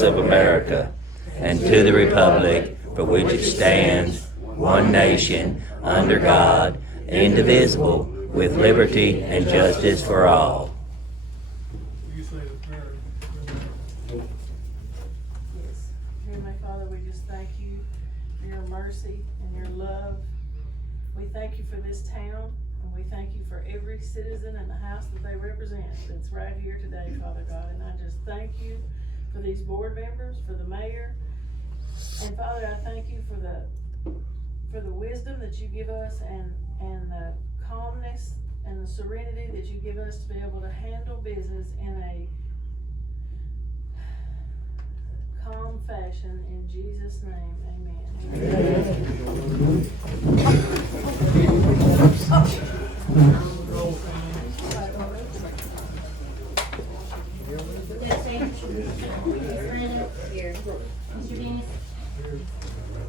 States of America, and to the republic for which it stands, one nation, under God, indivisible, with liberty and justice for all. You say the prayer. Yes. Heavenly Father, we just thank you for your mercy and your love. We thank you for this town, and we thank you for every citizen in the house that they represent that's right here today, Father God. And I just thank you for these board members, for the mayor. And Father, I thank you for the wisdom that you give us and the calmness and the serenity that you give us to be able to handle business in a calm fashion. In Jesus' name, amen. Here. Mr. Dennis?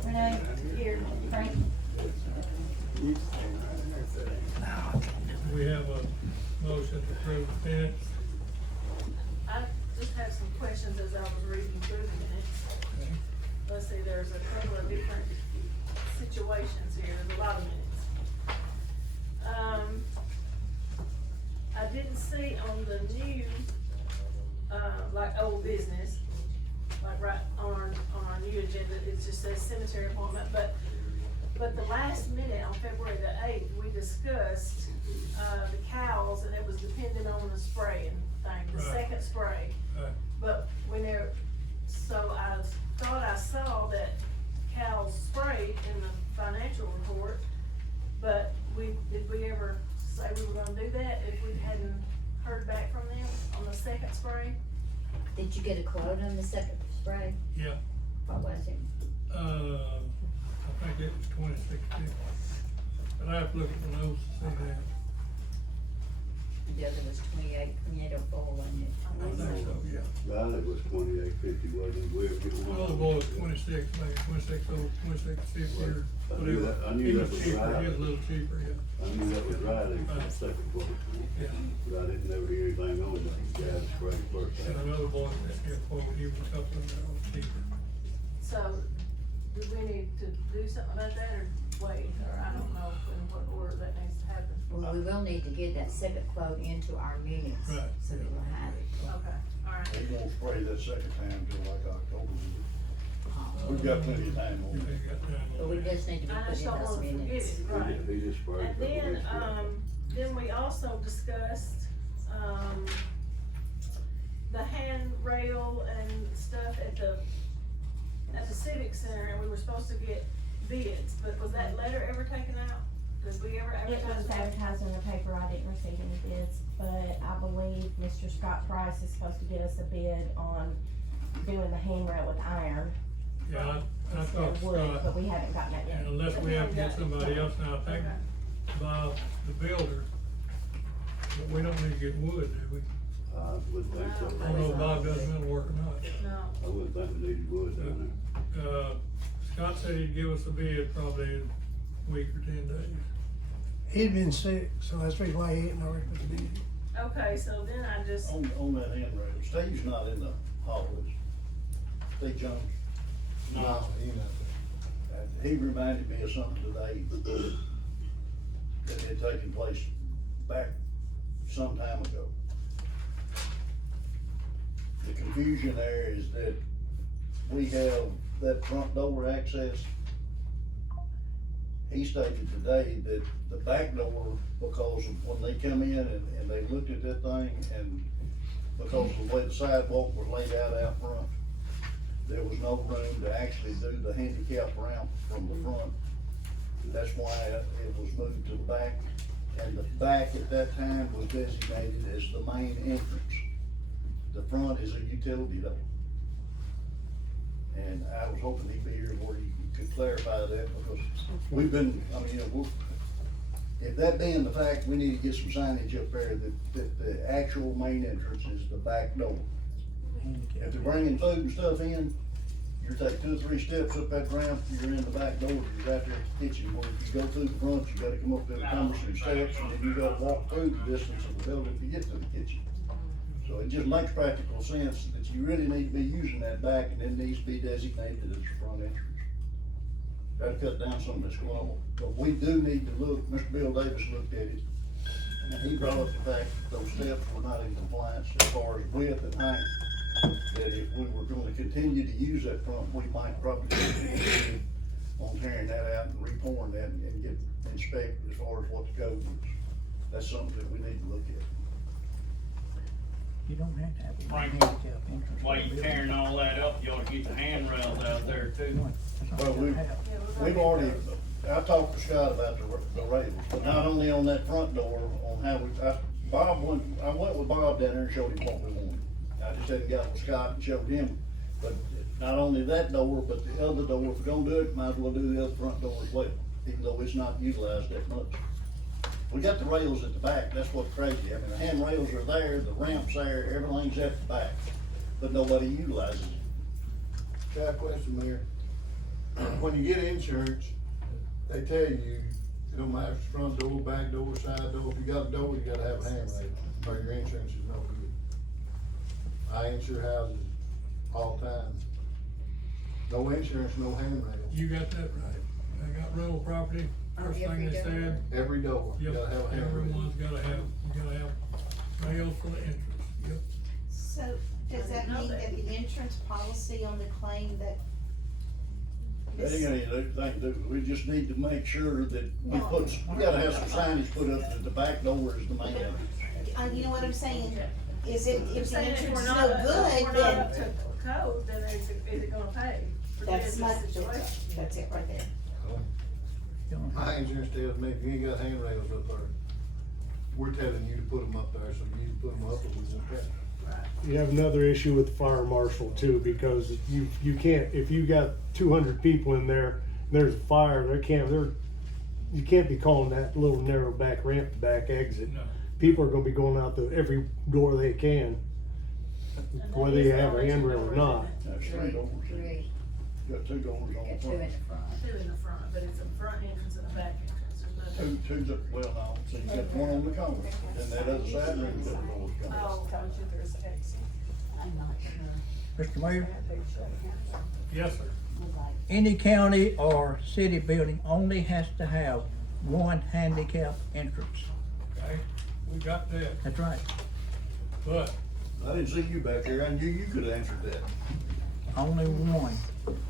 Renee? Here. Frank? We have a motion to approve the minutes. I just have some questions as I was reading through the minutes. Let's see, there's a couple of different situations here, there's a lot of minutes. I didn't see on the new, like old business, like right on our new agenda, it just says cemetery appointment, but the last minute on February the 8th, we discussed, the cows, and it was dependent on the spraying thing, the Right. second spray. Right. But so I thought I saw that cows sprayed in the financial report, but did we ever say we were gonna do that if we hadn't heard back from them on the second spray? Did you get a quote on the second spray? Yeah, What was it? I think it was 2016. But I have to look at the notes to see that. The other was 2804, wasn't it? I think so, yeah. Well, it was 2850, wasn't it? We'll get one. Well, the boy was 26, maybe 2650 or I knew whatever. that- I knew He that was was cheaper, right. he was a little cheaper, yeah. I knew that was right, in the Right. second quarter, Yeah. but I didn't ever hear anything on it, gas spray first. And another boy that had quote, he was a couple of them cheaper. So, do we need to do something about that or wait, or I don't know in what order that needs to happen? Well, we will need to get that second quote into our minutes, Right. so that we'll have it. Okay, alright. They won't spray that second time till like October. Um, We've got plenty of time You on ain't it. got time But on we that. just need to be I put just in don't those wanna forget minutes. it, right. He just sprayed. And then we also discussed, the handrail and stuff at the Civic Center, and we were supposed to get bids, but was that letter ever taken out? Did we ever It advertise? was advertised in the paper, I didn't receive any bids, but I believe Mr. Scott Price is supposed to get us a bid on doing the handrail with iron Yeah, I instead thought of wood, but Scott, we haven't gotten that yet. unless we have to get somebody else now, I think Okay. Bob, the builder, but we don't need to get wood, do we? I wouldn't think so. I don't know if Bob does metal work or not. No, I wouldn't think we needed wood down Scott said he'd give us a bid probably in a week or 10 days. He'd been sick, so that's the reason why he hadn't already put the bid in. okay, so then I just, On that handrail, Steve's not in the hall, is Steve Jones? No, he knows. He reminded me of something today that had taken place back some time ago. The confusion there is that we have that front door access. He stated today that the back door, because of when they come in and they looked at that thing, and because of the way the sidewalk was laid out front, there was no room to actually do the handicap ramp from the front. That's why it was moved to the back, and the back at that time was designated as the main entrance. The front is a utility door. And I was hoping he'd be here where he could clarify that, because we've been, I mean, if that being the fact, we need to get some signage up there that the actual main entrance is the back door. If they're bringing food and stuff in, you take 2 or 3 steps up that ramp, you're in the back door, you're right there at the kitchen. Well, if you go through the front, you gotta come up them cumbersome steps, and then you gotta walk through the distance of the building to get to the kitchen. So it just makes practical sense that you really need to be using that back, and it needs to be designated as a front entrance. Gotta cut down some of this global, but we do need to look, Mr. Bill Davis looked at it, and he brought up the fact that those steps were not in compliance as far as width and height. That if we were gonna continue to use that front, we might probably consider on tearing that out and re-pouring that and get inspected as far as what the code is. That's something that we need to look at. You don't have to have a Frankie, handicap entrance. while you tearing all that up, you ought to get the handrails out there too. That's all Well, you have. we've already, I talked to Scott about the rails, but not only on that front door, on how I went with Bob down there and showed him what we wanted. I just hadn't got with Scott and showed him, but not only that door, but the other door, if we're gonna do it, might as well do the other front door as well, even though it's not utilized that much. We got the rails at the back, that's what's crazy, I mean, the handrails are there, the ramp's there, everything's at the back, but nobody utilizes it. Got a question, Mayor. When you get insurance, they tell you, it don't matter if it's front door, back door, side door, if you got a door, you gotta have a handrail, or your insurance is no good. I insure houses all the time. No insurance, no handrail, You got that right. I got rental property, first thing they said, every door, you yep, gotta have a handrail. everyone's you gotta have rails for the entrance, yep. So, does that mean that the insurance policy on the claim that? That ain't got anything to do, with it. We just need to make sure that we No. we gotta have some signage put up that the back door is the main entrance. You know what I'm saying? Is it, You're if the saying if insurance we're is not, no if good, we're not then up to code, then is it gonna pay for that's this my, situation? that's it right there. You don't have- My insurance tells me if you ain't got handrails up there, we're telling you to put them up there, so you need to put them up or we won't pay. You have another issue with the fire marshal too, because you can't, if you got 200 people in there, and there's a fire, you can't be calling that little narrow back ramp the back exit. No. People are gonna be going out the every door they can, And whether that you is have the a only handrail two or doors, not. isn't That's three doors. Three, Got two doors on got the two front. in the front. it? Two in the front, but it's a front entrance and a back entrance, there's nothing. Two, well, no, so you got one on the corner, then that other side, then you got the doors coming. Oh, there's exit. I'm not sure. Mr. Mayor, Yes, sir. any county or city building only has to have one handicap entrance. Okay, we got that, That's right. but I didn't see you back there, I knew you could have answered that. Only one.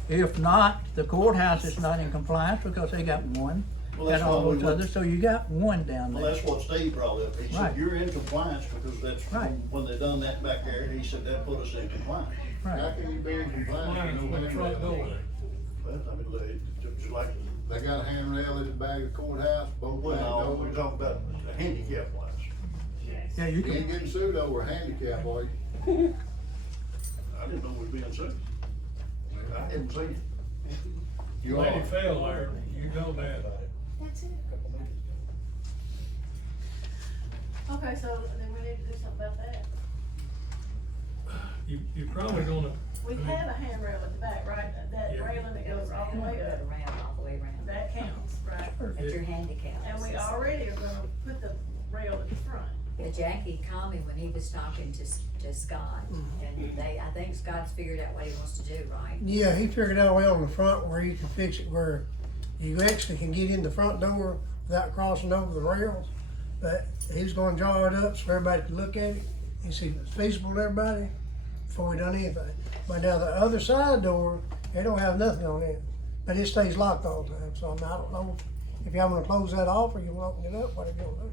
If not, the courthouse is not in compliance because they got one. Well, that's Got all why we those look- others, so you got one down Well, there. that's what Steve brought up, he said, Right. you're in compliance, because that's Right. when they done that back there, he said that put us in compliance. How Right. can you be in compliance mine's with no with the front handrail? door. Well, I mean, it's like, They got a handrail at the back of the courthouse, both back well, we doors. talk about the handicap wise. Yeah, you You ain't can, getting sued over handicap, are you? I didn't know we'd be in suit. I hadn't seen it. You Lady are. fell there, you know that. That's it. Okay, so then we need to do something about that. You're probably gonna, We have a handrail at the back, right? That Yeah. railing that goes all the way Go up, around, all the way around. that counts, right? That's your handicap. And we already are gonna put the rail at the front. But Jackie called me when he was talking to Scott, and I think Scott's figured out what he wants to do, right? Yeah, he figured out a way on the front where you can fix it where you actually can get in the front door without crossing over the rails. But he was gonna draw it up so everybody could look at it and see if it's feasible to everybody before we done anything. But now the other side door, they don't have nothing on it, but it stays locked all the time, so I don't know if y'all wanna close that off or you wanna open it up, whatever you wanna do.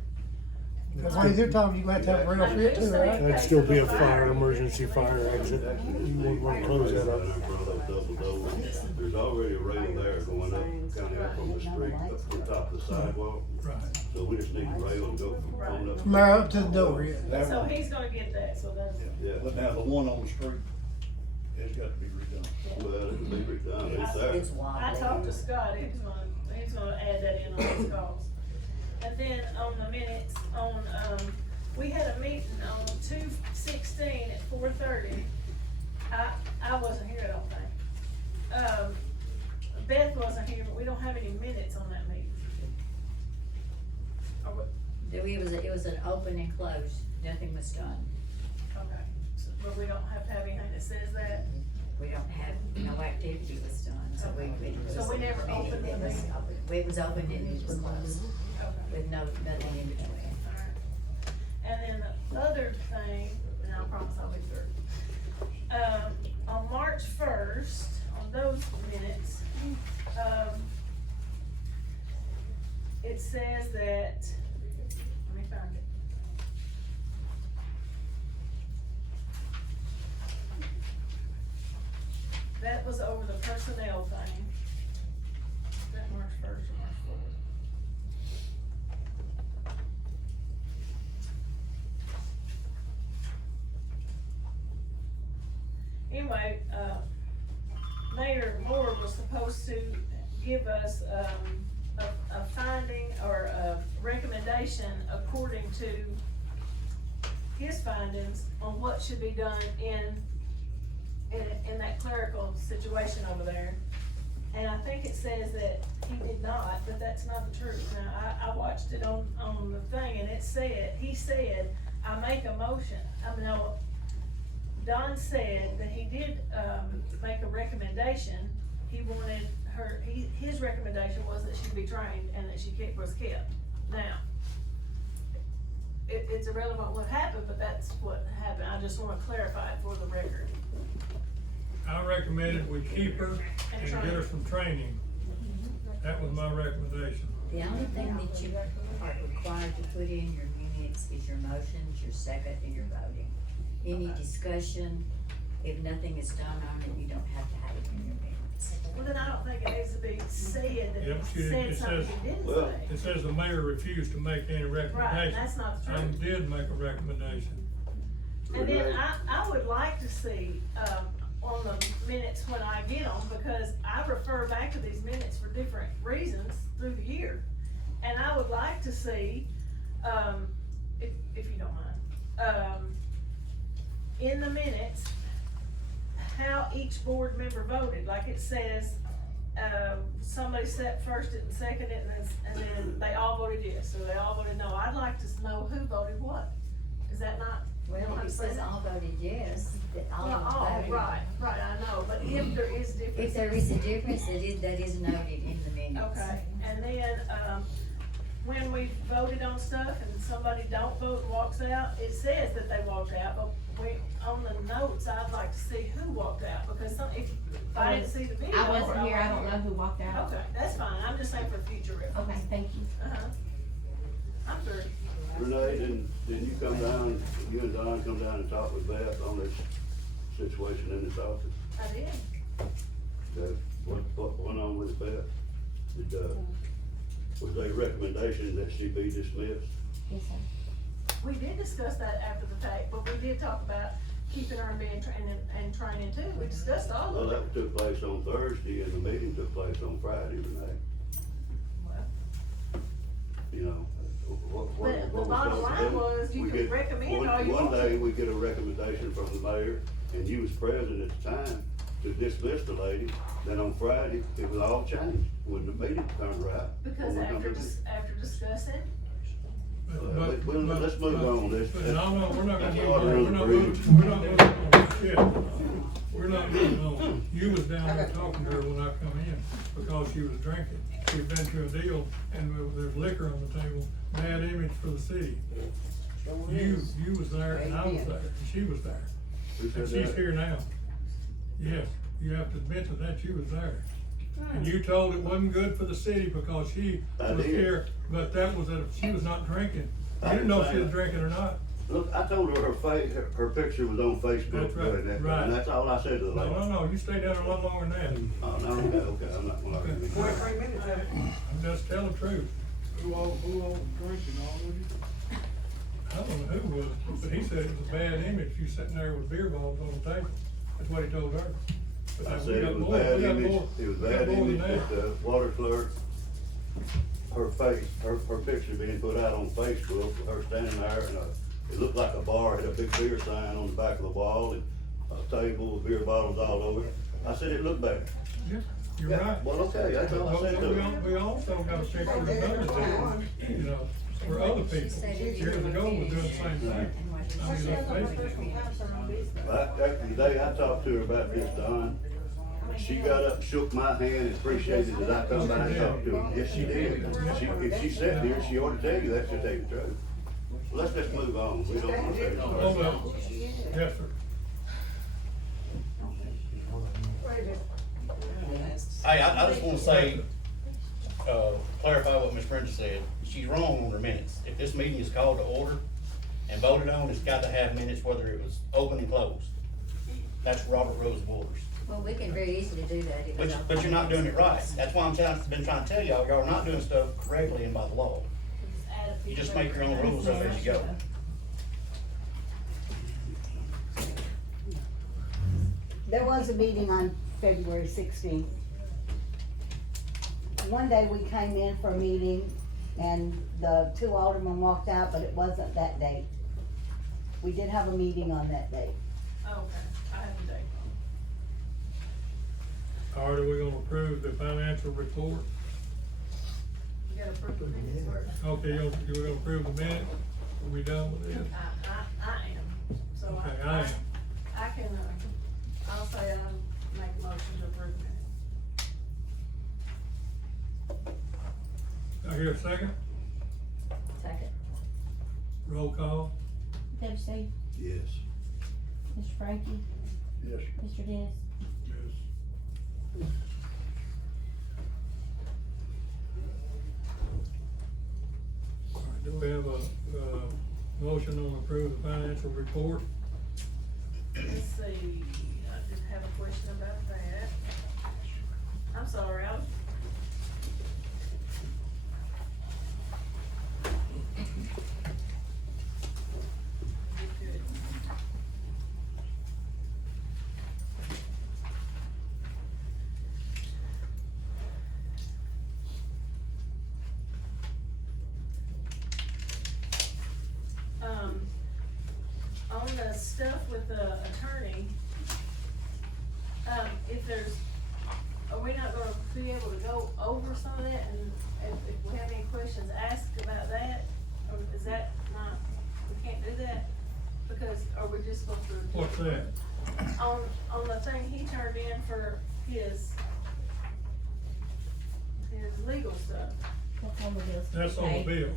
Because when they're talking, you gonna have to have a rail fit too, right? That'd still be a fire, emergency fire exit. You wouldn't wanna close that up. There's already a rail there going up, kinda up from the street, up to the top of the sidewalk. right. So we just need a rail to go from on up. From there up to the door, yeah. That So one, he's gonna get that, so that's, Yeah, but now the one on the street has got to be redone. well, it can be redone, it's there. It's wobbly. I talked to Scott, he's gonna add that in on his calls. And then on the minutes, we had a meeting on 2/16 at 4:30. I wasn't here, I don't think. Beth wasn't here, but we don't have any minutes on that meeting. Or what- It was an open and closed, nothing was done. Okay, but we don't have to have anything that says that? We don't have, no activity was done, so we. So we never opened the meeting? It was opened and it was closed, Okay. with nothing in between. Alright. And then the other thing, and I promise I'll be through. On March first, on those minutes, it says that, let me find it. That was over the personnel thing. Is that March first or March fourth? Anyway, Mayor Moore was supposed to give us, a finding or a recommendation according to his findings on what should be done in that clerical situation over there. And I think it says that he did not, but that's not the truth. Now, I watched it on the thing and he said, I make a motion. Don said that he did, make a recommendation. He wanted his recommendation was that she be trained and that she was kept. Now, it's irrelevant what happened, but that's what happened. I just wanna clarify it for the record. I recommended we keep her and get her some training. That was my recommendation. The only thing that you are required to put in your minutes is your motions, your second, and your voting. Any discussion, if nothing is done on it, you don't have to have it in your minutes. Well, then I don't think it needs to be said that Yep, he said something he didn't Well, say. It says the mayor refused to make any Right, recommendation. that's not the I truth. did make a recommendation. And then I would like to see, on the minutes when I get them, because I refer back to these minutes for different reasons through the year. And I would like to see, if you don't mind, in the minutes, how each board member voted, like it says, somebody sat first and seconded it, and then they all voted yes, or they all voted no. I'd like to know who voted what. Is that not? Well, if it says all voted yes, that all Well, all, voted. right, I know, but if there is difference. If there is a difference, that is noted in the minutes. Okay, and then, when we voted on stuff and somebody don't vote and walks out, it says that they walked out, but on the notes, I'd like to see who walked out, because if I didn't see the video. I wasn't or here, I don't know who walked out. Okay, that's fine, I'm just saying for future reference. Okay, thank you. I'm through. Renee, didn't you come down, you and Don come down and talk with Beth on this situation in this office? I did. What went on with Beth? Was there a recommendation that she be dismissed? Yes, sir. We did discuss that after the fact, but we did talk about keeping her and being and training too. We discussed all Well, of it. that took place on Thursday and the meeting took place on Friday, Renee. Well, You know, what But we're the bottom supposed to line do, was you we could get- recommend all you want One day, to. we get a recommendation from the mayor, and you was present at the time to dismiss the lady, then on Friday, it was all changed, when the meeting turned right. Because When we come to after discussing, let's move on. No, we're not gonna That's move all on, there is we're not to moving, we're not moving on, shit. We're not moving on. You was down there talking to her when I come in, because she was drinking. She'd been to a deal, and there's liquor on the table, bad image for the city. You was there, and I was there, and she was there. Who said And she's that? here now. Yes, you have to admit to that, you was there. And you told it wasn't good for the city because she I was did. here, but that was that she was not drinking. I You didn't know if didn't she say was that. drinking or not. Look, I told her her picture was on Facebook, That's right, right. and that's all I said to the lady. No, you stayed down there a lot longer than that. Oh, no, okay, I'm not gonna argue with you. I'm just telling the truth. Who all drinking already? I don't know who was, but he said it was a bad image, you sitting there with beer bottles on the table. That's what he told her. But I we said got it was more- bad we got image, more- it was we got bad more than image that. that the water clerk, her face, her picture being put out on Facebook, with her standing there, and it looked like a bar, had a big beer sign on the back of the wall, and a table with beer bottles all over it. I said it looked bad. Yeah, you're Yeah, right. well, okay, that's all I said to her. We also got a picture of another thing, you know, where other people years ago were doing the same thing. What's the other personal house on business? After the day I talked to her about this, Don, she got up, shook my hand, and appreciated that I come by and talked to her. Yes, she did. If she sat there, she ought to tell you that, she'll tell you the truth. Let's just move on, we don't want to say Hold this. on. Yes, sir. Hey, I just wanna say, clarify what Ms. Brenda said. She's wrong on her minutes. If this meeting is called to order and voted on, it's got to have minutes whether it was open and closed. That's Robert Rules of Orders. Well, we can very easily do that. It was But you're not doing it right. That's why been trying to tell y'all are not doing stuff correctly and by the law. You just make your own rules up as you go. There was a meeting on February 16th. One day we came in for a meeting and the two aldermen walked out, but it wasn't that date. We did have a meeting on that date. Okay, I have a date. All right, are we gonna approve the financial report? You gotta approve the minutes first. Okay, you're gonna approve the minute? Are we done with this? I am, so Okay, I am. I can, I'll say I make a motion to approve the minutes. I hear a second? Second. Roll call? Dempsey, Yes. Mr. Frankie, Yes. Mr. Dennis. Yes. All right, do we have a motion on approve the financial report? Let's see, I just have a question about that. I'm sorry, on the stuff with the attorney, if there's, are we not gonna be able to go over some of that, and if we have any questions, ask about that? Or is that not, we can't do that, because, are we just supposed to? What's that? On the thing he turned in for his legal stuff. That's on the bills. That's on the bills.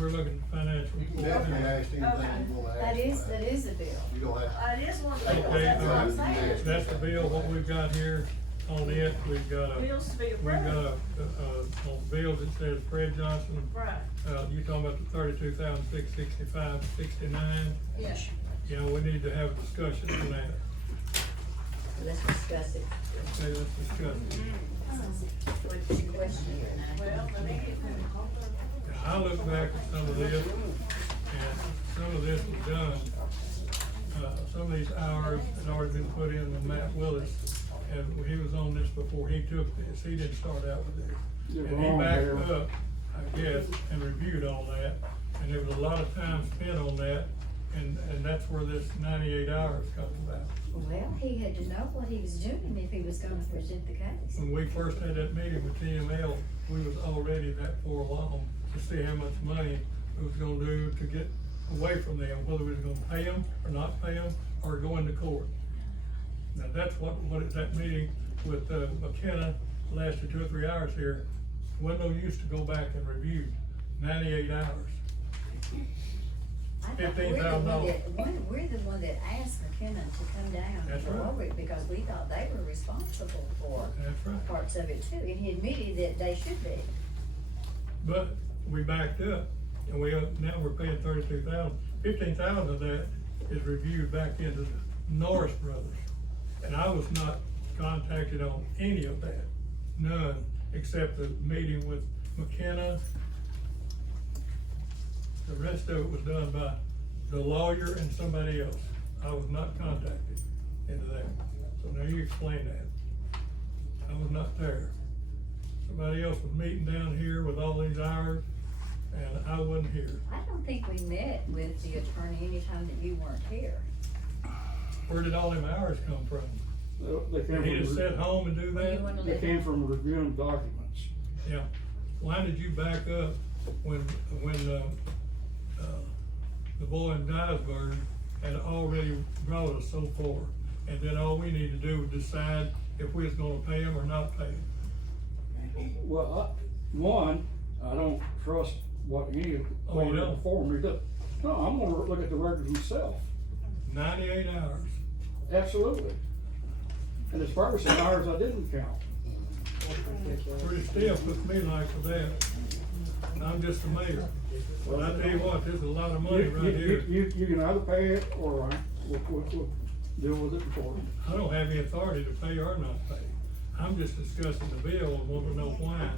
We're looking at financial You can report. definitely ask anything you wanna ask. That is a bill. You don't have. It is one of the bills, Okay, that's what I'm saying. that's the bill, what we've got here on it, we've got a, Bills to be we've got approved. on bills, it says Fred Johnson. Right, You talking about the 32,665.69? yeah. Yeah, we need to have a discussion on that. Let's discuss it. Okay, let's discuss it. What's your question here now? Well, let me get Now, I look back at some of this, and some of this was done, some of these hours had already been put in with Matt Willis, and he was on this before he took this, he didn't start out with this. You're And he wrong backed there. up, I guess, and reviewed all that, and there was a lot of time spent on that, and that's where this 98 hours comes about. Well, he had to know what he was doing if he was gonna present the case. When we first had that meeting with TML, we was already that far along to see how much money we was gonna do to get away from them, whether we was gonna pay them or not pay them, or go into court. Now, that's what that meeting with, McKenna lasted 2 or 3 hours here. Wasn't no use to go back and review 98 hours. I thought we're the one $15,000. that, we're the one that asked McKenna to come down That's and go right. over it, because we thought they were responsible for That's right. parts of it too, and he admitted that they should be. But we backed up, and now we're paying 32,000. 15,000 of that is reviewed back into the Norris Brothers. And I was not contacted on any of that, none, except the meeting with McKenna. The rest of it was done by the lawyer and somebody else. I was not contacted into that. So now you explain that. I was not there. Somebody else was meeting down here with all these hours, and I wasn't here. I don't think we met with the attorney anytime that you weren't here. Where did all them hours come from? They came Did he just from, sit home and do You that? wanna they let came him? from reviewing documents. Yeah. Why did you back up when the boy in Dyersburg had already brought us so far. And then all we need to do is decide if we was gonna pay him or not pay him. Well, I don't trust what any of Oh, you the don't? before me do. No, I'm gonna look at the records myself. 98 hours. Absolutely. And there's probably some hours I didn't count. Pretty stiff with me like for that. I'm just the mayor. But I tell you what, this is a lot of money right here. You can either pay it or we'll deal with it before. I don't have the authority to pay or not pay. I'm just discussing the bill and want to know why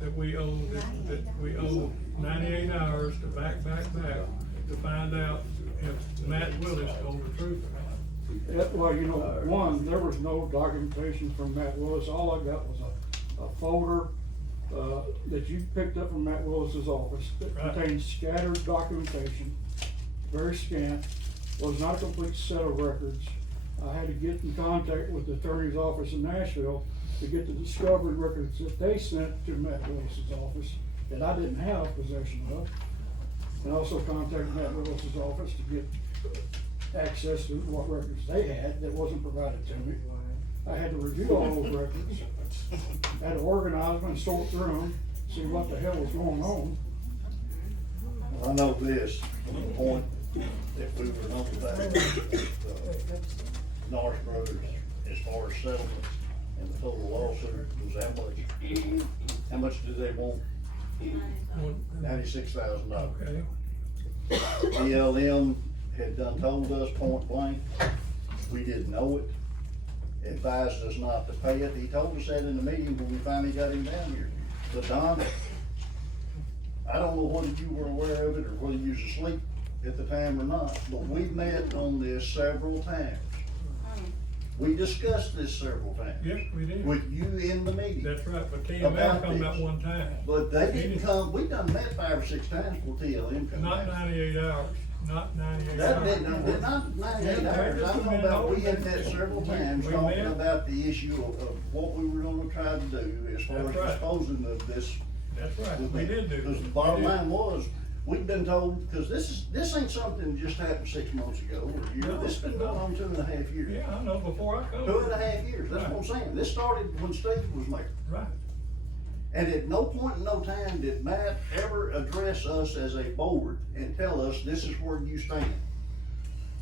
that we owe, that we owe 98 hours to back to find out if Matt Willis told the truth or not. Well, you know, one, there was no documentation from Matt Willis. All I got was a folder, that you picked up from Matt Willis's office that Right. contained scattered documentation, very scant, was not a complete set of records. I had to get in contact with the attorney's office in Nashville to get the discovery records that they sent to Matt Willis's office that I didn't have possession of. And also contacted Matt Willis's office to get access to what records they had that wasn't provided to me. I had to review all those records, had to organize them and sort through them, see what the hell was going on. I know this, from the point that we were notified, Norris Brothers, as far as settlement and the total lawsuit was how much did they want? $96,000. Okay, BLM had done told us point blank, we didn't know it, advised us not to pay it. He told us that in the meeting when we finally got him down here. But Don, I don't know whether you were aware of it or whether you was asleep at the time or not, but we met on this several times. We discussed this several times. yes, we did. With you in the meeting. That's right, but About TML come this. out one time. But they didn't come, we done met 5 or 6 times before TLM come Not out. 98 hours, not 98 That hours. didn't, not 98 hours, I'm talking about, we had met several times We talking met. about the issue of what we were gonna try to do as far as That's right. disposing of this. That's right, we did do. Because the that. bottom We did. line was, we've been told, because this ain't something that just happened 6 months ago or a year, No, this has been going on 2.5 years. Yeah, I know, before I come. 2.5 years, that's what I'm saying, this started when Steve was mayor. Right. And at no point in no time did Matt ever address us as a board and tell us this is where you stand.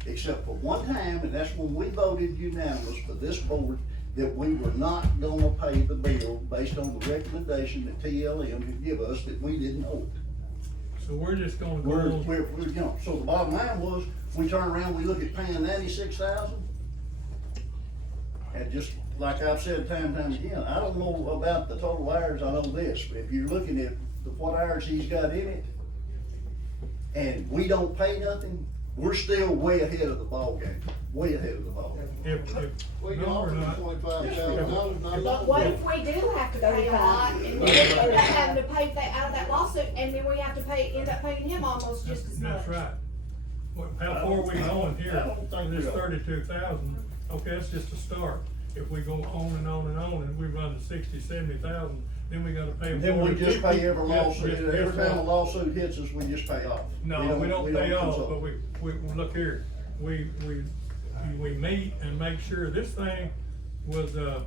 Except for one time, and that's when we voted unanimous for this board that we were not gonna pay the bill based on the recommendation that TLM would give us that we didn't know it. So we're just gonna go We're, on. you know, so the bottom line was, we turn around, we look at paying 96,000. And just like I've said time and time again, I don't know about the total hours, I know this, if you're looking at what hours he's got in it, and we don't pay nothing, we're still way ahead of the ballgame, way ahead of the ballgame. If, We can no, we're offer not. $25,000, not But what if we do have to pay a lot, and then we end up having to pay that out of that lawsuit, and then we have to end up paying him almost just as much? That's right. How far we going I here? don't think This we are. 32,000, okay, that's just a start. If we go on and on and on, and we run to 60, 70,000, then we gotta pay. Then we just pay every Yes, lawsuit, yes, every yes, time a lawsuit hits us, we just pay off. No, we don't pay off, consult. but we, look here, we meet and make sure, this thing was, the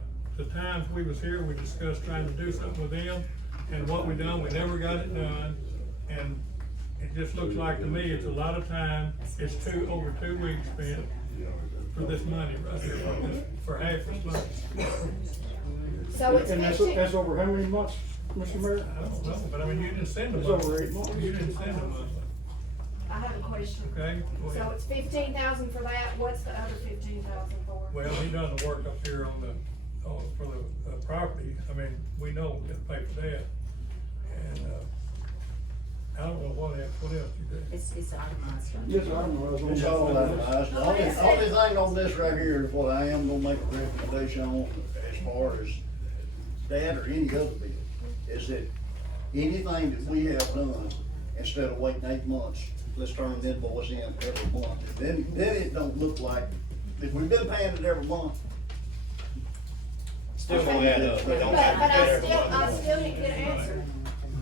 times we was here, we discussed trying to do something with them, and what we done, we never got it done, and it just looks like to me, it's a lot of time, it's over 2 weeks spent for this money right here, for half this money. So it's And that's over how many months, Mr. Mayor? I don't know, but I mean, you didn't send them. It's over 8 months. You didn't send them, I have a question. okay? Go So ahead. it's 15,000 for that, what's the other 15,000 for? Well, he done the work up here for the property, I mean, we know we gotta pay for that. And, I don't know what else you did. It's itemized. Yes, I don't know. It's all itemized. The only thing on this right here is what I am gonna make a recommendation on as far as that or any other bill, is that anything that we have done, instead of waiting 8 months, let's turn the invoice in every month. Then it don't look like, if we've been paying it every month. Still gonna add up. We don't But have to pay I every month. still didn't get an answer.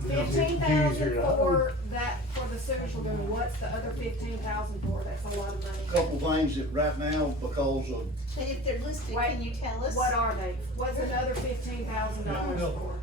15,000 for that for the sewage lagoon, what's the other 15,000 for? That's a lot of money. Couple things that right now, because of, But if they're listed, can you tell us? What are they? What's another $15,000 for?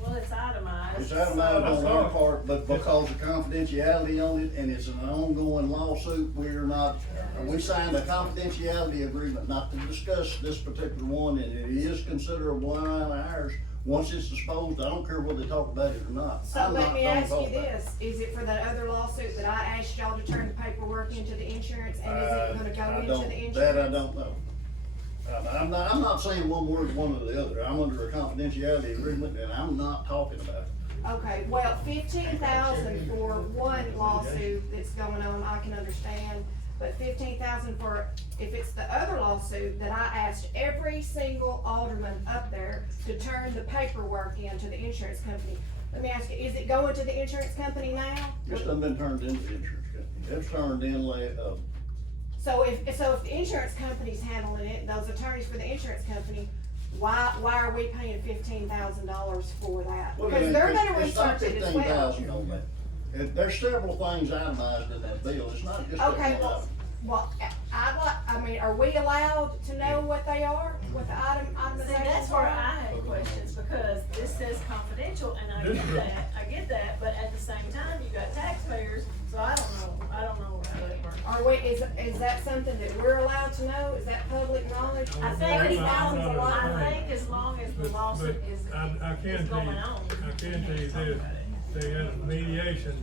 Well, it's itemized. it's itemized on our part, but because of confidentiality on it, and it's an ongoing lawsuit, we signed a confidentiality agreement not to discuss this particular one, and it is considerable on ours. Once it's disposed, I don't care whether they talk about it or not. So I'm let not me gonna ask talk you about it. this, is it for that other lawsuit that I asked y'all to turn the paperwork into the insurance, and is it gonna go into the insurance? That I don't know. I'm not saying one word one or the other. I'm under a confidentiality agreement, and I'm not talking about it. Okay, well, 15,000 for one lawsuit that's going on, I can understand, but 15,000 for, if it's the other lawsuit that I asked every single alderman up there to turn the paperwork in to the insurance company. Let me ask you, is it going to the insurance company now? It's done been turned into the insurance company. It's turned in So if the insurance company's handling it, those attorneys for the insurance company, why are we paying $15,000 for that? Because they're gonna research it as well. $15,000 on that. There's several things itemized in that bill. It's not just that Okay, one well, item. I mean, are we allowed to know what they are, what the itemization? See, that's where I had questions, because this says confidential, and I get that, but at the same time, you got taxpayers, so I don't know how that works. Are we, is that something that we're allowed to know? Is that public knowledge? I think $30,000's a lot. I think as long as the lawsuit is going on. I can tell you this, they had a mediation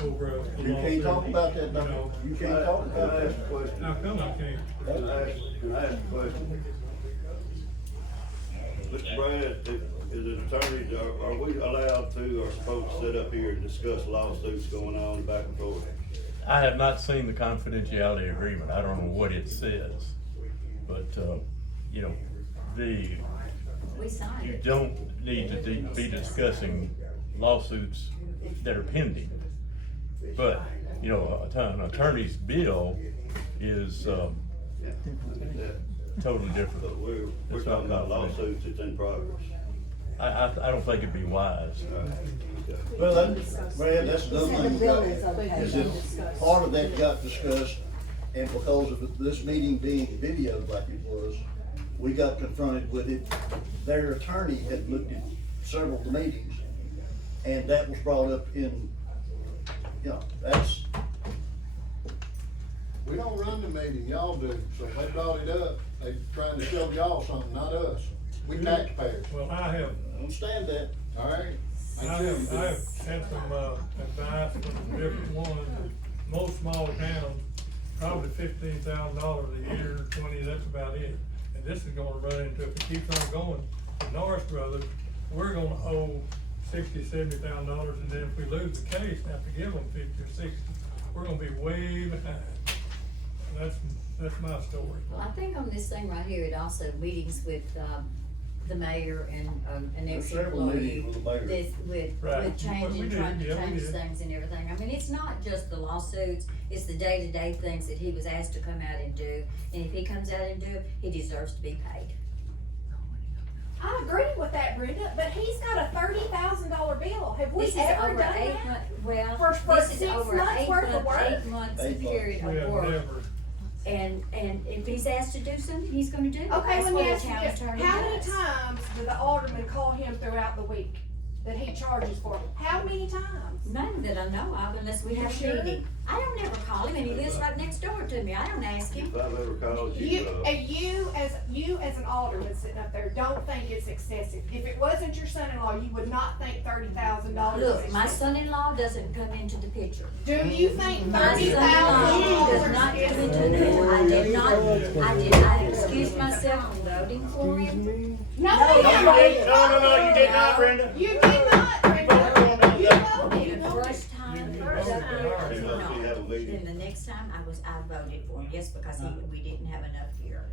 over a lawsuit. You can't talk about that, no. You can't talk about Can I that. ask a question? How come I can't? Can I ask a question? Mr. Brad, is it attorneys, are we allowed to or supposed to sit up here and discuss lawsuits going on back and forth? I have not seen the confidentiality agreement. I don't know what it says. But, you know, We signed you it. don't need to be discussing lawsuits that are pending. But, you know, an attorney's bill is, totally different. But we're It's not talking about confidential. lawsuits that's in progress. I don't think it'd be wise. Well, Brad, that's the He said the thing. bill is okay. Is that part of that got discussed, and because of this meeting being videoed like it was, we got confronted with it. Their attorney had looked at several of the meetings, and that was brought up in, you know, that's, We don't run the meeting, y'all do, so if they brought it up, they trying to show y'all something, not us. We taxpayers, Well, I understand that. alright? have had some, advice from different ones. Most small towns, probably $15,000 a year, 20, that's about it. And this is gonna run into, if it keeps on going, the Norris Brothers, we're gonna owe $60,000-$70,000, and then if we lose the case and have to give them 50 or 60, we're gonna be way behind. That's my story. Well, I think on this thing right here, it also meetings with, the mayor and, an There's several ex-employee. meetings with the mayor. This, Right. with We changing, did, trying to yeah, we change did. things and everything. I mean, it's not just the lawsuits, it's the day-to-day things that he was asked to come out and do. And if he comes out and do it, he deserves to be paid. I agree with that, Brenda, but he's got a $30,000 bill. Have we This is ever over done 8 that? months, well, For this is 6 over an months worth of work? 8 months 8 months. period We of have work. never, And if he's asked to do something, he's gonna do it. Okay, That's let what me a ask you town this, attorney how many does. times do the aldermen call him throughout the week that he charges for? How many times? None that I know of, unless we You have sure? a meeting. I don't ever call him, and he lives right next door to me. I don't ask him. If I've ever called You, you, you as an alderman sitting up there, don't think it's excessive. If it wasn't your son-in-law, you would not think $30,000 is Look, my excessive. son-in-law doesn't come into the picture. Do you think My son-in-law does not come $30,000 into the is? picture. I excused myself from voting for him. No, No, you didn't. you did not, Brenda. You did not, Brenda. You voted. The first time, then the next time I voted for him, yes, because we didn't have enough here.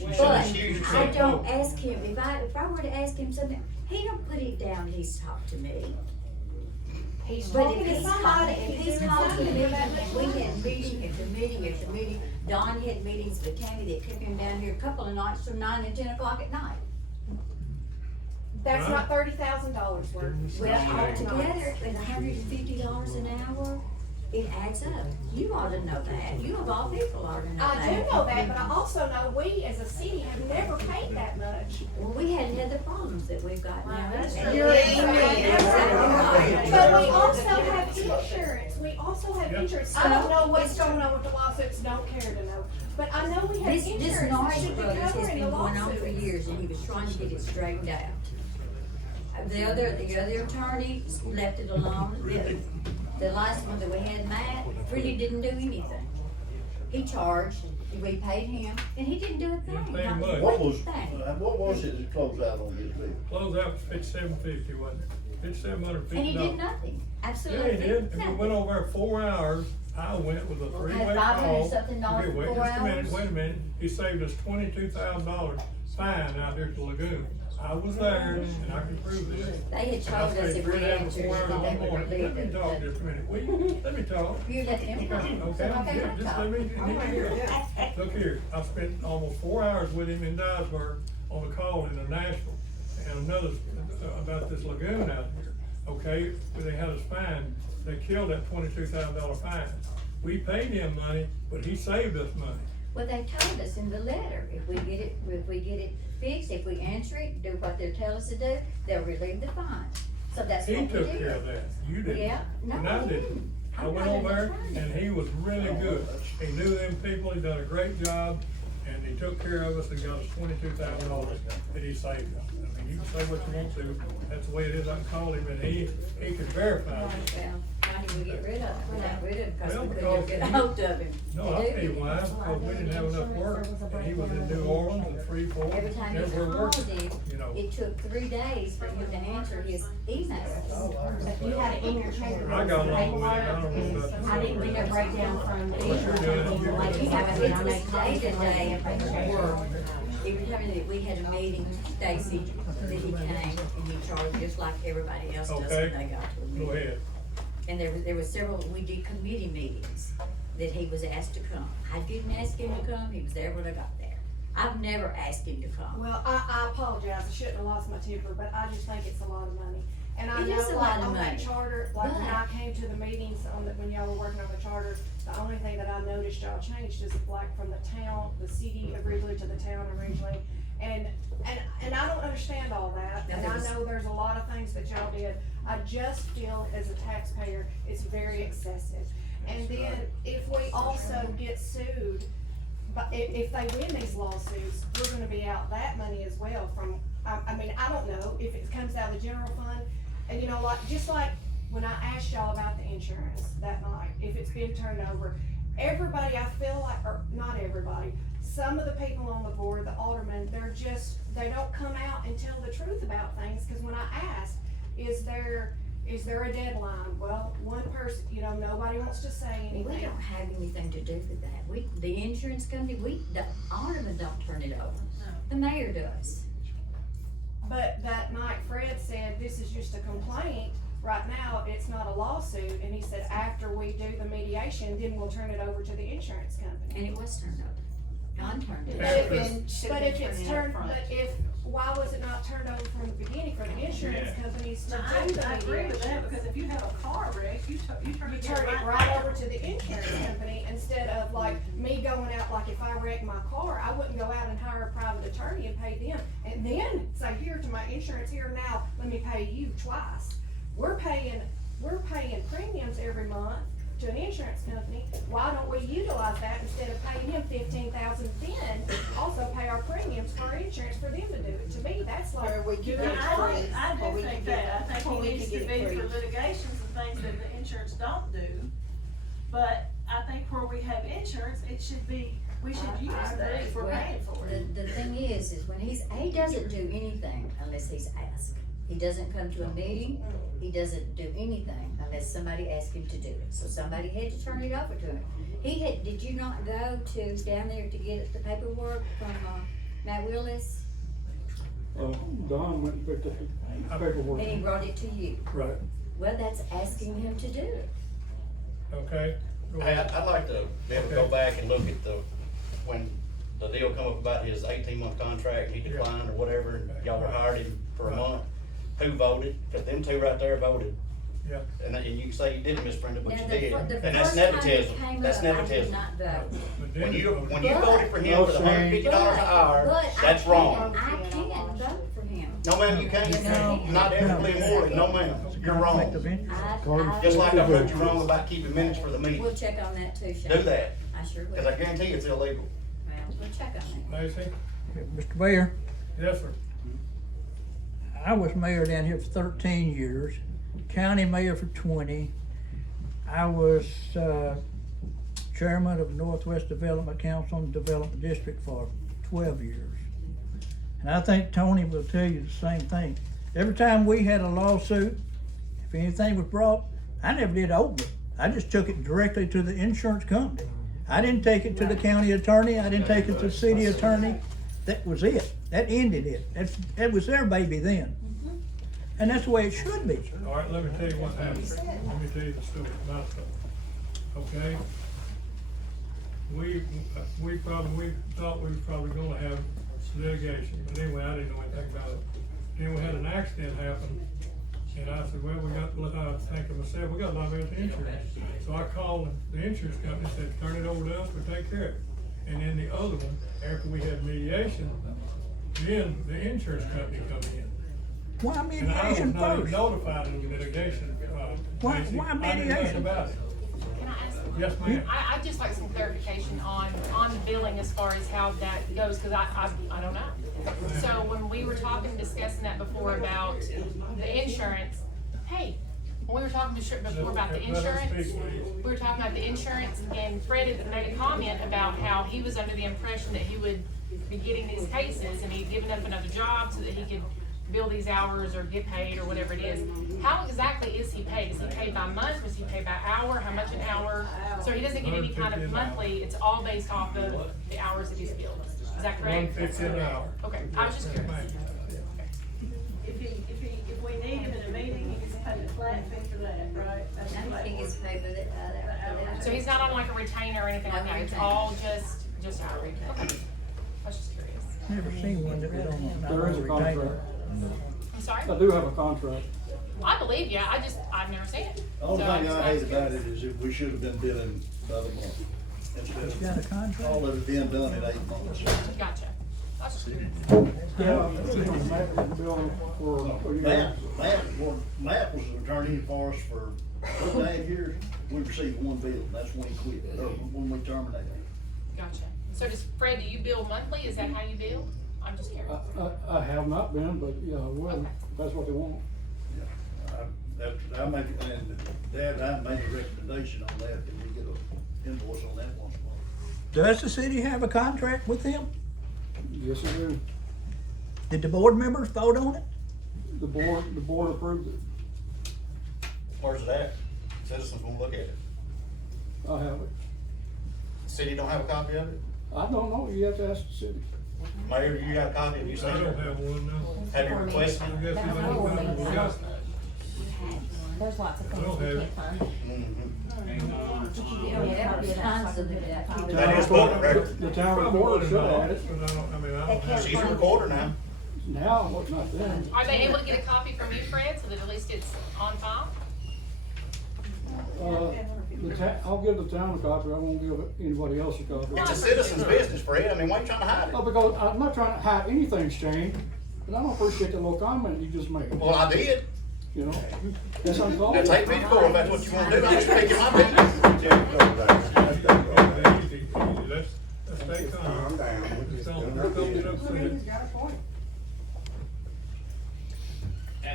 But I don't ask him, if I were to ask him something, he don't put it down, he's talked to me. He's But talking if to he's somebody. if he's called to a meeting, and we had meeting after meeting after meeting, Don had meetings with Tammy that kept him down here a couple of nights from 9 and 10 o'clock at night. That's not $30,000 worth. Well, altogether, at $150 an hour, it adds up. You ought to know that. You of all people ought to know that. I do know that, but I also know we as a city have never paid that much. Well, we hadn't had the problems that we've got now. That's And true. you're exactly right. But we also have insurance, we also have Yep. insurance. I don't know what's going on with the lawsuits, don't care to know, but I know we have This insurance noise that should be brothers has covering been the going on for lawsuits. years, and he was trying to get it straightened out. The other attorney left it alone. The last one that we had, Matt, really didn't do anything. He charged, we paid him, and he didn't do a thing. Didn't pay him Not much. What one was, thing. what was it that closed out on his bill? Close out was $57.50, wasn't it? $57.50. And he did nothing, Yeah, absolutely he did, and we nothing. went over there 4 hours, I went with a three-way call. $500 something Okay, wait for 4 just a minute, hours? wait a minute, he saved us $22,000 fine out there at the lagoon. I was there, and I can prove this. They had I told us stayed if 3 we hours answered, before that hours they in the would morning. relieve Let me talk the. just a minute, will you? Let me talk. You let them talk. Okay, yeah, just let me, look here, I spent almost 4 hours with him in Dyersburg on a call in Nashville, and another, about this lagoon out here, okay, where they had us fined, they killed that $22,000 fine. We paid him money, but he saved us money. Well, they told us in the letter, if we get it fixed, if we answer it, do what they tell us to do, they'll relieve the fine. So that's He what we took did. care of that, you didn't. Yeah, no, And I he didn't. didn't. I I'm went not over an there, attorney. and he was really good. He knew them people, he done a great job, and he took care of us and got us $22,000 that he saved us. I mean, you can say what you want to, that's the way it is, I called him, and he could verify it. Well, why did we get rid of him? We got rid of him because Well, we couldn't get a hold of him. No, I'll tell you why, because we didn't have enough work, and he was in New Orleans and Freeport, Every time you everywhere called working, him, you know. it took 3 days for him to answer his emails. If you had it in your treasurer. I got along with it, I don't know about the. I didn't get a breakdown from the insurance company, like you have it, It I was make day copies to and day let you pay work. treasurer. Every time that we had a meeting, Stacy, that he came and he charged just like everybody else does when Okay. they got to a Go meeting. ahead. And there was several, we did committee meetings that he was asked to come. I didn't ask him to come, he was there when I got there. I've never asked him to come. Well, I apologize, I shouldn't have lost my temper, but I just think it's a lot of money. And I It is know a like lot of on that money, charter, like when but- I came to the meetings on the, when y'all were working on the charter, the only thing that I noticed y'all changed is like from the town, the city originally to the town originally. And I don't understand all that, Now, and there I was- know there's a lot of things that y'all did. I just feel as a taxpayer, it's very excessive. And then if we also get sued, but if they win these lawsuits, we're gonna be out that money as well from, I mean, I don't know if it comes out of the general fund. And you know, like, just like when I asked y'all about the insurance that night, if it's been turned over, everybody, I feel like, or not everybody, some of the people on the board, the aldermen, they don't come out and tell the truth about things, cause when I asked, is there a deadline? Well, one person, you know, nobody wants to say We anything. don't have anything to do with that. The insurance company, the aldermen don't turn it over. The mayor does. But that night Fred said, this is just a complaint, right now, it's not a lawsuit, and he said, after we do the mediation, then we'll turn it over to the insurance company. And it was turned over. Don turned it But over. if it's turned, why was it not turned over from the beginning for the insurance companies to do the I agree with that, mediation? because if you have a car wreck, you turn You it turn it right over to the insurance company instead of like me going out, like if I wreck my car, I wouldn't go out and hire a private attorney and pay them. And then say, here to my insurance, here now, let me pay you twice. We're paying premiums every month to an insurance company. Why don't we utilize that instead of paying him $15,000, then also pay our premiums for our insurance for them to do it? To me, that's like. Or we could I get it free. I Or do we think could get that, I it- or think we it needs could to get it be for free. litigations and things that the insurance don't do. But I think where we have insurance, it should be, we should use that if we're Well, paying for it. The thing is when he doesn't do anything unless he's asked. He doesn't come to a meeting, he doesn't do anything unless somebody asks him to do it. So somebody had to turn it over to him. Did you not go down there to get the paperwork from, Matt Willis? Don went and picked up the paperwork. And he brought it to you? Right, Well, that's asking him to do it. okay. Go Hey, ahead. I'd like to be able to go back and look at when the deal come up about his 18-month contract, he declined or whatever, and y'all were hired him for a month. Who voted? Cause them two right there voted Yeah. And you can say you didn't, Miss Brenda, but Now, you the did, fir- and the that's first time it nepotism, came that's up, I did nepotism. not vote. But When you But- voted for him for the $150 an hour, But that's wrong. I can't vote for him. No, ma'am, you can't, not ethically and morally, no, ma'am, you're wrong. Just like I proved you wrong about keeping minutes for the meeting. We'll check on that too, Shane. Do that, I sure will. cause I guarantee it's illegal. Well, we'll check on that. Macy? Mr. Mayor, Yes, sir. I was mayor down here for 13 years, county mayor for 20. I was, chairman of Northwest Development Council and Development District for 12 years. And I think Tony will tell you the same thing. Every time we had a lawsuit, if anything was brought, I never did open it. I just took it directly to the insurance company. I didn't take it to the county attorney, I didn't take it to the city attorney. That was it. That ended it. That was their baby then. And that's the way it should be. All right, let me tell you what happened. Let me tell you the story, my story. Okay? We thought we were probably gonna have litigation, but anyway, I didn't know anything about it. Then we had an accident happen, and I said, well, we got, thinking myself, we got liability insurance. So I called the insurance company, said, turn it over to us, we'll take care of it. And then the other one, after we had mediation, then the insurance company come in. Why And I was mediation not even first? notified of the litigation, Why Macy. mediation? I knew nothing about it. Can I ask? Yes, ma'am. I'd just like some clarification on the billing as far as how that goes, cause I don't know. So when we were discussing that before about the insurance, hey, when we were talking before about the insurance, we were talking about the insurance, and Fred had made a comment about how he was under the impression that he would be getting these cases, and he'd given up another job so that he could bill these hours or get paid or whatever it is. How exactly is he paid? Is he paid by month? Was he paid by hour? How much an hour? So he doesn't get any kind of monthly, it's all based off of the hours that he's billed. Is that correct? $150 an hour. Okay, I was just curious. If we need him in a meeting, he gets paid a flat fee for that, right? That's I flat think it's fee. paid with it, So he's not on like a retainer or anything like that, it's all just hourly. Okay, I was just curious. Never seen one that was on. There is a contract. I'm sorry? I do have a contract. I believe you, I've never seen it. The only So thing I hate just about it is that we should have been billing by the month. Instead Got a of contract? all of it being done in 8 months. Gotcha. I was just curious. Yeah, Matt bill for, Matt was an attorney for us for 8 years. We received one bill, and that's when he quit, or when we terminated him. Gotcha. So does Fred, do you bill monthly? Is that how you bill? I'm just curious. I have not been, but yeah, well, Okay. that's what they want. I make, and Dad, I made a recommendation on that, that we get an invoice on that once a month. Does the city have a contract with them? Yes, I do. Did the board members vote on it? The board approved it. Where's it at? Citizens won't look at it. I have it. City don't have a copy of it? I don't know, you have to ask the city. Mayor, you got a copy, have you seen I don't it? have one now. Have you requested I it? guess you don't have one. Yeah. There's lots of I things don't we have can't it. find. Yeah, there's tons of that. That is public record. The town reporter should have had it. But I don't have it. She's a recorder now. Now, what's not then. Are they able to get a copy from you, Fred, so that at least it's on file? I'll give the town a copy, I won't give anybody else a copy. It's a citizen's business, Fred, I mean, why are you trying to hide No, it? because I'm not trying to hide anything, Shane, but I don't appreciate the little comment you just made, Well, I did. you know? That's uncalled Now for. take me to court if that's what you wanna do, I'm just making my business. Easy, easy. Let's stay calm. Just don't get upset.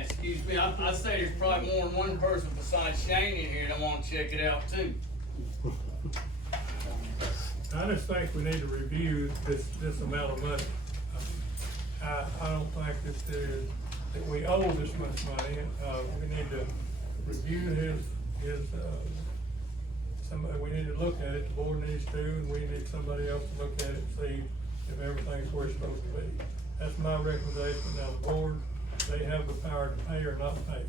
Excuse me, I say there's probably more than one person besides Shane in here that wanna check it out too. I just think we need to review this amount of money. I don't think that we owe this much money. We need to review we need to look at it, the board needs to, and we need somebody else to look at it and see if everything's where it's supposed to be. That's my recommendation. Now, the board, they have the power to pay or not pay.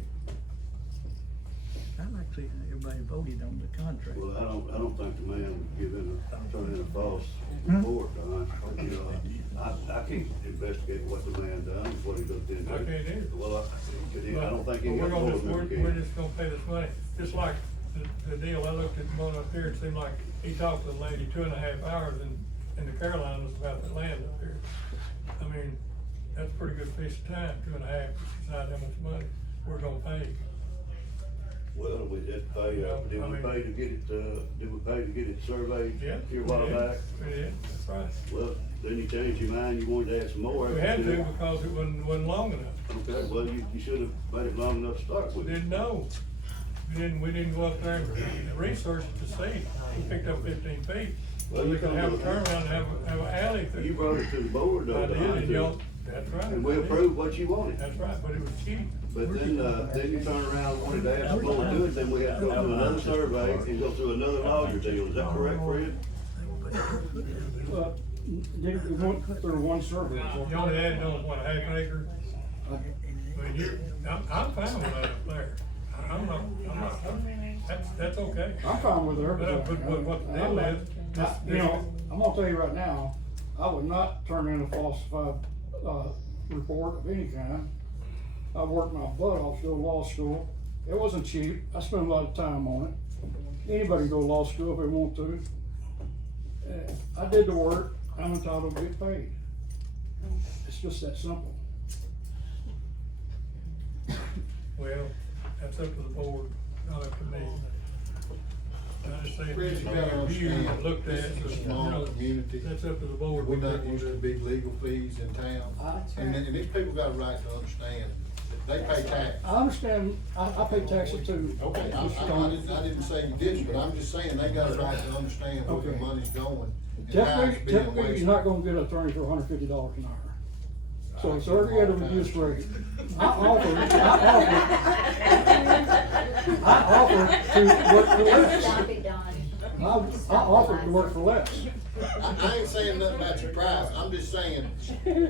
I'd like to see everybody voted on the contract. Well, I don't think the man would turn in a false report, Don. You know, I can't investigate what the man done, what he looked into. I can't either. Well, I don't think he But got more than we're just gonna pay this money, just like the deal, I looked at the one up here, it seemed like he talked to the lady 2.5 hours in the Carolinas about the land up here. I mean, that's a pretty good piece of time, 2.5, to decide how much money we're gonna pay. Well, we did pay, did we pay to get it surveyed Yeah. here a while back? We did, that's right. Well, then you changed your mind, you wanted to add some more. We had to because it wasn't long enough. Okay, well, you should have made it long enough to start We with. didn't know. We didn't go up there and research it to see. We picked up 15 feet. Well, So we you could come have a to- turnaround and have an alley through. You brought it to the board though. I did, Don, and to- y'all, that's right. And we I did. approved what you wanted. That's right, but it was cheap. But then you turn around and wanted to ask the board to do it, then we have to go through another survey and go through another lawyer deal. Is that correct, Fred? They went through one survey. You only added on, what, a half an acre? But I'm fine with that up there. I'm not, that's okay. I'm fine with her. But what the deal is, You know, I'm gonna tell you right now, I would not turn in a falsified, report of any kind. I worked my butt off to go to law school. It wasn't cheap. I spent a lot of time on it. Anybody can go to law school if they want to. I did the work. I'm entitled to get paid. It's just that simple. well, that's up to the board, not up to me. I just say, Fred, you gotta reviewed and understand, looked at, this is a but, you small know, community. that's up to the board. We're not used to big legal fees in town. And these people got a right to understand, they pay tax. I understand, I pay taxes too. Okay, I didn't say you didn't, but I'm just saying they got a right to understand where their Okay. money's going and how it's being Typically, wasted. you're not gonna get an attorney for $150 an hour. So it's already at a reduced rate. I offer to work for less. Stop it, Donnie. I offer to work for less. I ain't saying nothing about your price, I'm just saying,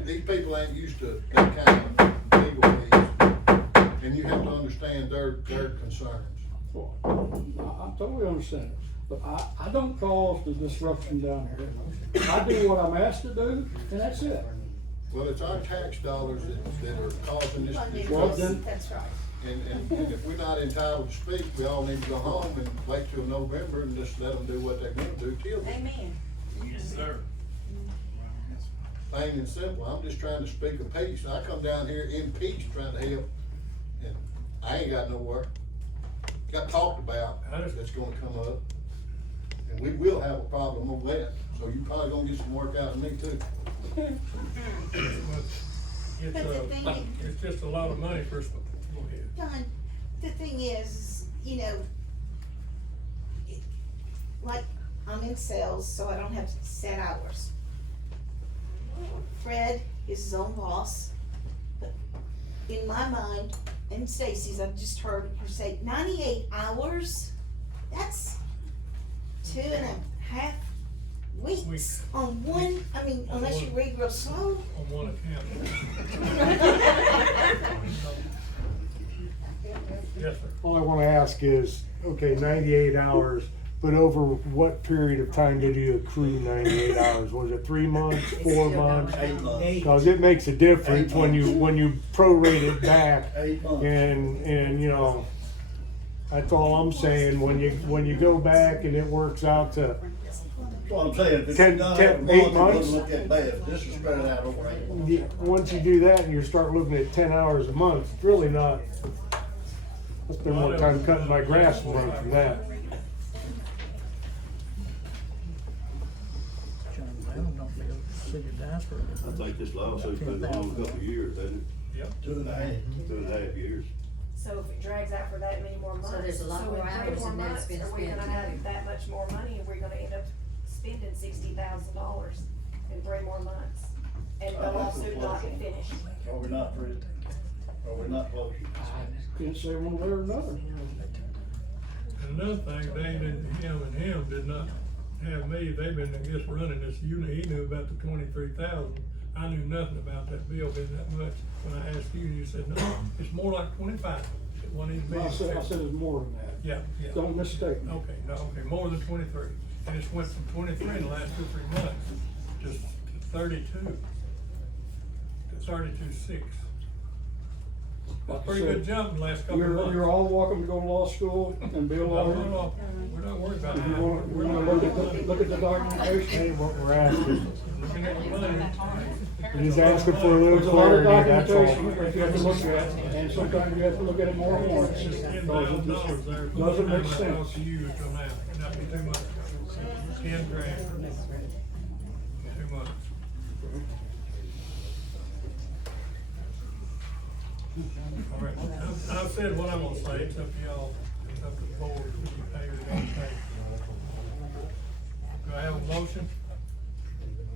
these people ain't used to that kind of legal fees. And you have to understand their concerns. I totally understand it, but I don't cause the disruption down here. I do what I'm asked to do, and that's it. Well, it's our tax dollars that are causing this Well, disruption. then- That's right. And if we're not entitled to speak, we all need to go home and wait till November and just let them do what they're gonna do till then. Amen. Yes, sir. Plain and simple, I'm just trying to speak a peace. I come down here in peace trying to help, and I ain't got nowhere. Got talked about, that's gonna come up. And we will have a problem over that, so you probably gonna get some work out of me too. It's just a lot of money for, go ahead. Don, the thing is, you know, like, I'm in sales, so I don't have set hours. Fred is his own boss, but in my mind, and Stacy's, I've just heard her say 98 hours? That's 2.5 weeks on one, I mean, unless you read real slow. On one account. Yes, sir. All I wanna ask is, okay, 98 hours, but over what period of time did you accrue 98 hours? Was it 3 months, 4 months? 8 months. Cause it makes a difference when you prorate it back 8 months. and, you know, that's all I'm saying, when you go back and it works out to, That's what I'm saying, if it's 10 not 10 every 8 month, it months? doesn't look that bad, this is spread out over 8 months. Once you do that and you start looking at 10 hours a month, it's really not, I spend more time cutting my grass a month than that. I think this lawsuit's been going on a couple of years, hasn't it? Yep. 2.5. 2.5 years. So if it drags out for that many more months. So there's a lot more in 3 hours more than that's months, been are we spent gonna have today? that much more money, and we're gonna end up spending $60,000 in 3 more months? And the lawsuit not be finished? Or we're not free, or we're not close. Can't say one way or another. And another thing, Dane and him did not have me, they've been, I guess, running this, he knew about the 23,000. I knew nothing about that bill being that much. When I asked you, you said, no, it's more like 25. one needs to be. I said it's more than that. Yeah, yeah. Don't mistake me. Okay, no, okay, more than 23. And it's went from 23 in the last 2 or 3 months to 32, to 32.6. A pretty good jump in the last couple of months. You're all welcome to go to law school and be a lawyer. No, we're not worried about If that. you wanna look at the documentation. Hey, what we're asking, Looking at the money. we're just asking for a little There's a lot of clarity, that's documentation all. that you have to look at, and sometimes you have to look at it more than once. It's just Because $10,000 it just there. doesn't make How sense. much you use till now, not be too much. 10 grand. Too much. All right, I've said what I'm gonna say, it's up to y'all, it's up to the board, if you pay or don't pay. Do I have a motion?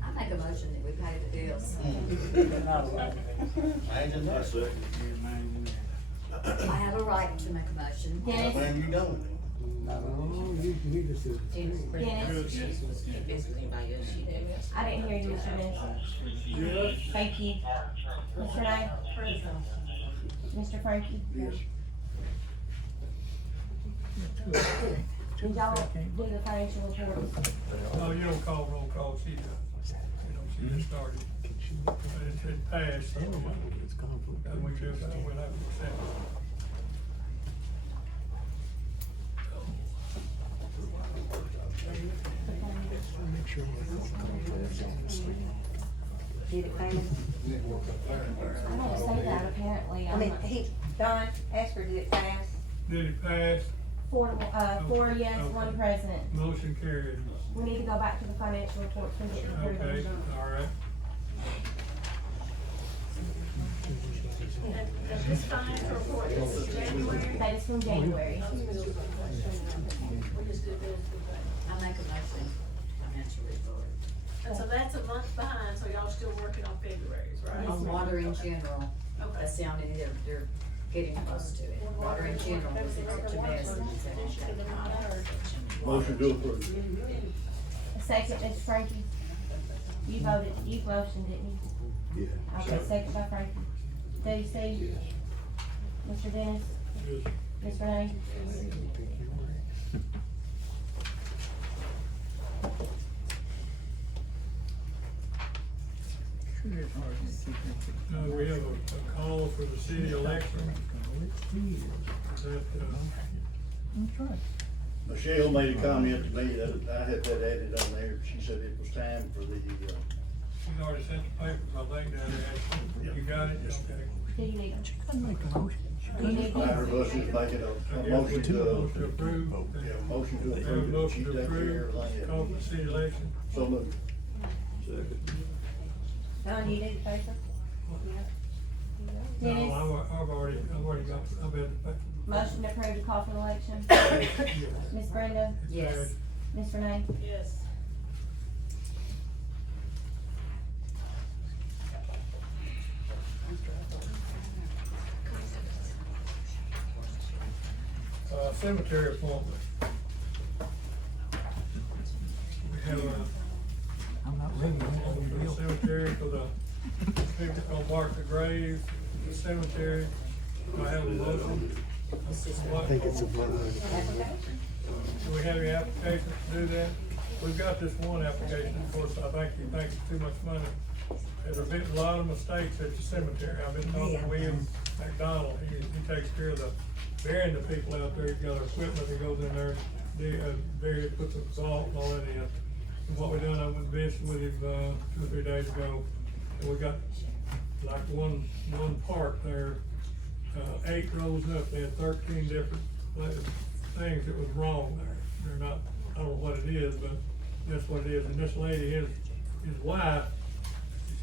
I make a motion that we pay the bills. I second. I have a right to make a motion. Dennis, Man, you don't. No, you just. Dennis, I didn't hear you, Mr. Dennis. Thank you. Mr. Knight? Mr. Frankie? Did y'all do the financial reports? No, you don't call roll call, she does. You know, she just started. But it passed, so, and we do, we'll have to accept it. Did it pass? I don't say that apparently. I mean, Don, asked her, did it pass? Did it pass? Four yes, one present. Motion carried. We need to go back to the financial reports and get the Okay, approval. all right. And this financial report, this is January. That is from January. I make a motion, financial report. And so that's a month behind, so y'all still working on February's, right? On water in general, Okay. that's sounding, they're getting close to it. Water in general was such a mess. and it's had Motion to approve. A second, Mr. Frankie. You voted, you motioned, didn't you? Yeah. Okay, second by Frankie. Stacy? Mr. Dennis? Mr. Knight? We have a call for the city election. Is that, That's right. Michelle made a comment to me that I had that added on there, she said it was time for the, she's already sent the papers, I think, down there. You got it? Okay. Do you need Can make a motion. Do you need Fire buses making a motion to, Motion to approve. yeah, motion to Have a approve. motion She to takes care approve, of everything. call for the city election. So moved. Second. Don, you need the paper? No, Dennis? I've already got, I've had the paper. Motion to approve the call for the election. Miss Brenda? Yes. Mr. Knight? Yes. Cemetery appointment. We have a I'm not ready. for the cemetery for the people gonna mark the graves, the cemetery. Do I have a motion? I think it's a vote. Do we have any applications to do that? We've got this one application, of course, I think he thinks it's too much money. There's been a lot of mistakes at the cemetery. I've been talking to William McDonald, he takes care of the burying the people out there. He's got equipment that goes in there, bury, put the salt and all that in. And what we done, I went and visited with him, 2 or 3 days ago, and we got like one part there, 8 rows up, they had 13 different things that was wrong there. They're not, I don't know what it is, but that's what it is. And this lady, his wife,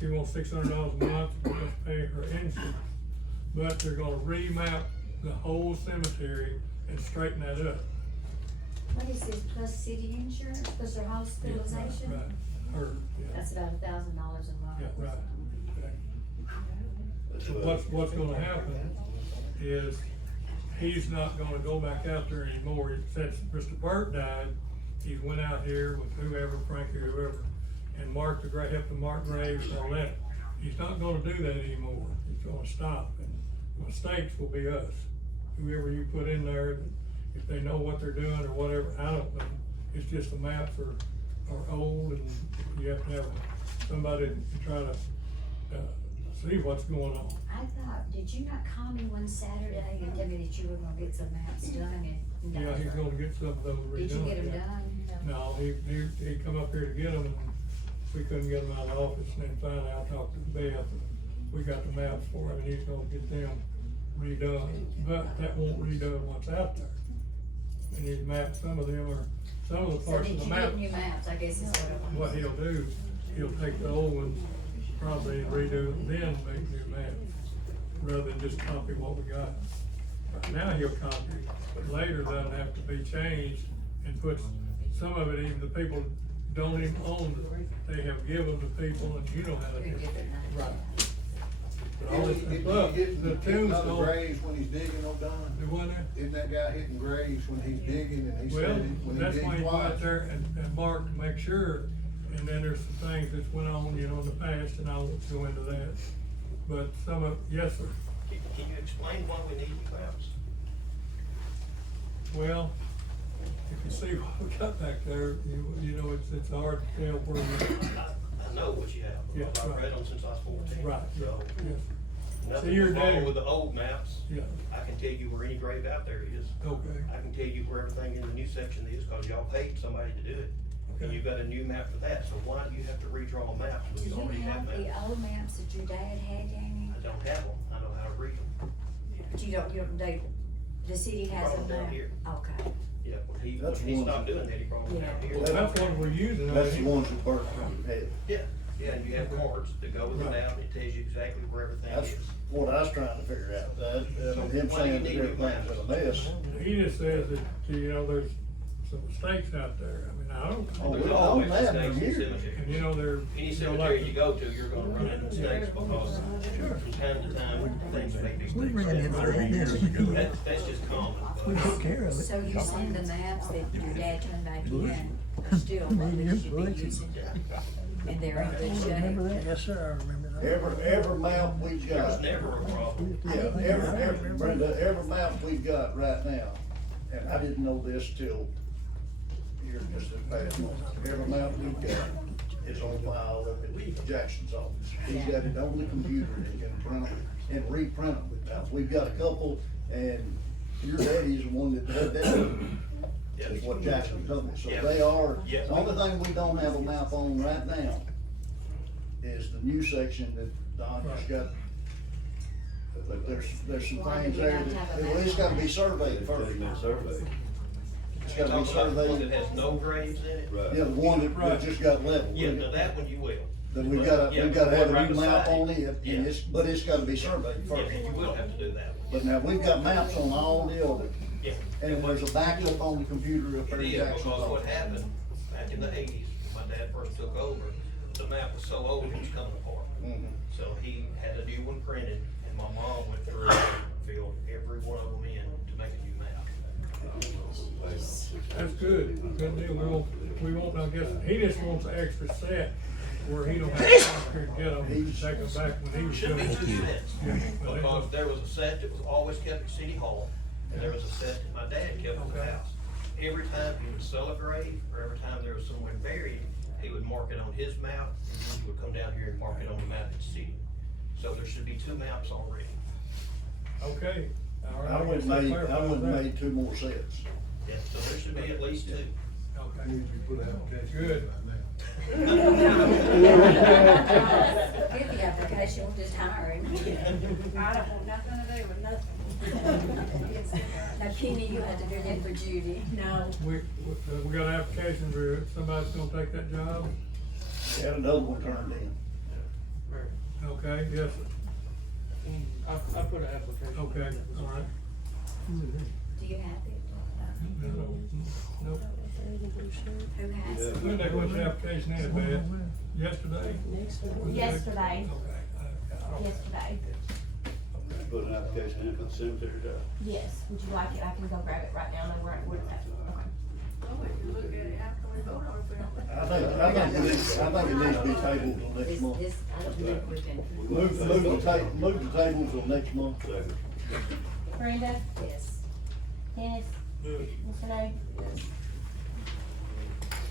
she wants $600 a month to pay her insurance. But they're gonna remap the whole cemetery and straighten that up. What is this, plus city insurance, plus their hospitalization? Right, her, yeah, That's about $1,000 a month. yeah, right. Okay. What's gonna happen is, he's not gonna go back out there anymore. Since Mr. Burt died, he went out here with whoever, Frankie, whoever, and marked the grave, helped to mark graves and all that. He's not gonna do that anymore. He's gonna stop, and the mistakes will be us. whoever you put in there, if they know what they're doing or whatever, I don't know. It's just the maps are old, and you have to have somebody to try to, see what's going on. I thought, did you not call me one Saturday and tell me that you were gonna get some maps done and? Yeah, he's gonna get some of those redone. Did you get them done? No, he come up here to get them, and we couldn't get them out of the office, and then finally I talked to Beth, and we got the maps for him, and he's gonna get them redone, but that won't redone what's out there. And these maps, some of the So parts did of the you map. get new maps, I guess is what I What want. he'll do, he'll take the old ones, probably and redo them, then make new maps, rather than just copy what we got. Right now he'll copy, but later that'll have to be changed and put, some of it even the people don't even own it. They have given to people, and you know how to do it. Right. But all this, look, the tombstone. Other graves when he's digging, Don? The one there? Isn't that guy hitting graves when he's digging and he Well, said it, when he that's why digs you go out twice? there and mark to make sure, and then there's some things that went on, you know, in the past, and I won't go into that. But some of, yes, sir. Can you explain why we need these maps? Well, if you see what we got back there, you know, it's hard to tell where I know what you have. Yeah, I've right. read them since I was 14. Right, yeah, So, yes. nothing See, your was wrong daddy- with the old maps. Yeah. I can tell you where any grave out there is. Okay. I can tell you where everything in the new section is, cause y'all paid somebody to do it. And Okay. you've got a new map for that, so why do you have to redraw maps when Do you you already have have the maps? old maps that your dad had, Danny? I don't have them, I know how to read them. But you don't, the city has Brought them them down now? here. Okay. Yeah, when he That's stopped one- doing that, he brought them down here. Well, that's what we're using. That's the ones that Bert had. Yeah, and you have cards that go with it now, and it tells you exactly where everything That's is. what I was trying to figure out, him saying that everything's in a mess. He just says that, you know, there's some mistakes out there. I mean, I don't. Oh, There's we've always known that for mistakes in years. cemeteries. And you know, they're. Any you know, cemetery like- you go to, you're gonna run into mistakes because from time to time, things make mistakes. We ran into that years ago. That's just common. We took care of it. So you're saying the maps that your dad turned back in are still what we should be using? And they're in good shape? Remember that? Yes, sir, I remember that. Every map we've There's got, never a problem. yeah, Brenda, every map we've got right now, and I didn't know this till here just this past month. Every map we've got is on file up at Jackson's office. He's got it on the computer and can print them and reprint them. Now, we've got a couple, and your daddy's the one that had that. Is what Jackson told me, so Yeah. they are, Yeah. the only thing we don't have a map on right now is the new section that Don just got. But there's some Why do things we there not that, have a well, map it's gotta on be it? surveyed first. Survey. It's You gotta be talk about the one surveyed. that has no graves in it? Right. Yeah, the one that just got leveled. Yeah, now that one you will. Then we've Yeah, gotta have right a new map beside on it, and Yeah. but it's gotta be surveyed Yeah, first. you will have to do that one. But now, we've got maps on all the others, Yeah. and there's a backup on the computer up there It in is, Jackson's because what office. happened back in the 80s, when my dad first took over, the map was so old it was coming apart. Mhm. So he had a new one printed, and my mom went through and filled every one of them in to make a new map. That's good, good deal. We won't, I guess, he just wants an extra set where he don't have to come here and get them, take them back when he was Should be doing two it. sets, Yeah, but it- because there was a set that was always kept at City Hall, and there was a set that my dad kept at the house. Every time he would sell a grave, or every time there was someone buried, he would mark it on his map, and then he would come down here and mark it on the map at the city. So there should be two maps already. Okay. All right. I wouldn't guess that made, I clarifies wouldn't that. made two more sets. Yeah, so there should be at least two. Okay. Good. Get the application, we'll just hire him. I don't want nothing to do with nothing. Now Kenny, you have to do that for Judy. No. We got an application for, somebody's gonna take that job? Had another one turned in. Okay, yes, sir. I put an application. Okay, all right. Do you have it? Nope. Who has it? When they put the application in, Beth? Yesterday? Yesterday. Okay. Yesterday. Put an application in for the cemetery job. Yes, would you like it? I can go grab it right now, and we're at, okay. I think it needs to be tabled till next month. I don't think we can. Move the table till next month. Brenda, Yes. Dennis, Mr. Day.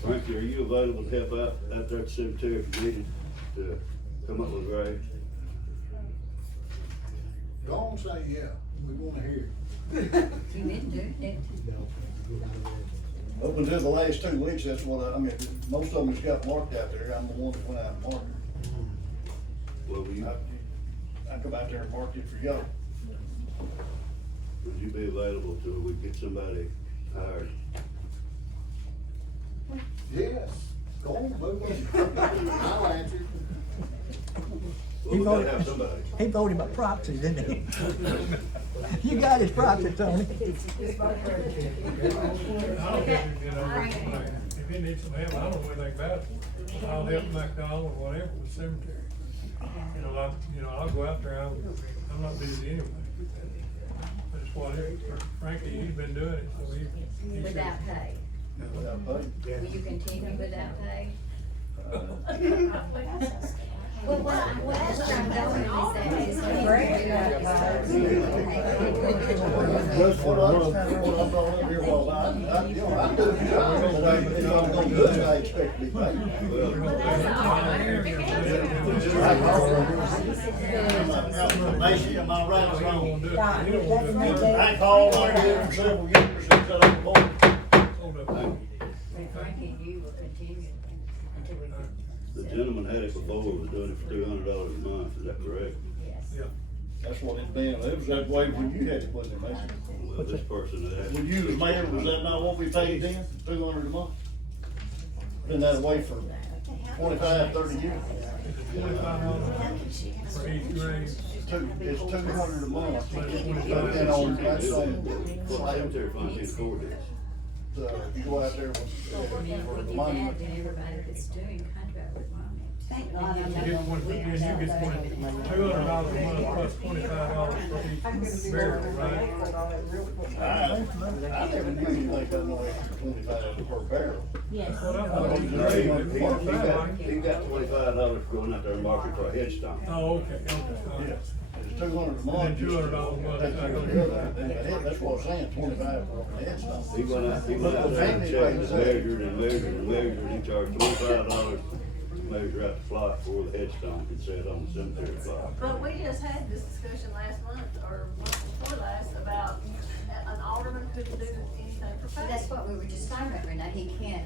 Frankie, are you available to help out there at the cemetery if you needed to come up with a grave? Go on, say yeah, we wanna hear. You been doing it. Up until the last 2 weeks, that's what I mean, most of them's got marked out there, I'm the one that went out and marked it. Well, will you, I come out there and mark it for y'all. would you be available till we get somebody hired? Yes, go on, move on. I'll answer. Well, we gotta have somebody. He voted by proxy, didn't he? You got his proxy, Tony. I don't think you know, if he needs some help, I don't know anything about it. I'll help McDonald or whatever with cemetery. I'll go out there, I'm not busy anyway. But it's whatever, Frankie, he's been doing it, so he should. Without pay. Without pay. Will you continue without pay? Well, what I'm going is Just what I brought up here was, I do the job, but if I'm gonna do it, I expect to be paid. Macy, am I right or wrong? I called on here for several years and got on board. Frankie, you will continue until we can. The gentleman had it before, was doing it for $200 a month, is that correct? Yes. Yeah. That's what it's been, it was that way when you had it, wasn't it, Macy? Well, this person that had. When you was mayor, was that not what we paid then, $200 a month? Been that way for 25, 30 years. $25 for each grave. It's $200 a month. And on that side, cemetery fund can't afford this. go out there with, For the for the monument. and everybody that's doing contract with monuments. Thank God. You get $200 a month plus $25 for each burial, right? I never knew anything like that, no extra 25 per barrel. Yes. Well, I He got $25 for going out there and marking for a headstone. Oh, okay. Yeah, it's $200 a month. And $200 a month. That's what I'm saying, 25 for a headstone. He went out there and checked and measured, he charged $25 to measure out the plot for the headstone, it said on the cemetery plot. But we just had this discussion last month, or month before last, about an alderman couldn't do anything for So pay. that's what we were just talking about, Renee, he can't,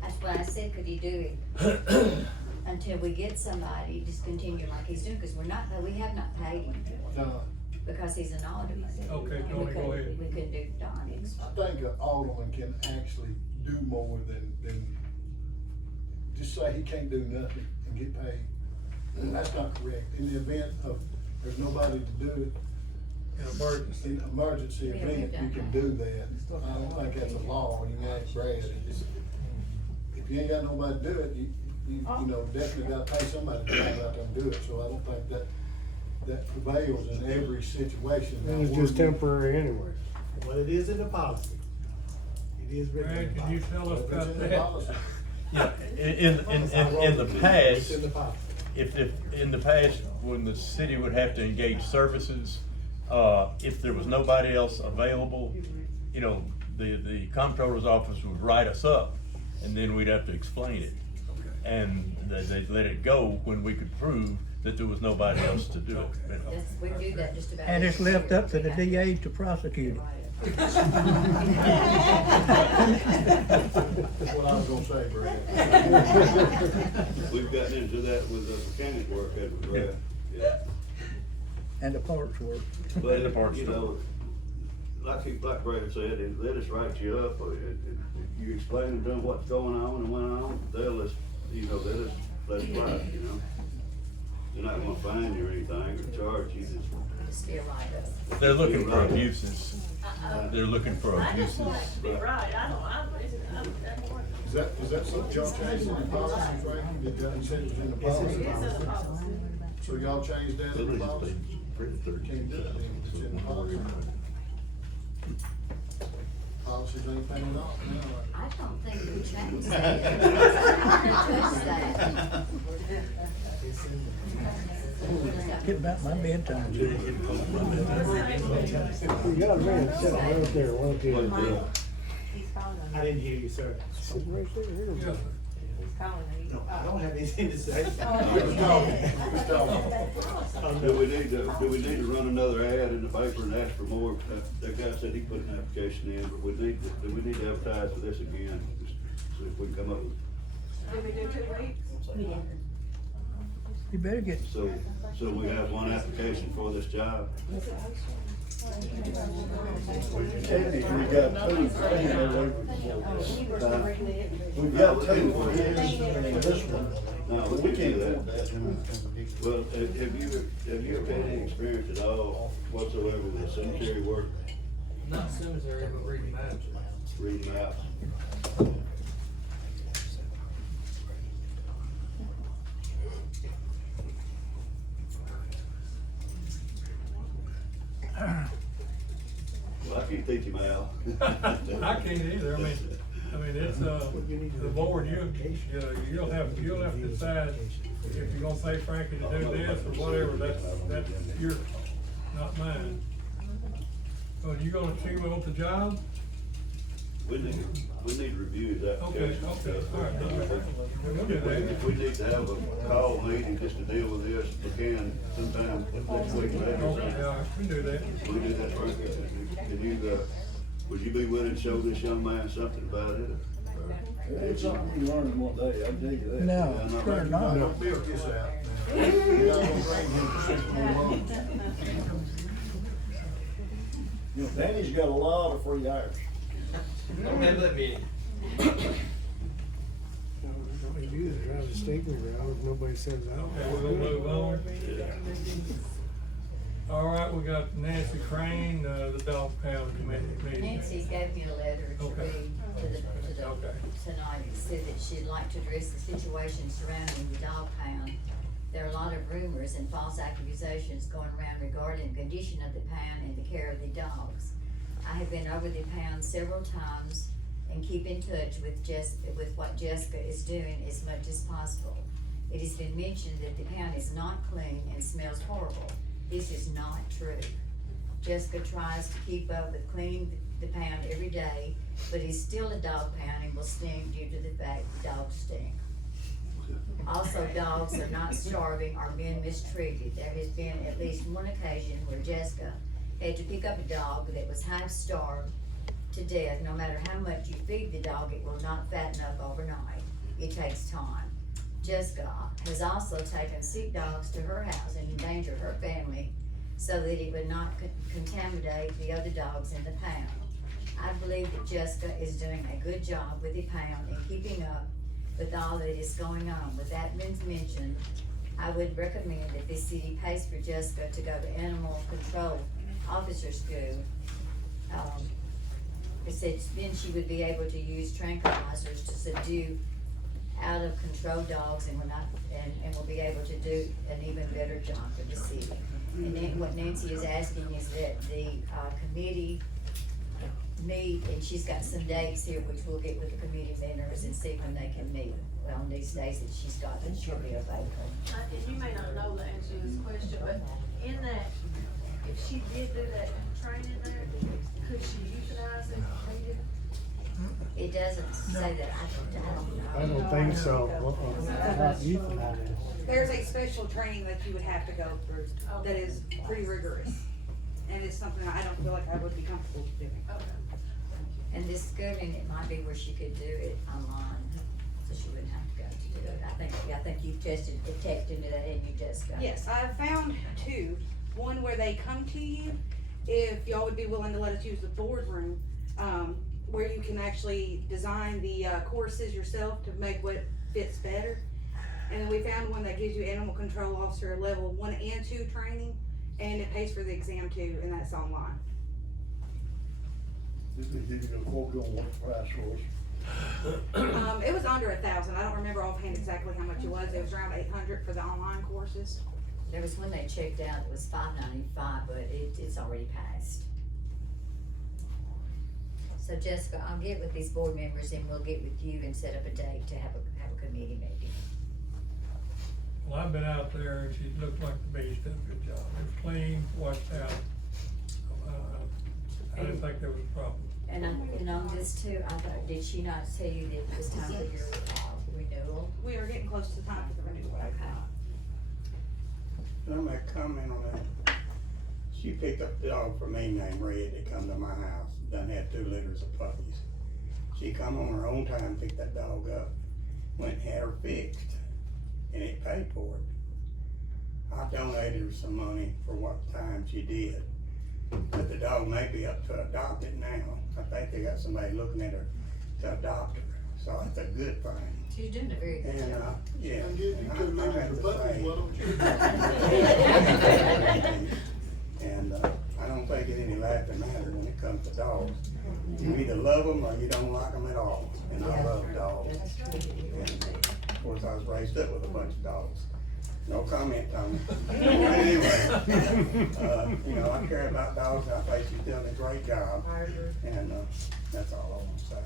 that's why I said, could he do it? Until we get somebody, just continue like he's doing, cause we have not paid him, No, because he's an alderman. Okay, And Tony, go ahead. we couldn't do Donnie's. I think an alderman can actually do more than just say he can't do nothing and get paid. And that's not correct. In the event of, there's nobody to do it, An emergency. in an emergency event, you can do that. I don't think that's a law, you can ask Brad. If you ain't got nobody to do it, you definitely gotta pay somebody to drive out there and do it, so I don't think that prevails in every situation. And it's just temporary anyway. Well, it is in the policy. It is written in Brad, the can you policy. tell us It's about in the that? policy. Yeah, in the It's past, in the policy. if in the past, when the city would have to engage services, if there was nobody else available, the comptroller's office would write us up, and then we'd have to explain it. And they'd let it go when we could prove that there was nobody else to do it. We do that just about. And it's left up to the DA to prosecute it. That's what I was gonna say, Brad. We've gotten into that with the mechanic work, haven't we, Brad? Yeah. And the parts work. But, like Brad said, let us write you up, or you explain to them what's going on and went on, they'll let us fly, They're not gonna fine you or anything, or charge you, Just be a write-up. They're looking for abuses. They're looking for I just abuses. want it to be right, that more. Is that something y'all changed in the policy, Frankie? Did y'all say it was in the policy? It's in the policy. So y'all changed that in the policy? Can't do it, then, it's in the policy. Policies ain't paying off now. I don't think we changed that. touch that. Get about my bedtime, Judy. You got a man sitting right there, why don't you? I didn't hear you, sir. Sitting right there. No, I don't have anything to say. Do we need to run another ad in the paper and ask for more? That guy said he put an application in, but do we need to advertise for this again? Just see if we can come up with, Did we do 2 weeks? You better get, so we have one application for this job? Eddie, we got two. We've got two for this one. No, We can't do afford that. Well, have you ever had any experience at all whatsoever with cemetery work? Not cemetery, but reading maps. Reading maps? Well, I can't teach him how. I can't either, I mean, it's, the board, you'll have to decide if you're gonna pay Frankie to do this or whatever, that's your, not mine. So you gonna see him on the job? We need to review his Okay, application. all right. We'll do that. If we need to have a call meeting just to deal with this, we can sometime next week. Okay, all right, we can do that. We do that, Frank. Can you, would you be willing to show this young man something about it? It's something you learn in one day, I'll tell you that. no, sure not. Don't build this out. You gotta train him for 6 more months. You know, Danny's got a lot of free hours. Don't have that meeting. All you do is drive the staking ground if nobody says I don't. Okay, we're gonna move on. All right, we got Nancy Crane, the dog pound meeting. Nancy gave me a letter to Okay. read Okay. tonight. It said that she'd like to address the situation surrounding the dog pound. There are a lot of rumors and false accusations going around regarding the condition of the pound and the care of the dogs. I have been over the pound several times and keep in touch with what Jessica is doing as much as possible. It has been mentioned that the pound is not clean and smells horrible. This is not true. Jessica tries to keep up with cleaning the pound every day, but it's still a dog pound and will stink due to the fact the dogs stink. Also, dogs are not starving or being mistreated. There has been at least one occasion where Jessica had to pick up a dog that was half starved to death. No matter how much you feed the dog, it will not fatten up overnight. It takes time. Jessica has also taken sick dogs to her house and endangered her family so that it would not contaminate the other dogs in the pound. I believe that Jessica is doing a good job with the pound and keeping up with all that is going on. With that being mentioned, I would recommend that the city pays for Jessica to go to animal control officer school. It said then she would be able to use tranquilizers to subdue out of control dogs and will be able to do an even better job for the city. And then what Nancy is asking is that the committee meet, and she's got some dates here, which we'll get with the committee members and see when they can meet. Well, on these days that she's got, that she'll be available. And you may not know the answer to this question, but in that, if she did do that training there, could she euthanize it if needed? It doesn't say that, I don't know. I don't think so. Not euthanize. There's a special training that you would have to go through that is pretty rigorous. And it's something I don't feel like I would be comfortable doing. Okay. And this schooling, it might be where she could do it online, so she wouldn't have to go to do it. I think you've texted into that, and you just got. Yes, I've found two. One where they come to you, if y'all would be willing to let us use the boardroom, where you can actually design the courses yourself to make what fits better. And then we found one that gives you animal control officer level 1 and 2 training, and it pays for the exam too, and that's online. Did they give you a quote on what the price was? It was under 1,000. I don't remember offhand exactly how much it was. It was around 800 for the online courses. There was one they checked out that was $595, but it's already passed. So Jessica, I'll get with these board members and we'll get with you and set up a date to have a committee maybe. Well, I've been out there and she looked like the beast, did a good job. It was clean, washed out. I didn't think there was a problem. And on this too, I thought, did she not tell you that it was time for your renewal? We are getting close to time for the renewal. Let me comment on that. She picked up the dog for me named Red that come to my house, done had 2 litters of puppies. She come on her own time, picked that dog up, went and had her fixed, and it paid for it. I donated her some money for what time she did. But the dog may be up to adopt it now. I think they got somebody looking at her to adopt her, so that's a good thing. She's doing a very good And, job. yeah. I'll give you and 2 I litters have of to puppies, say- why don't you? And, I don't think it's any laughing matter when it comes to dogs. You either love them or you don't like them at all, and I love dogs. And, of course, I was raised up with a bunch of dogs. No comment, Tommy. Anyway, you know, I care about dogs, I think she's doing a great job. And, that's all I want to say.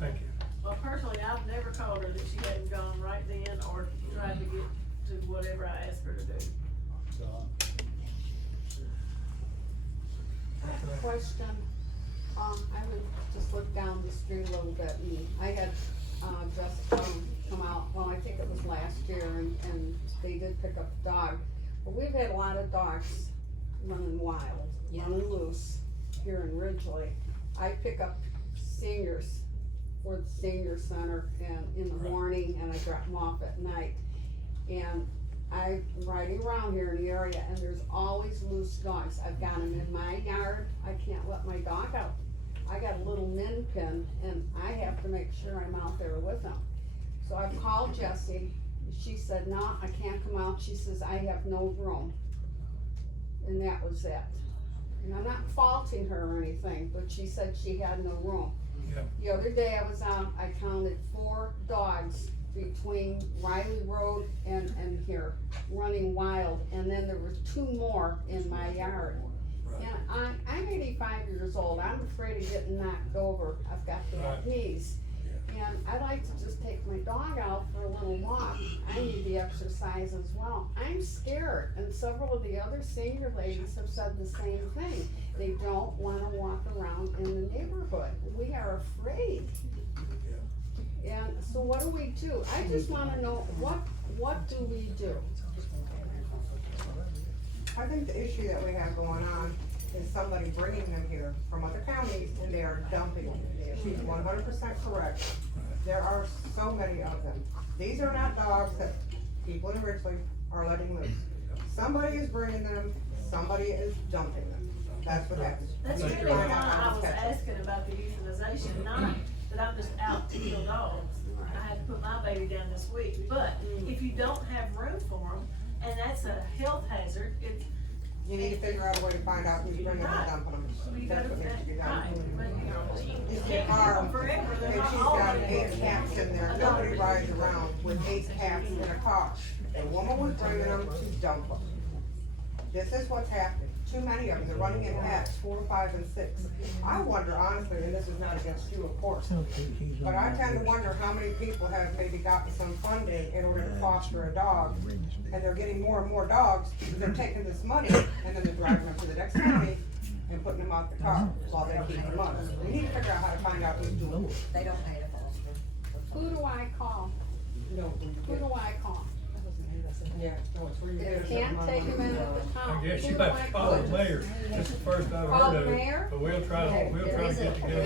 Thank you. Well, personally, I've never called her that she hadn't gone right then or tried to get to whatever I asked her to do. Question, I would just look down the street a little bit and I had, Jessica come out, well, I think it was last year and they did pick up a dog. But we've had a lot of dogs running wild, running loose here in Ridgely. I pick up seniors for the senior center and in the morning and I drop them off at night. And I'm riding around here in the area and there's always loose dogs. I've got them in my yard. I can't let my dog out. I got a little min pin and I have to make sure I'm out there with them. So I've called Jessie. She said, no, I can't come out. She says, I have no room. And that was it. And I'm not faulting her or anything, but she said she had no room. Yeah. The other day I was out, I counted 4 dogs between Riley Road and here, running wild, and then there were 2 more in my yard. And I'm 85 years old, I'm afraid of getting knocked over, I've got bad knees. And I like to just take my dog out for a little walk, I need the exercise as well. I'm scared, and several of the other senior ladies have said the same thing. They don't wanna walk around in the neighborhood, we are afraid. And so what do we do? I just wanna know, what do we do? I think the issue that we have going on is somebody bringing them here from other counties and they are dumping them. She's 100% correct. There are so many of them. These are not dogs that people in Ridgely are letting loose. Somebody is bringing them, somebody is dumping them. That's what happens. That's really why I was asking about the euthanization, not that I'm just out to kill dogs. I had to put my baby down this week, but if you don't have room for them, and that's a health hazard, it's. You need to figure out a way to find out who's bringing them and dumping them. That's what needs to be done. If she's got 8 cats in there, nobody rides around with 8 cats in a car. The woman was bringing them to dump them. This is what's happening. Too many of them, they're running in packs, 4, 5, and 6. I wonder honestly, and this is not against you, of course, but I tend to wonder how many people have maybe gotten some funding in order to foster a dog, and they're getting more and more dogs, they're taking this money, and then they're driving them to the next county and putting them out the car while they keep the money. We need to figure out how to find out who's doing it. They don't pay to foster. Who do I call? Who do I call? Yeah, no, it's where you If get you can't take them into the town, I guess who you do have I to call the call? mayor. That's the first I've Call heard the of mayor? it, but we'll try to get together.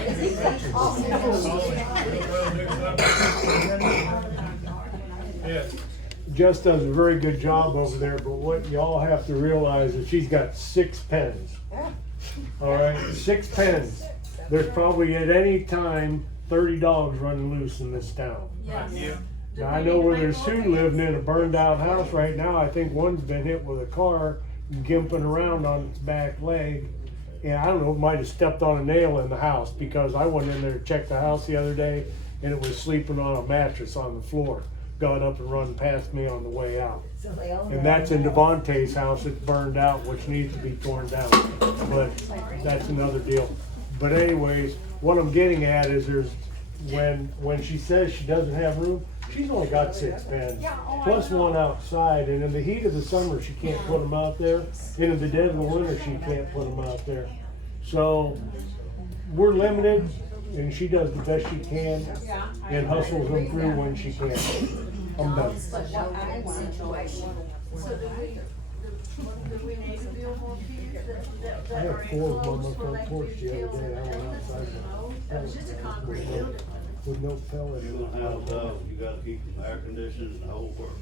Yes. Jess does a very good job over there, but what y'all have to realize is she's got 6 pens. All right, 6 pens. There's probably at any time 30 dogs running loose in this town. Yes. Now, I know where there's 2 living in a burned out house right now. I think one's been hit with a car, gimping around on its back leg. And I don't know, it might have stepped on a nail in the house, because I went in there to check the house the other day and it was sleeping on a mattress on the floor. Got up and run past me on the way out. And that's in Devontae's house. It's burned out, which needs to be torn down. But that's another deal. But anyways, what I'm getting at is when she says she doesn't have room, she's only got 6 pens, plus one outside, and in the heat of the summer, she can't put them out there, and in the dead of the winter, she can't put them out there. So, we're limited, and she does the best she can, and hustles them through when she can. I'm done. Situation. So do we need to build more pews that I had are 4 of them on enclosed my where they front can porch be the other day, I went killed? outside. That was just a concrete building. With no pellet. You're gonna have dogs, you gotta keep them air conditioned and the whole work.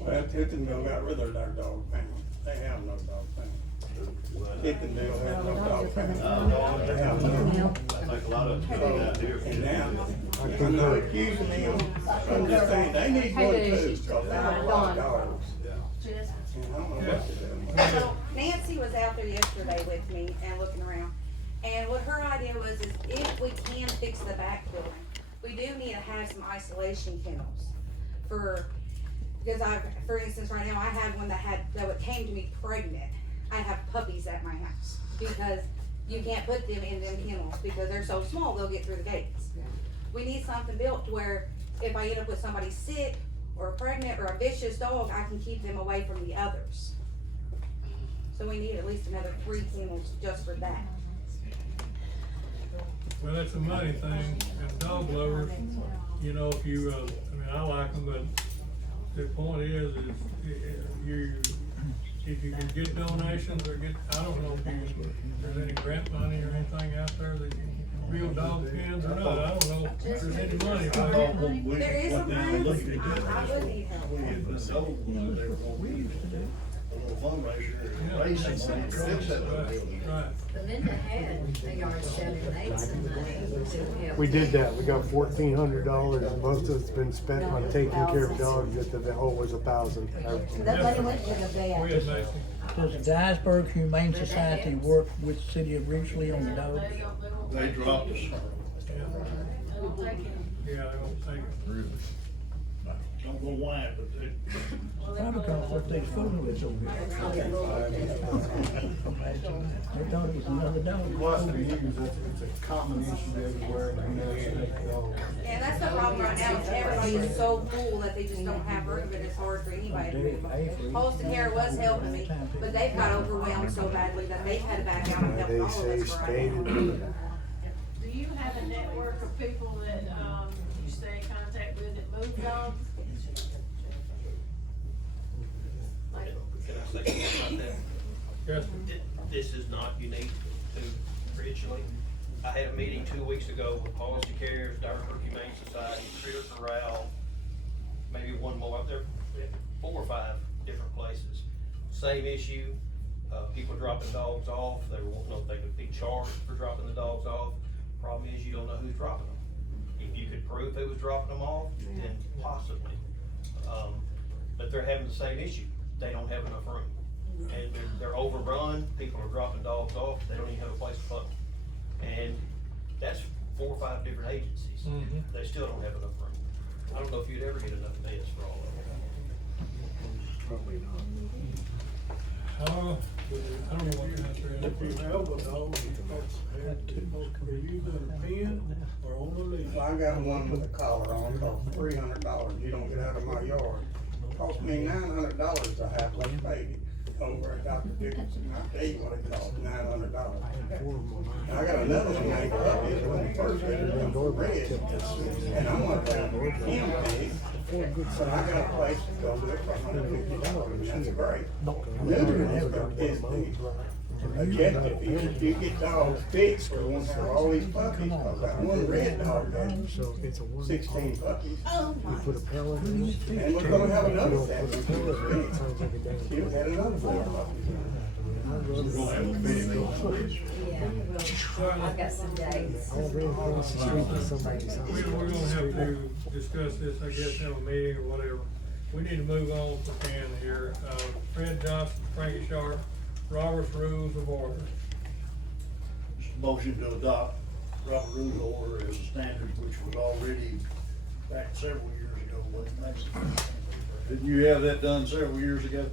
Well, Pittsonville got rid of their dog pound. They have no dog pound. Pittsonville has no dog pound. They have none. I think a lot of them come down here. And now, I'm not accusing them, I'm just saying, they need one too, because they have a lot of dogs. And I don't know what to do. So Nancy was out there yesterday with me and looking around, and what her idea was is if we can fix the back building, we do need to have some isolation kennels because for instance, right now I have one that came to me pregnant. I have puppies at my house because you can't put them in them kennels because they're so small they'll get through the gates. We need something built to where if I end up with somebody sick or pregnant or a vicious dog, I can keep them away from the others. So we need at least another 3 kennels just for that. Well, it's a money thing, and dog lovers, you know, if you, I like them, but the point is if you can get donations or I don't know if there's any grant money or anything out there that you can build dog pens or not, I don't know if there's any money. There is some money, I would need help. A little fundraiser, and raise some money to fix that little building. Belinda had a yard sale and made some money to help. We did that, we got $1,400, and most of it's been spent on taking care of dogs, at the hole was $1,000. That money went to the vet. Does the Iceberg Humane Society work with the city of Ridgely on the dogs? They dropped us. Yeah, they won't take it. Don't go whine, but they. Probably because what they food was over here. They thought it was another dog. Plus, it's a common issue everywhere in the United States. And that's the problem right now, is everybody is so full that they just don't have room, and it's hard for anybody to move. Holston Care was helping me, but they've got overwhelmed so badly that they've had to back out and help all of us for right now. Do you have a network of people that, you stay in contact with that move dogs? Can I say something about that? Yes. This is not unique to Ridgely. I had a meeting 2 weeks ago with Policy Cares, Darfur Humane Society, Critter Corral, maybe one more up there, 4 or 5 different places. Same issue, people dropping dogs off, they won't know if they could be charged for dropping the dogs off. Problem is you don't know who's dropping them. If you could prove who was dropping them off, then possibly. But they're having the same issue. They don't have enough room. And they're overrun, people are dropping dogs off, they don't even have a place to put them. And that's 4 or 5 different agencies. They still don't have enough room. I don't know if you'd ever get enough beds for all of them. Probably not. I don't know what the answer is. If you have a dog, are you gonna pen or on the leash? Well, I got one with a collar on, it costs $300, you don't get out of my yard. Cost me $900 to have this baby over at Dr. Dickinson. I'll tell you what it cost, $900. And I got another one made up, it's when the first red, and I'm gonna have him big. But I got a place to go do it for $150, that's great. Neuter is big. Objective, if you get dogs fixed for all these puppies, cause that one red dog had 16 puppies. You put a pellet in it. And we're gonna have another set. You had another 4 puppies. I've got some dates. We're gonna have to discuss this, I guess, have a meeting or whatever. We need to move on if we can here. Fred Johnson, Frankie Sharp, Robert's Rules of Order. Motion to adopt Robert Rules of Order as a standard, which was already back several years ago, wasn't it? Didn't you have that done several years ago?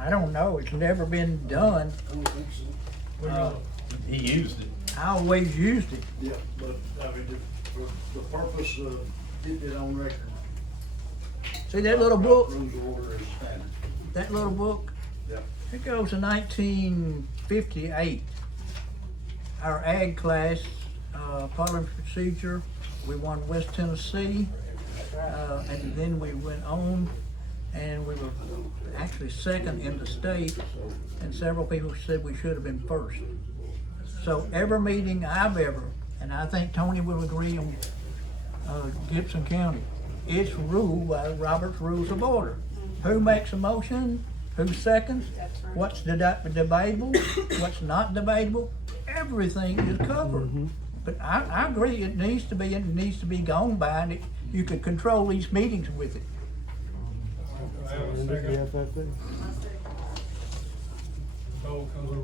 I don't know, it's never been done. I don't think so. He used it. I always used it. Yeah, but, I mean, for the purpose of getting it on record. See that little book? Rules of order is standard. That little book? Yep. It goes to 1958. Our ag class, parliamentary procedure, we won West Tennessee, and then we went on, and we were actually second in the state, and several people said we should have been first. So every meeting I've ever, and I think Tony will agree on Gibson County, it's ruled by Robert's Rules of Order. Who makes a motion, who seconds, what's debatable, what's not debatable, everything is covered. But I agree, it needs to be gone by, and you could control these meetings with it. I have a second. Roll call.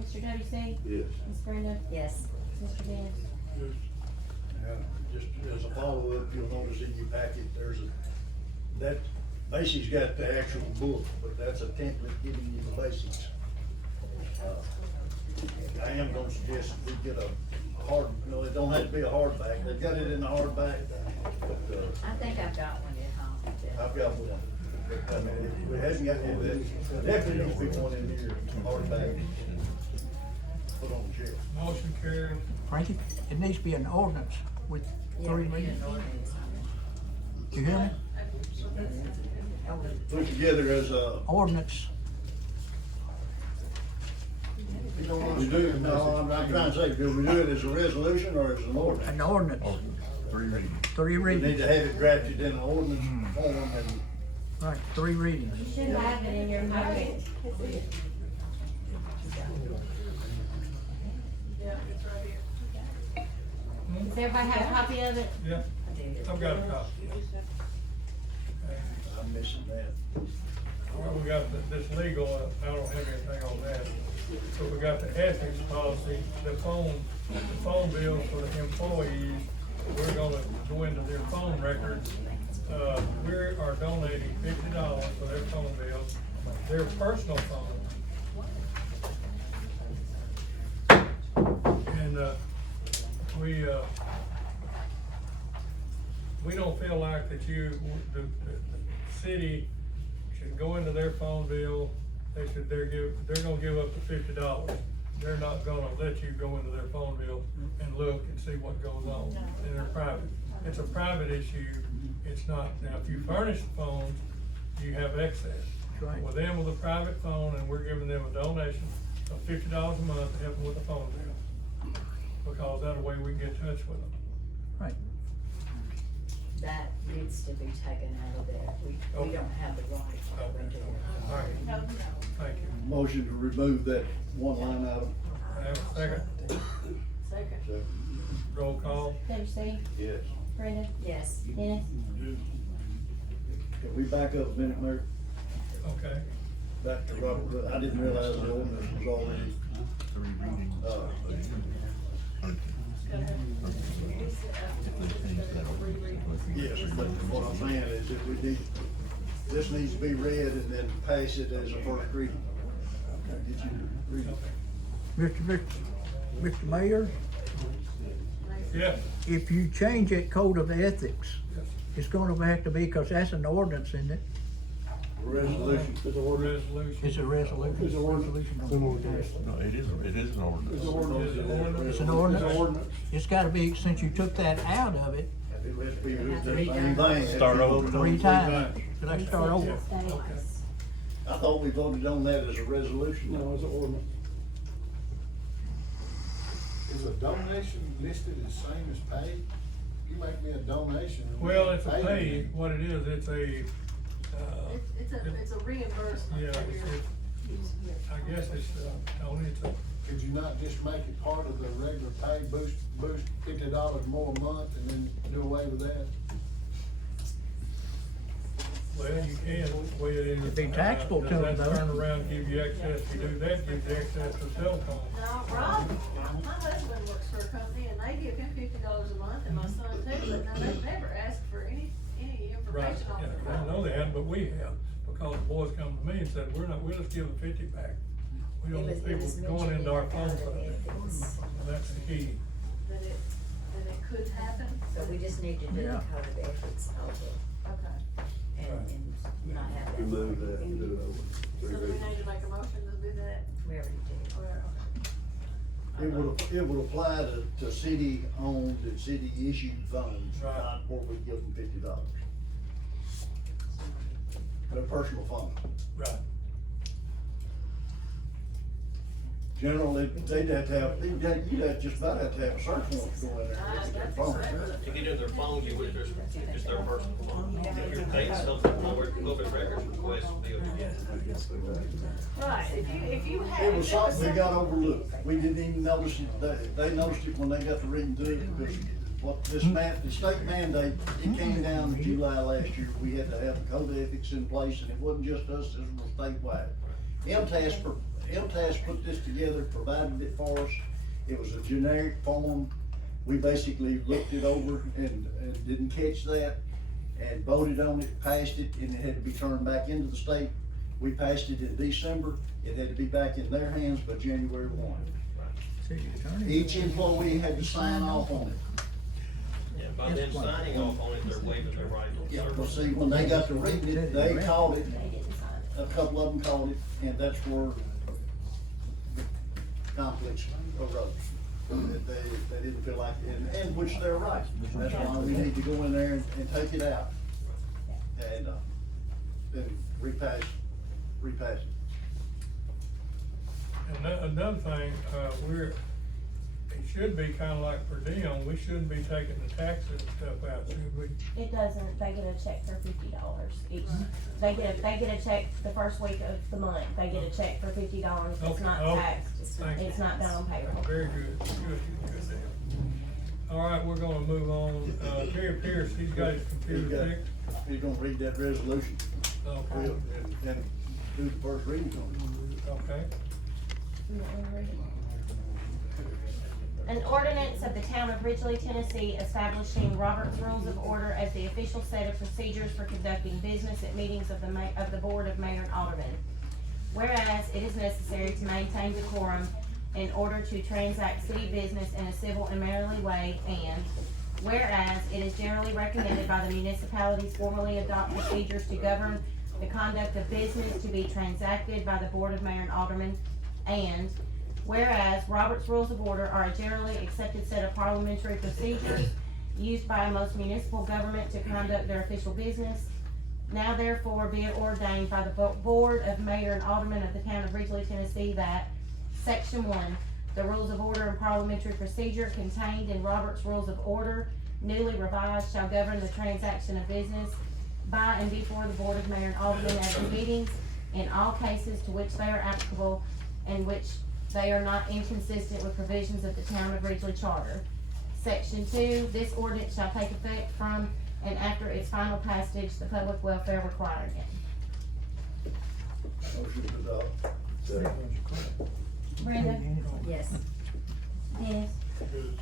Mr. W.C.? Yes. Ms. Brenda? Yes. Mr. Dennis? Just as a follow-up, you'll notice in your packet, that Macy's got the actual book, but that's a template giving you the basics. I am gonna suggest we get a hard, no, it don't have to be a hardback, they've got it in the hardback, but, I think I've got one at home. I've got one. But, I mean, if it hasn't got any of that, definitely needs to be one in here, hardback. Put on the shelf. Motion carried. Frankie, it needs to be an ordinance with 3 readings. You hear me? Put together as a. Ordinance. We do, no, I'm not trying to say, do we do it as a resolution or as an ordinance? An ordinance. 3 readings. 3 We readings. need to have it drafted in an ordinance form and. Right, 3 readings. You should have it in your packet. Yeah, it's right here. Does everybody have a copy of it? Yeah, I've got a copy. I'm missing that. Well, we got this legal, I don't have anything on that. So we got the ethics policy, the phone bill for the employees. We're gonna go into their phone records. We are donating $50 for their phone bills, their personal phone. And, we don't feel like that the city should go into their phone bill. They're gonna give up the $50. They're not gonna let you go into their phone bill and look and see what goes on, and they're private. It's a private issue, it's not, now, if you furnish the phones, you have access. Right. With them with a private phone, and we're giving them a donation of $50 a month to help them with the phone bill. Because that way we can get in touch with them. Right. That needs to be taken out of there. We don't have the right to go into it. All right, thank you. Motion to remove that one line item. I have a second. Second. So, Roll call. W.C.? yes. Brenda? Yes. Dennis? Can we back up a minute, Mayor? Okay. Back to Robert, I didn't realize the ordinance was already, yes, but what I'm saying is that this needs to be read and then pass it as a first reading. Did you read it? Mr. Mayor, Yes. if you change that code of ethics, it's gonna have to be, because that's an ordinance, isn't it? Resolution. It's an ordinance. Resolution. It's a resolution. It's an ordinance. No, it is an It's an ordinance. ordinance. It's an ordinance. It's an ordinance. It's an ordinance. It's gotta be, since you took that out of it, It has to be the same thing. Start over. 3 times. Let's start over. I thought we voted on that as a resolution. No, it's an ordinance. Is a donation listed as same as pay? You make me a donation. and Well, it's a me. pay, what it is, it's a, It's a reimbursement. yeah, I guess it's, Tony, it's a, Could you not just make it part of the regular pay, boost $50 more a month and then do away with that? well, you can, way it is. It'd be taxable to them, Does that though. turn around, and give you access, you do that, gives you access to telecom. Now, Rob, my husband works for a company and they give him $50 a month and my son too, but now they've never asked for any Right, information on yeah, it. I know they haven't, but we have, because the boys come to me and said, we'll just give the 50 back. We don't want people going into our phone book. That's the key. That it could happen? So we just need to do the Yeah. code of ethics also, Okay. and not have that. Remove that and do it over. So do we need to make a motion to do that? We already did. Okay. It would apply to city-owned and city-issued funds, Right. not where we give them $50. Their personal funds. Right. Generally, they'd have to have, you'd have just about have to have a search warrant to go in there and get their phone. To get in their phone, you would, if it's their personal phone. If you're paying something for public records request, bill. Right, if you had. It was something that got overlooked. We didn't even notice it, they noticed it when they got to reading through it, because what this the state mandate, it came down in July last year. We had to have a code of ethics in place, and it wasn't just us, this was statewide. MTAS put this together, provided it for us. It was a generic form. We basically looked it over and didn't catch that, and voted on it, passed it, and it had to be turned back into the state. We passed it in December. It had to be back in their hands by January 1. Each employee had to sign off on it. Yeah, by them signing off on it, they're waiving their right to Yeah, serve. well, see, when they got to reading it, they called it, a couple of them called it, and that's where conflicts arose. They didn't feel like, and which they're right. That's why we need to go in there and take it out. And, then repass it. And another thing, it should be kinda like per diem, we shouldn't be taking the taxes and stuff out, should we? It doesn't, they get a check for $50 each. They get a check the first week of the month, they get a check for $50, it's Okay, not okay. taxed, Thank you. it's not done on payroll. Very good, good deal. All right, we're gonna move on, Terry Pierce, he's got his computer fixed. He's gonna read that resolution. Okay. And do the first reading on it. Okay. You want me to read it? An ordinance of the town of Ridgely, Tennessee, establishing Robert's Rules of Order as the official set of procedures for conducting business at meetings of the Board of Mayor and Aldermen. Whereas it is necessary to maintain decorum in order to transact city business in a civil and mannerly way, and whereas it is generally recommended by the municipalities formally adopt procedures to govern the conduct of business to be transacted by the Board of Mayor and Aldermen, and whereas Robert's Rules of Order are a generally accepted set of parliamentary procedures used by most municipal government to conduct their official business, now therefore be it ordained by the Board of Mayor and Aldermen of the town of Ridgely, Tennessee, that Section 1, the Rules of Order and Parliamentary Procedure contained in Robert's Rules of Order, newly revised, shall govern the transaction of business by and before the Board of Mayor and Aldermen at the meetings in all cases to which they are applicable and which they are not inconsistent with provisions of the town of Ridgely Charter. Section 2, this ordinance shall take effect from and after its final passage, the public welfare requiring it. Motion to adopt. Brenda? Yes. Dennis?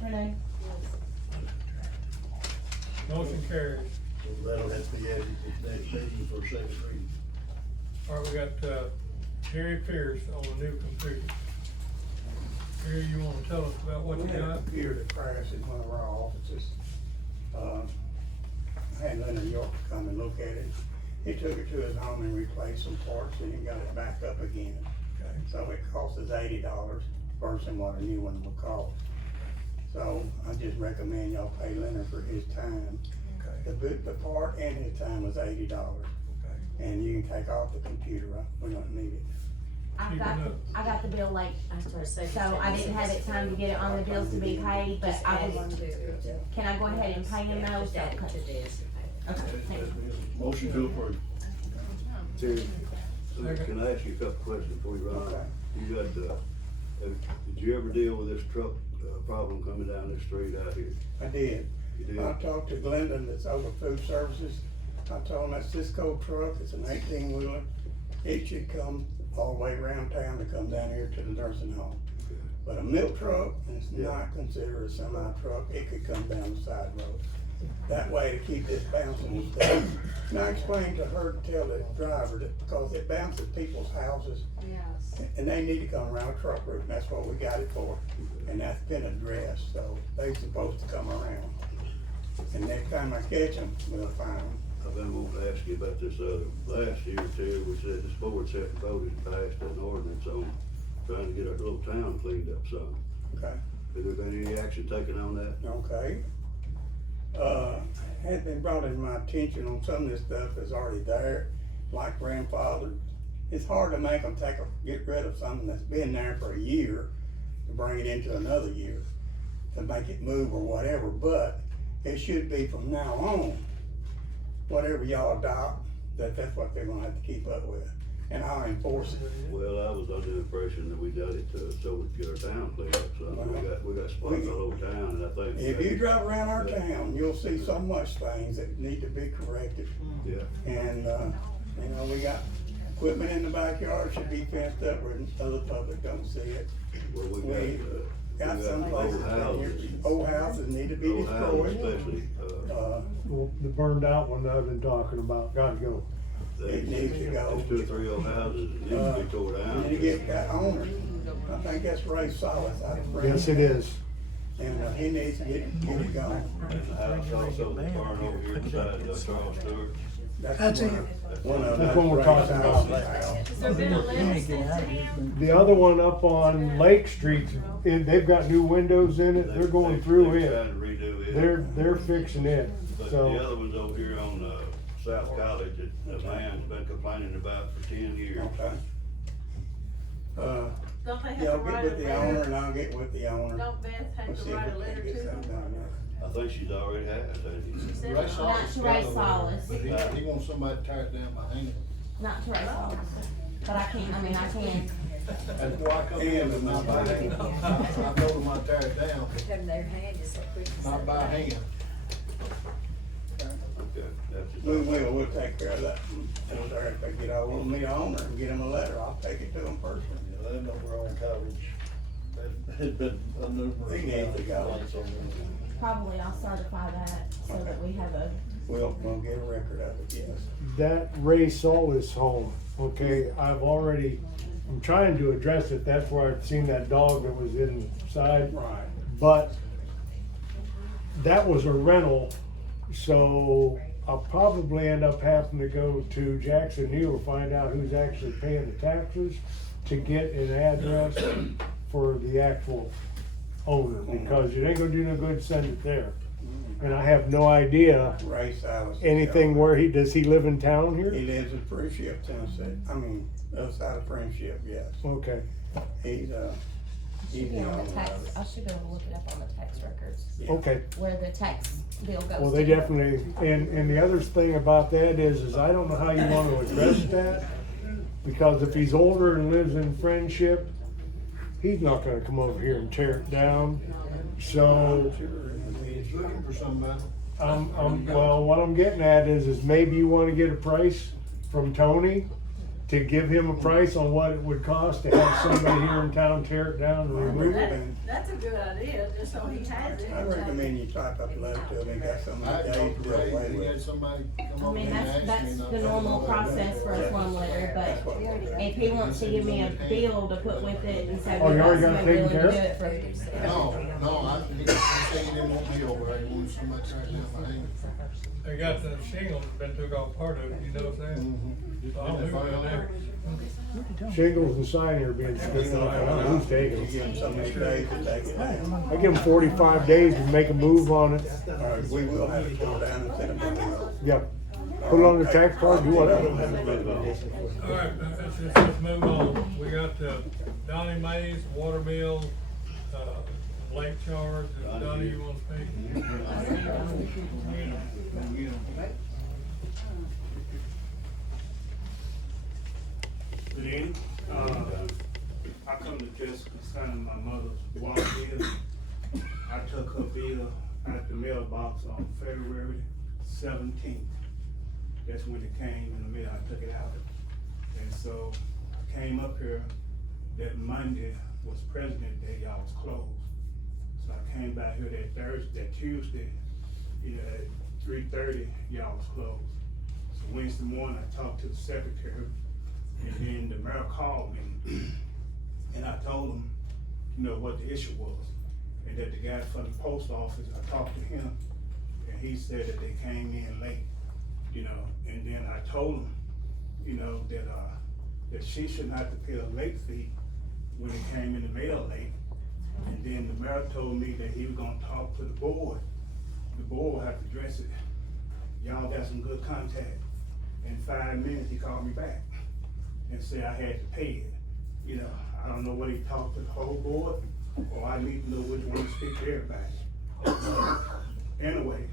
Renee? Motion carries. So that'll have to be added to the next meeting for second reading. All right, we got, Terry Pierce on the new computer. Terry, you wanna tell us about what you We had a got? computer that crashed in one of our offices. I had Leonard York come and look at it. He took it to his home and replaced some parts and he got it back up again. Okay. So it cost us $80 versus what a new one would cost. So I just recommend y'all pay Leonard for his time. Okay. The part and his time was $80. Okay. And you can take off the computer, we don't need it. I got the bill late, I was gonna say. so I didn't have it time to get it on the bills to be paid, but I was, can I go ahead and pay him those? Just add it to this. Okay, thank you. Motion to approve. Terry, can I ask you a couple questions before you run? Okay. You got, did you ever deal with this truck, problem coming down this street out here? I did. You did? I talked to Glendon that's over food services. I told him that Cisco truck, it's an 18-wheeler. It should come all the way around town to come down here to the nursing home. But a milk truck is not considered a semi-truck. It could come down the side road. That way to keep this bouncing and stuff. And I explained to her to tell the driver that because it bounces people's houses Yes. and they need to come around a truck route, and that's what we got it for. And that's been addressed, so they supposed to come around. And next time I catch them, we'll find them. I've been wanting to ask you about this, last year too, we said this board set and voted and passed an ordinance on trying to get our little town cleaned up some. Okay. Has there been any action taken on that? Okay. Has been brought to my attention on some of this stuff that's already there, like grandfather. It's hard to make them get rid of something that's been there for a year, to bring it into another year, to make it move or whatever, but it should be from now on, whatever y'all adopt, that's what they're gonna have to keep up with, and I'll enforce it. Well, I was under the impression that we done it so we could get our town cleaned up some. We got spots all over town, and I think. If you drive around our town, you'll see so much things that need to be corrected. Yeah. And, you know, we got equipment in the backyard should be fenced up where other public don't see it. Well, We got some places down here, old houses need to be Old houses destroyed. especially, Well, the burned out one that I've been talking about, gotta go. It needs to go. There's 2 or 3 old houses that need to be tore down. And you get that owner, I think that's Ray Solis out of Frankie. Yes, it is. And, he needs to get it going. And the house also that's burned over here beside Charles Stewart. That's it. One of them. That's what we're talking about. Has there been a letter sent to him? The other one up on Lake Street, they've got new windows in it, they're going through They're it. trying to redo it. They're fixing it, But the so. other one's over here on, South College that a man's been complaining about for 10 years. Okay. Don't they have Yeah, to I'll get write a with the owner letter? and I'll get with the owner. Don't Beth have We'll to see if write a we letter can to get something them? done. I think she's already has, hasn't She she? said Ray it's Solis Not to got Ray a letter, Solis. But he wants somebody to tear it down by hand. Not to Ray Solis, but I can. That's why I come in, but not by hand. I told him I'd tear it down, Them their hand is so quick. not by hand. Okay, that's it. We'll take care of that. And there, if they get all of me the owner and get them a letter, I'll take it to them personally. Yeah, they know we're on coverage. It's been a numerous. They need to go. Probably I'll certify that so that we have a. We'll get a record of it, yes. That Ray Solis home, okay, I'm trying to address it, that's where I've seen that dog that was inside. Right. But that was a rental, so I'll probably end up having to go to Jackson Hill to find out who's actually paying the taxes to get an address for the actual owner, because it ain't gonna do no good to send it there. And I have no idea Ray Silas. anything where does he live in town here? He lives in Friendship, Tennessee. I mean, other side of Friendship, yes. Okay. He's Should be the on owner the tax. of it. I should be able to look it up on the tax records Yeah. Okay. where the tax bill goes. Well, they to. definitely, and the other thing about that is I don't know how you wanna address that. Because if he's older and lives in Friendship, he's not gonna come over here and tear it down. So, He's looking for somebody. well, what I'm getting at is maybe you wanna get a price from Tony to give him a price on what it would cost to have somebody here in town tear it down and remove it. That's a good idea, just so he has it. I recommend you type up a letter to him, and got some I days talked to to do Ray, away he with had it. somebody come I over mean, and that's ask me. and I the told him normal I process for a slum letter, but if he wants to give me a bill to put with it and say Oh, you we got already got it somebody willing taken to do care it for. he said he didn't want me over there, he wanted somebody to tear it down by hand. They got the shingles been took off part of it, you know what I'm saying? So I'll move it there. Shingles and sign are being taken off, I don't know who's taking You give him them. so many days to take it down. I give them 45 days to make a move on it. We will have it tore down and send it back. Yep. Put it on the tax card, do whatever. All right, let's move on. We got, Donnie Mays, water bill, lake charge, Donnie, you want to speak? Good evening. I come to just concerning my mother's water bill. I took her bill at the mailbox on February 17th. That's when it came in the mail, I took it out. And so I came up here, that Monday was President Day, y'all was closed. So I came back here that Tuesday, Yeah, at 3:30, y'all was closed. So Wednesday morning, I talked to the secretary, and then the mayor called me, and I told him, you know, what the issue was. And that the guy from the post office, I talked to him, and he said that they came in late, you know, and then I told him, you know, that she shouldn't have to pay a late fee when it came in the mail late. And then the mayor told me that he was gonna talk to the board. The board will have to address it. Y'all got some good contact. In 5 minutes, he called me back and said I had to pay it. You know, I don't know whether he talked to the whole board, or I need to know which one to speak to everybody. Anyway,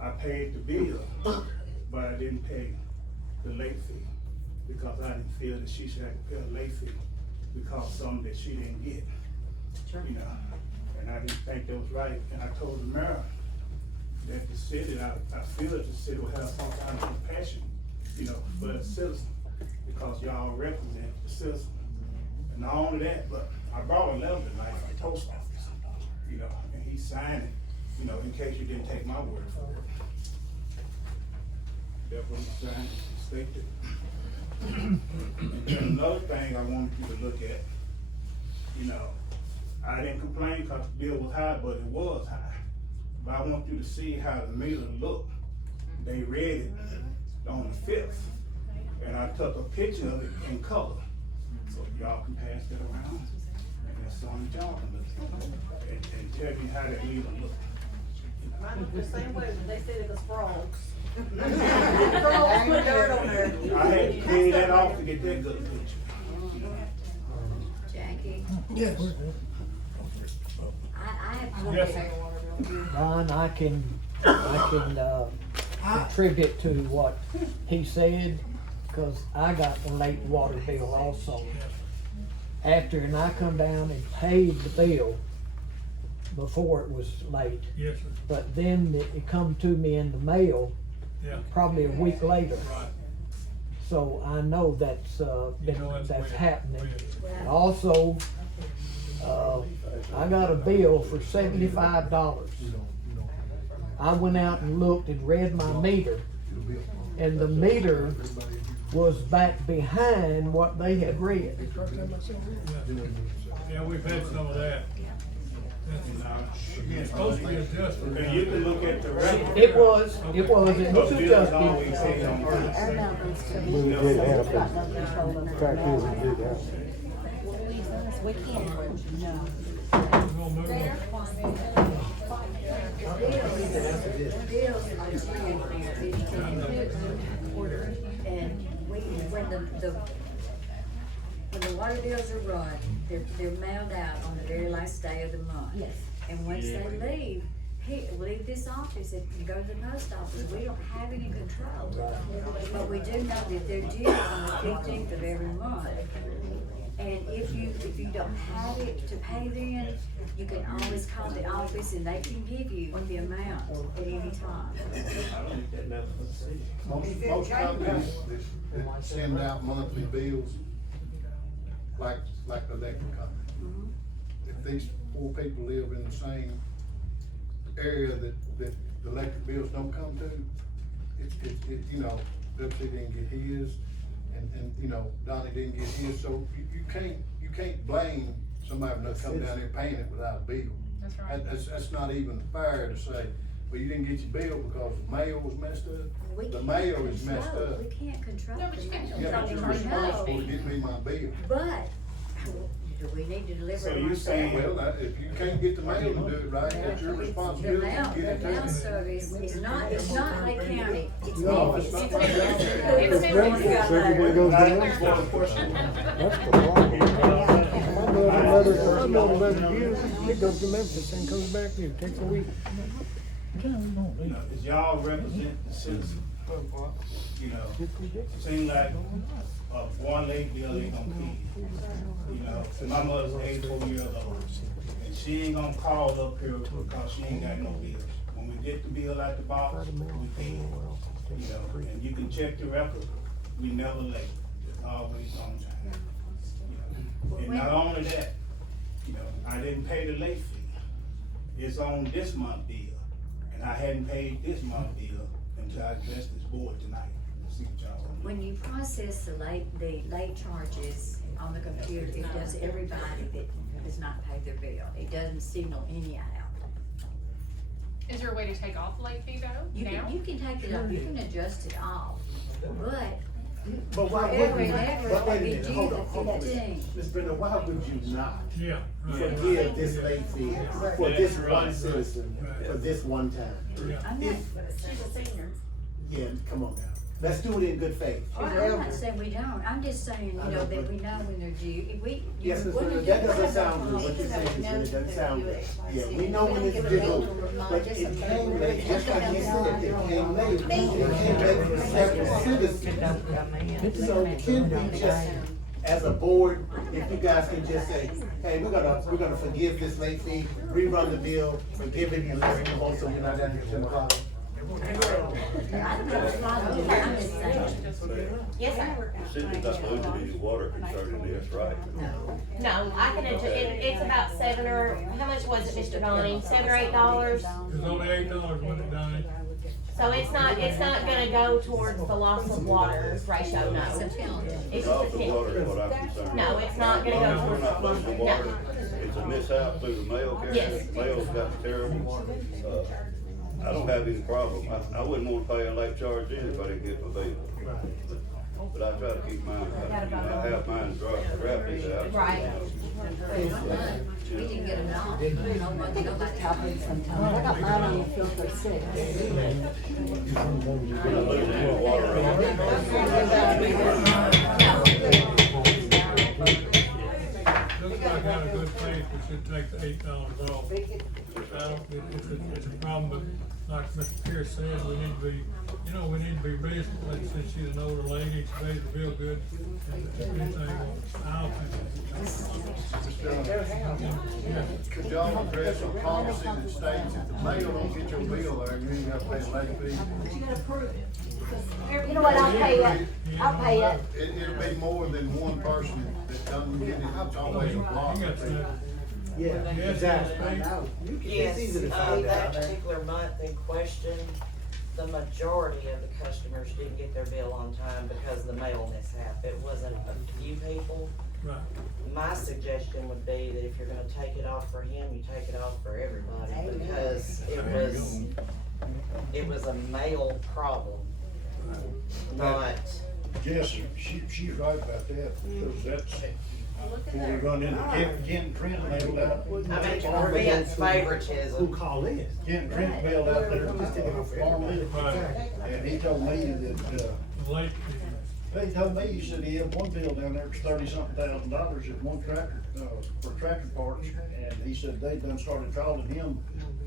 I paid the bill, but I didn't pay the late fee because I didn't feel that she should have to pay a late fee because something that she didn't get. You know, and I didn't think that was right. And I told the mayor that the city, I feel that the city will have some kind of compassion, you know, for the citizen, because y'all represent the citizen. And not only that, but I brought a letter tonight from the post office, you know, and he signed it, you know, in case you didn't take my word for it. That's what he signed, he stated. And then another thing I wanted you to look at, you know, I didn't complain because the bill was high, but it was high. But I want you to see how the meter looked. They read it on the 5th, and I took a picture of it in color. So y'all can pass that around, and that's something y'all can look at and tell me how that meter looked. Mine looked the same way, but they said it was frogs. Frogs put dirt on there. I had to clean that off to get that good picture. Jackie? Yes. I have Yes, one. Ron, I can contribute to what he said, cause I got a late water bill also. And I come down and paid the bill before it was late. Yes, sir. But then it come to me in the mail, Yeah. probably a week later. Right. So I know that's, that's weird. happening. Also, I got a bill for $75. I went out and looked and read my meter, and the meter was back behind what they had read. Yeah, we've had some of that. It's supposed to be adjusted. And you can look at the record. It was Those bills always adjusted. say on We did have got no control of it. Fact is, it did happen. We can't, no. We're gonna move on. Bills are and when the water bills are run, they're mailed out on the very last day of the month. Yes. And once they leave this office and go to the post office, we don't have any control. But we do know that they're due on the 15th of every month. And if you don't have it to pay then, you can always call the office and they can give you the amount at any time. Most companies that send out monthly bills, like the electric company. If these poor people live in the same area that the electric bills don't come to, it you know, Pepsi didn't get his, and you know, Donnie didn't get his, so you can't blame somebody for not coming down here paying it without a bill. That's right. That's not even fair to say, well, you didn't get your bill because the mail was messed up. The mail is messed up. We can't control No, but you can't the mail. Yeah, but you're responsible to get me my bill. But we need to deliver So it you saying, ourselves. Well, if you can't get the mail to do it right, that's your responsibility to get it The mail done. service is not, it's not Lake County, it's No, Memphis. it's not. Everybody goes down. That's the problem. I know 11 years, it goes to Memphis and comes back here, it takes a week. you know, is y'all represent the citizen? You know, seem like one late bill ain't gonna keep. You know, my mother's 84 years old, and she ain't gonna call up here because she ain't got no bills. When we get the bill out the box, we pay it. You know, and you can check the record, we never late, it's always on time. You know, and not only that, you know, I didn't pay the late fee. It's on this month's bill, and I hadn't paid this month bill until I addressed this board tonight. See what y'all want. When you process the late charges on the computer, it does everybody that does not pay their bill. It doesn't signal any out. Is there a way to take off the late fee though, You now? can take it off, you can adjust it off, but why forever wouldn't and you? ever, But it wait a will be minute, due hold the on, hold on. 15. Ms. Brenda, why would you not Yeah. forgive this late fee for Yeah, this right, one right, citizen, right. for this one time? Yeah. I'm not, she's a senior. Yeah, come on now. Let's do it in good faith. I'm not saying we don't, I'm just saying, you know, that we know when they're due, if we. Yes, Ms. when Brenda, you that do doesn't have sound a good, what problem, you're saying, Ms. Brenda, doesn't sound good. Yeah, we We know when don't it's get a due, bill to remind but us it of came that. late, just like you said, it came late. It came late from several citizens. So can we just, as a board, if you guys can just say, hey, we're gonna forgive this late fee, rerun the bill, forgive it, and let's move on, so you're not down here till 10 o'clock. I don't have a problem with it, I'm just saying. Yes, sir. The city's not losing any water concerning this, right? No, I can, it's about how much was it, Mr. Donnie? $7 or $8? It's only $8, wasn't it, Donnie? So it's not gonna go towards the loss of water ratio, no. It's just Loss a of water is penalty. what I'm concerned. No, it's not gonna go We're not towards, losing water. It's a mishap through the mail carrier. Yes. Mail's got terrible. I don't have any problem. I wouldn't want to pay a late charge in if I didn't get my bill. But I try to keep mine, I have mine drafted out. Right. We didn't get them all. Nobody. Sometimes. I got mine on the filter 6. We're not losing any water. Looks like out of good faith, we should take the $8 off. It's a problem, but like Mr. Pierce said, we need to be, we need to be reasonable, and since she's an older lady, she pays the bill good, and if anything, I'll pay it. Could y'all address a policy that states if the mail don't get your bill there, you ain't gotta pay a late fee? You gotta prove it. You know what, I'll pay it. I'll pay it. It'll be more than one person that doesn't get it, it's always a block. Yeah, exactly. Yes, that particular month in question, the majority of the customers didn't get their bill on time because of the mail mishap. It wasn't a few people. Right. My suggestion would be that if you're gonna take it off for him, you take it off for everybody, because it was a mail problem, not. Yes, she's right about that, because that's, when we run into Kent Trent mailed out. I mean, it prevents favoritism. Who called in? Kent Trent mailed out there, and he told me that, he told me, he said he had one bill down there, it was $30-something thousand at one tractor, for tractor parts, and he said they done started calling him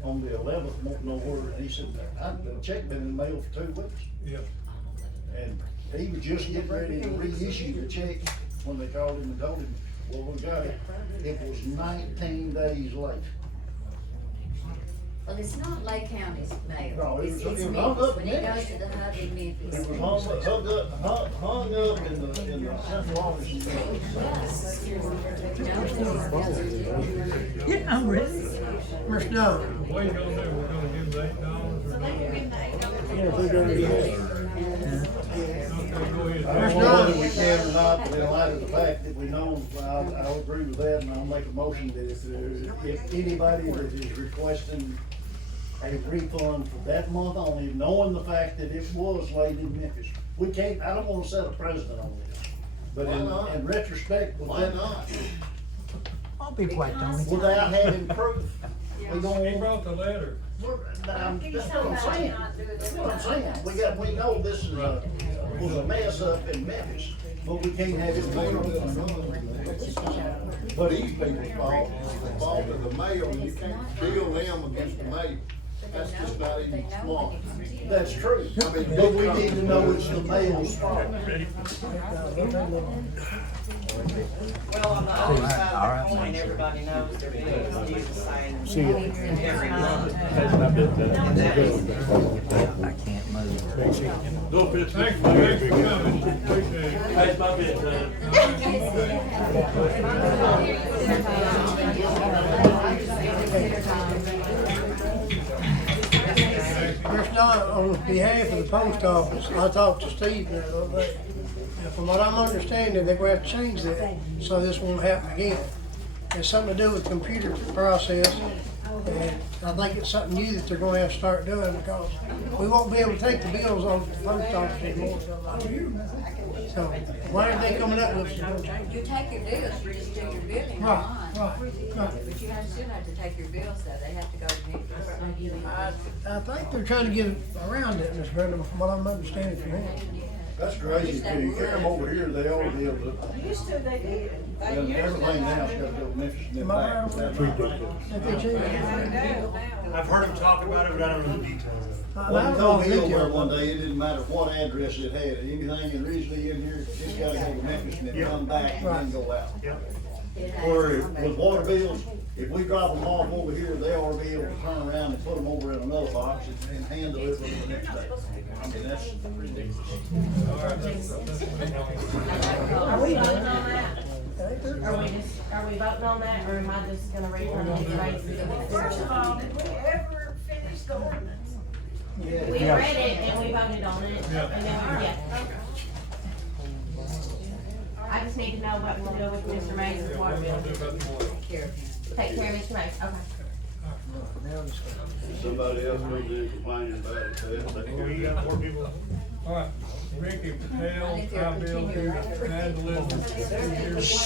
on the 11th, won't know where, and he said, the check been in the mail for 2 weeks. Yep. And he was just getting ready to reissue the check when they called him and told him, well, we got it. It was 19 days late. Well, it's not Lake County's mail. No, it It's was hung Memphis. up When in it goes Memphis. to the hub in Memphis. It was hung up in the central office. Yeah, I'm ready. Mr. Doe. What you gonna do, we're gonna give them $8 or not? Yeah, we're gonna do that. Okay, go ahead. I don't know whether we can or not, but in light of the fact that we know, I'll agree with that, and I'll make a motion that if anybody that is requesting a refund for that month only, knowing the fact that it was late in Memphis, we can't, I don't wanna set a precedent on this. But in retrospect, Why not? I'll be quiet, Tony. without having proof, we gonna. He brought the letter. That's what I'm saying. That's what I'm saying. We know this is was a mess up in Memphis, but we can't have it later. But these people's fault, it's the fault of the mail, and you can't bill them against the mail. That's just not even smart. That's true. I mean, But we need to know it's the mail's fault. Well, on the other side of the coin, everybody knows their bill is due the same every month. I can't move. Go for it. Thanks for coming. Appreciate it. That's my bit, All right. on behalf of the post office, I talked to Steve the other day. And from what I'm understanding, they're gonna have to change that, so this won't happen again. It's something to do with computer process, and I think it's something new that they're gonna have to start doing, because we won't be able to take the bills on the post office anymore. So, why are they coming up with some change? You take your bills, you just do your billing Right, online. right. But you still have to take your bills, though, they have to go to me. I think they're trying to get around it, Ms. Brenda, from what I'm understanding from him. That's crazy, if you carry them over here, they ought to be able to, Used to, they did. and everything now's gotta go to Memphis and then Am I back. right? That's ridiculous. If they change it. I've heard him talk about it, but I don't know the details of it. Well, he told me over there one day, it didn't matter what address it had, anything originally in here, just gotta go to Memphis and then come back and then go out. Or with water bills, if we drop them off over here, they ought to be able to turn around and put them over in another box and hand deliver them the next day. I mean, that's ridiculous. Are we voting on that? Are we voting on that, or am I just gonna read from the race? First of all, did we ever finish the ordinance? We read it and we voted on it, and then, yeah. I just need to know what we'll do with Mr. Mays' water bill. Take care of Mr. Mays, okay. Somebody else goes in complaining about it, so they'll take care of We it. got more people. All right, Ricky, Patel, vandalism, vandalism.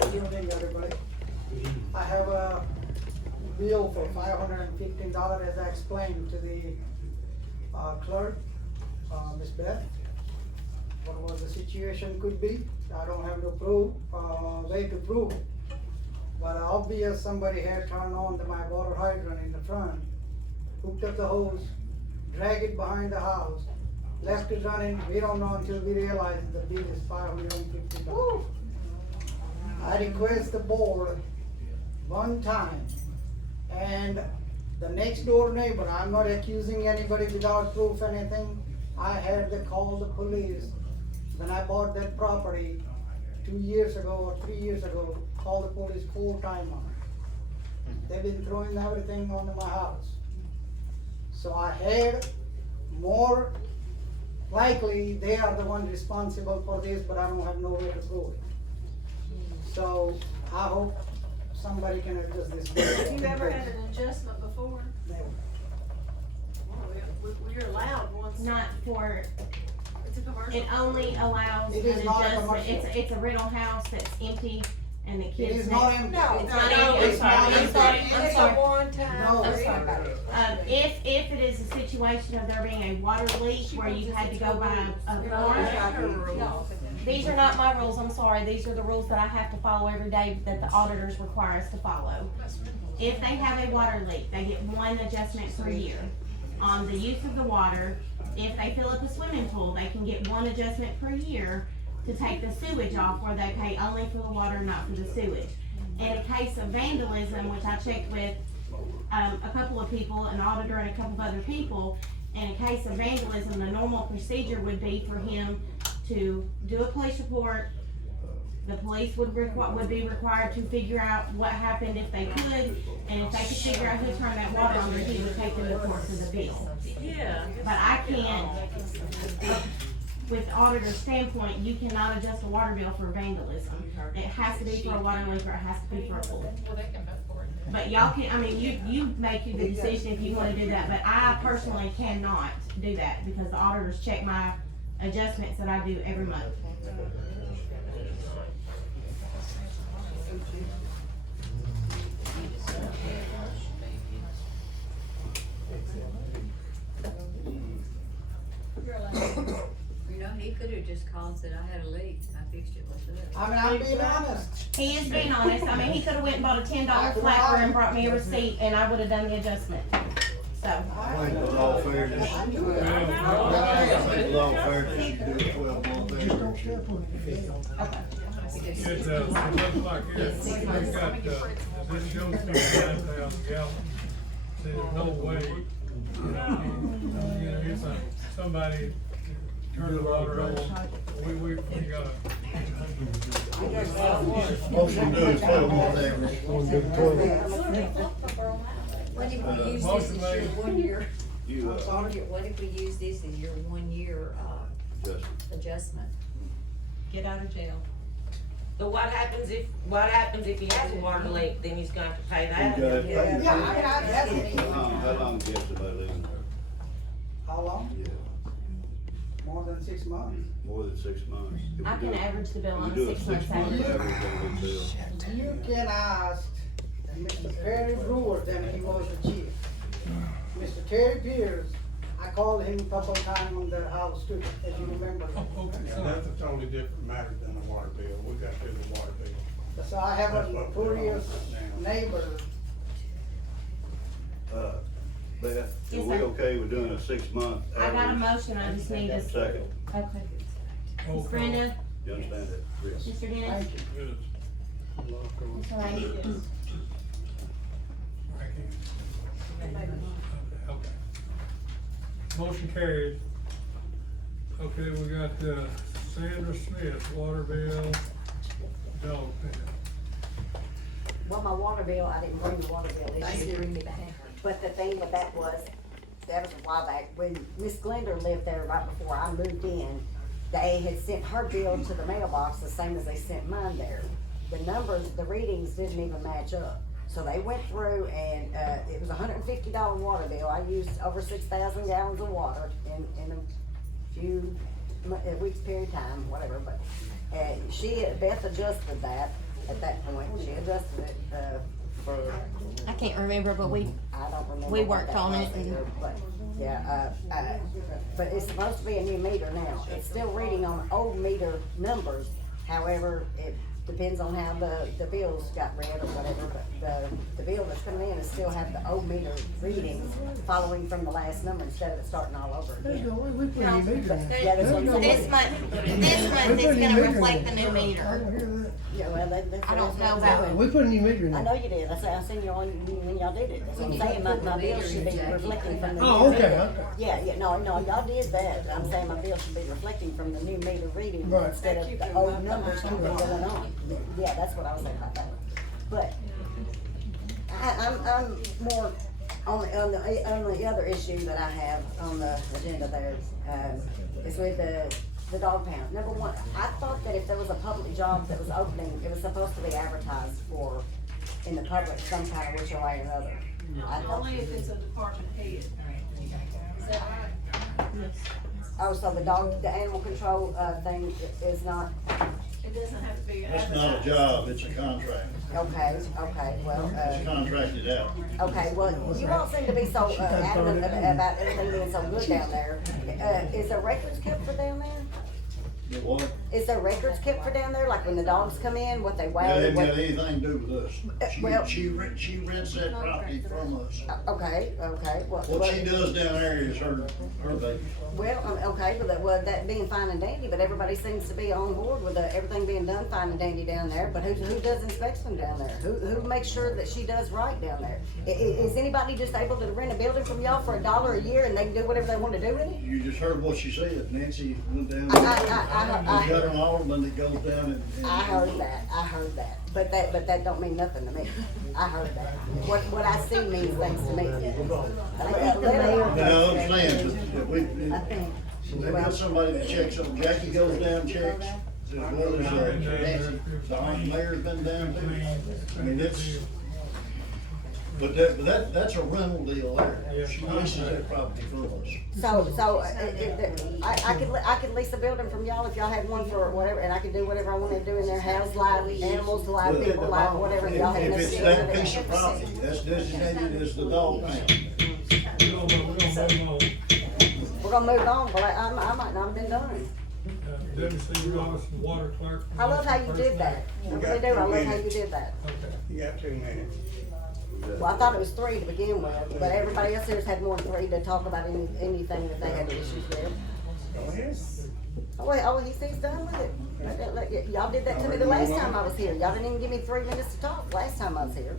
Good evening, everybody. I have a bill for $515, as I explained to the clerk, Miss Beth. What was the situation could be. I don't have to prove, way to prove it. But obvious somebody had turned on my water hydrant in the front, hooked up the hose, dragged it behind the house, left it running. We don't know until we realize the bill is $550. I request the board one time, and the next door neighbor, I'm not accusing anybody without proof or anything, I had to call the police when I bought that property 2 years ago or 3 years ago, called the police 4 times on it. They've been throwing everything onto my house. So I had more likely they are the one responsible for this, but I don't have no way to prove it. So I hope somebody can address this. Have you ever had an adjustment before? Never. We're allowed once. Not for, It's a commercial. it only allows It an is not a adjustment, commercial. it's a rental house that's empty and the It kids. is not next- empty. It's not empty, It's not I'm sorry, empty. I'm sorry. No. I'm sorry. If it is a situation of there being a water leak where you had to go by a form, these are not my rules, I'm sorry, these are the rules that I have to follow every day that the auditors require us to follow. If they have a water leak, they get one adjustment per year on the use of the water. If they fill up a swimming pool, they can get one adjustment per year to take the sewage off, where they pay only for the water, not for the sewage. In a case of vandalism, which I checked with a couple of people, an auditor and a couple of other people, in a case of vandalism, the normal procedure would be for him to do a police report. The police would be required to figure out what happened if they could, and if they could figure out who turned that water on, then he would take them to court for the bill. Yeah. But I can't, with the auditor's standpoint, you cannot adjust a water bill for vandalism. It has to be for a water leak or it has to be for a pool. Well, they can vote for it. But y'all can, I mean, you make the decision if you wanna do that, but I personally cannot do that because the auditors check my adjustments that I do every month. You know, he could have just called and said, I had a leak, I fixed it, what's it? I mean, I'm being honest. He is being honest, I mean, he could've went and bought a $10 flapper and brought me a receipt and I would've done the adjustment, so. I think with all fairness, I think with all fairness, you do a 12-month average. Okay. It looks like here, we got, this shows me 9,000 gallons. There's no way, it's somebody turn the water on. We gotta. Motion to do is 12 month average. What if we use this Motion as your made. 1 year, You, what if we use this as your 1 year, Justin. adjustment? Get out of jail. But what happens if he has a water leak, then he's gonna have to pay that? Okay. Yeah, How long gets somebody living there? How long? Yeah, More than 6 months. more than 6 months. If I we can do- average the bill on we do a 6 month average average. on the bill. You can ask Mr. Perry Brewer, then he was the chief. Mr. Terry Pierce, I called him a couple of times on the house too, as you remember. Okay, Yeah, that's a totally different matter than the water bill. We got to do the water bill. So I have That's a what we're on notorious right now. neighbor. Beth, are Yes, we sir. okay with doing a 6 month I got a average? motion, I just need a. Second, Okay. Roll Ms. call. Brenda, you understand that, Chris? Mr. Dennis, Thank you. Good. Ms. Frankie. Frankie. Okay. Motion carried. Okay, we got, Sandra Smith, water bill, dog pen. Well, my water bill, I didn't bring the water bill this year. But the thing with that was, that was a while back, when Miss Glender lived there right before I moved in, they had sent her bill to the mailbox the same as they sent mine there. The numbers, the readings didn't even match up. So they went through and, it was $150 water bill. I used over 6,000 gallons of water in a few weeks period of time, whatever, but, Beth adjusted that at that point. She adjusted it, for, I can't remember, but we, I don't remember. We what worked that on was it and- either, but, yeah, but it's supposed to be a new meter now. It's still reading on old meter numbers, however, it depends on how the bills got read or whatever, but the bill that's coming in is still have the old meter readings following from the last number instead of it starting all over again. We put a new meter in. Yeah, that's what I'm saying. this month is gonna reflect the new meter. Yeah, well, that's. I don't that's know what about- I'm doing. We put a new meter in. I know you did, I seen you on, when y'all did it, that's what I'm saying, my bill should be reflecting from the. Oh, new okay, meter. okay. Yeah, no, y'all did that, I'm saying my bill should be reflecting from the new meter reading Right. instead of the old numbers keeping going on. Yeah, that's what I was saying about that, but I'm more on the other issue that I have on the agenda there, is with the dog pound. Number one, I thought that if there was a public job that was opening, it was supposed to be advertised for, in the public, some kind of which way or another. I thought- Only if it's a department head. Is that right? Oh, so the animal control, thing is not, It doesn't have to be That's advertised. not a job, it's a contract. okay, well, It's contracted out. okay, well, you all seem to be so adamant about everything being so good down there. Is there records kept for down there? The what? Is there records kept for down there, like when the dogs come in, what they That weigh? ain't got what- anything to do with us. well- She rents that property from us. Okay, What she does down there is her baby. well, okay, but that being fine and dandy, but everybody seems to be on board with everything being done fine and dandy down there, but who does inspection down there? Who makes sure that she does right down there? Is anybody just able to rent a building from y'all for $1 a year and they can do whatever they wanna do with it? You just heard what she said. Nancy went down. I We got an alderman that goes down and. I heard that, but that don't mean nothing to me. I heard that. What I see means things to me. No, I'm saying, that we got somebody that checks up, Jackie goes down, checks, as well as, Nancy, the mayor's been down too. I mean, it's, but that's a rental deal there. She leases that property from us. So, I could lease a building from y'all if y'all had one for whatever, and I could do whatever I wanted to do in there, house live animals, live people, live whatever, and y'all had If nothing it's to do that with piece of it. property, that's designated as the dog pound. We're gonna move on. We're gonna move on, but I might not have been done. W.C. Robinson, water clerk. I love how you did that. I really do, I love how you did that. Okay. You got 2 minutes. Well, I thought it was 3 to begin with, but everybody else here's had more than 3 to talk about anything that they had issues with. Go ahead. Oh, he's done with it. Y'all did that to me the last time I was here. Y'all didn't even give me 3 minutes to talk last time I was here.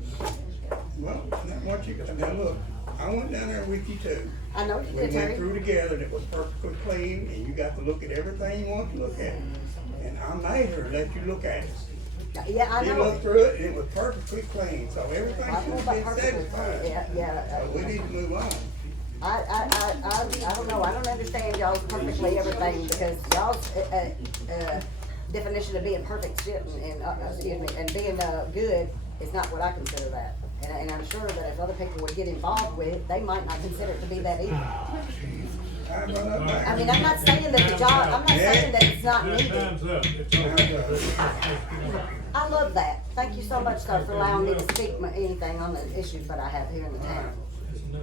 Well, not what you got, now look, I went down there with you too. I know you We did, went Terry. through together, and it was perfectly clean, and you got to look at everything you want to look at. And I made her let you look at it. Yeah, I She know. looked through it, and it was perfectly clean, so everything I know should about be perfectly clean. satisfied. Yeah. So we need to move on. I don't know, I don't understand y'all's perfectly everything, because y'all's, definition of being perfect shit excuse me, and being, good is not what I consider that. And I'm sure that if other people would get involved with it, they might not consider it to be that either. I mean, I'm not saying that the job, I'm not saying that it's not needed. Time's up. It's over. I love that. Thank you so much, sir, for allowing me to speak anything on the issues that I have here in the town. It's enough.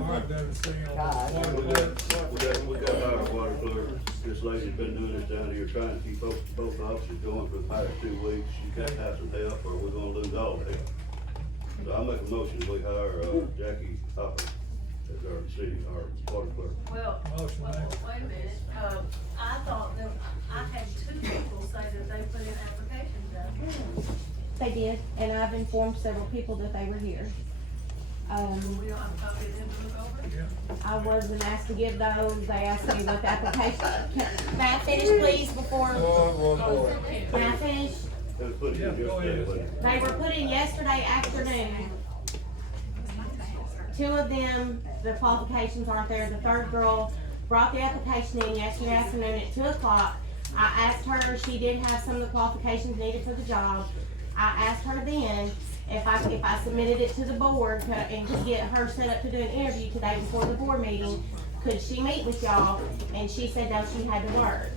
All right, Dennis, stay on. God. Water clerk. We got our water clerk. This lady's been doing this down here, trying to keep both officers going for the past 2 weeks. She's got to have some help, or we're gonna lose all the help. So I make a motion, we hire, Jackie Hopper as our city, our water clerk. Well, Motion made. wait a minute, I thought that, I had 2 people say that they put in applications out. They did, and I've informed several people that they were here. We don't have a copy of them to look over? I wasn't asked to give those, they asked me what the application, may I finish please before? May I finish? Let's put it in Yeah, go yesterday, ahead. but They were put in yesterday afternoon. 2 of them, the qualifications aren't there. The third girl brought the application in yesterday afternoon at 2 o'clock. I asked her, she did have some of the qualifications needed for the job. I asked her then if I submitted it to the board and could get her set up to do an interview today before the board meeting, could she meet with y'all? And she said no, she had to work.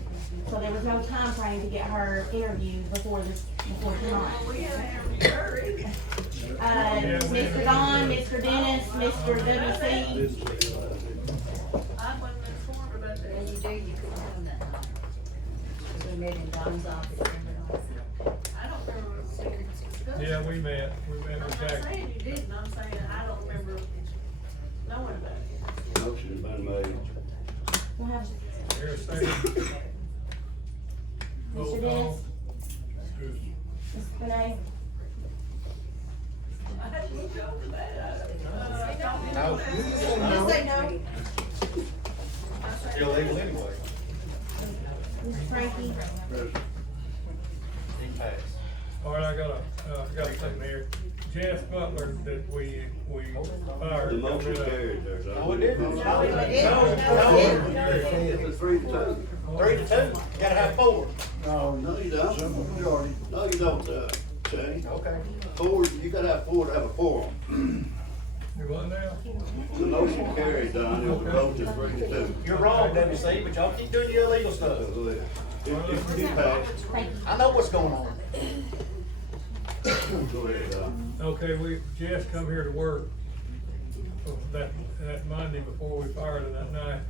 So there was no time frame to get her interviewed before tonight. We haven't hurry. Mr. Don, Mr. Dennis, Mr. W.C. I wasn't informed about that. And you couldn't come that night. We met in Don's office. I don't remember seeing it discussed. Yeah, we met I'm with not Jackie. saying you didn't, I'm saying I don't remember knowing about it. motion's been made. We'll have Here, a second. Roll Mr. call. Dennis, Mr. Bonet, I had to look over that. No. You say no? Illegal anyway. Mr. Frankie, All right, I got something here. Jeff Butler that we fired. The motion carried there, so. No, it didn't. No, it was 3-2. 3-2, gotta have 4. No, you don't. Majority. No, you don't, Shane. Okay. 4, you gotta have 4 to have a quorum. You what now? The motion carried, Don, it was voted 3-2. You're wrong, WC, but y'all keep doing your illegal stuff. It passed. I know what's going on. Go ahead, Don. Okay, Jeff come here to work that Monday before we fired her that night,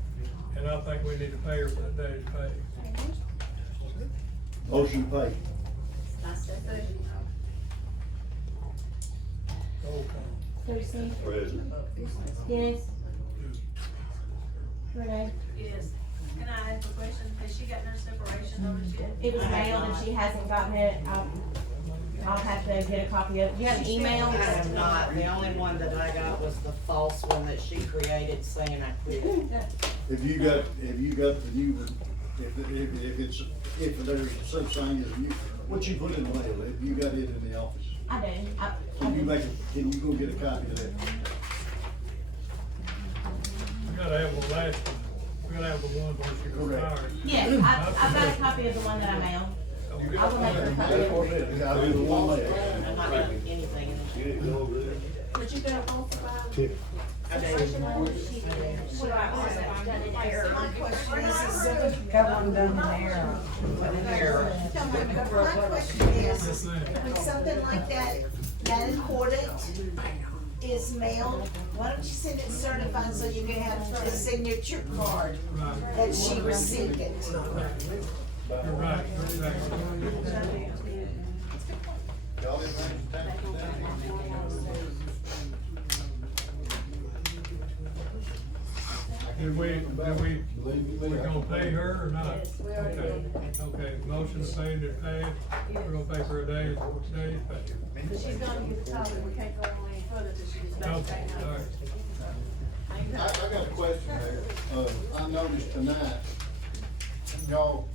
and I think we need to pay her for that day's pay. Motion paid. Roll call. W.C., Present. Dennis, Renee. Yes. Can I ask a question? Has she gotten her separation notice yet? It was mailed and she hasn't gotten it. I'll have to get a copy of it. Do you have an email? I have not, the only one that I got was the false one that she created saying I quit. If you got the new, if there's such thing as what you put in the mail, if you got it in the office, I do. can you go get a copy of that? We gotta have the last one. We gotta have the one where she was fired. Yeah, I've got a copy of the one that I mailed. I will make her a copy. That's what it is, gotta be the one there. I'm not getting anything in You didn't go over there? But you got a phone for five? I did. My question is, cover them down there. My question is, when something like that important is mailed, why don't you send it certified so you can have the signature card that she received it? You're right, you're right. Y'all didn't bring the taxes down here. we gonna pay her or not? Yes, we already Okay. did. Okay, motion to pay to pay it, we're gonna pay for a day, pay. But she's gonna get the topic, we can't go on any further till she gets back to Okay, that all now. right. I got a question there. I noticed tonight, y'all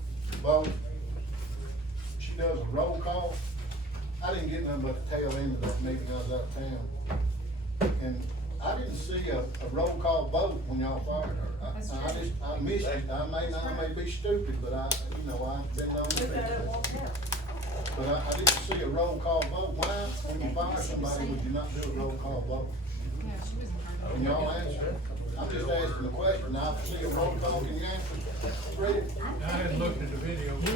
vote, she does a roll call. I didn't get nothing but the tail end of that meeting, I was out of town. And I didn't see a roll call vote when y'all fired her. I missed it. I may be stupid, but I've been known to We got it be. walked out. But I didn't see a roll call vote. Why, when you fire somebody, would you not do a roll call vote? Yeah, she was in her. Can y'all answer? I'm just asking the question. Now, if I see a roll call, can you answer? Read it. I hadn't looked at the video, so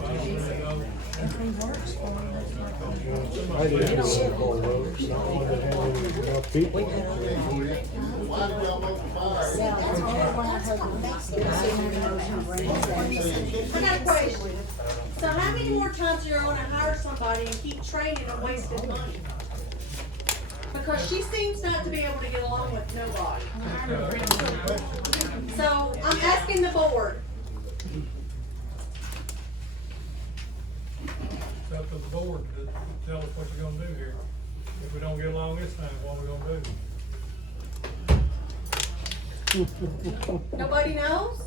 I don't really know. I didn't see the whole road, so I wanted to have any enough people. Why did y'all vote for fire? I got a question. So how many more times you're gonna hire somebody and keep training and wasting money? Because she seems not to be able to get along with nobody. So I'm asking the board, It's up to the board to tell us what you're gonna do here. If we don't get along this time, what we gonna do? nobody knows?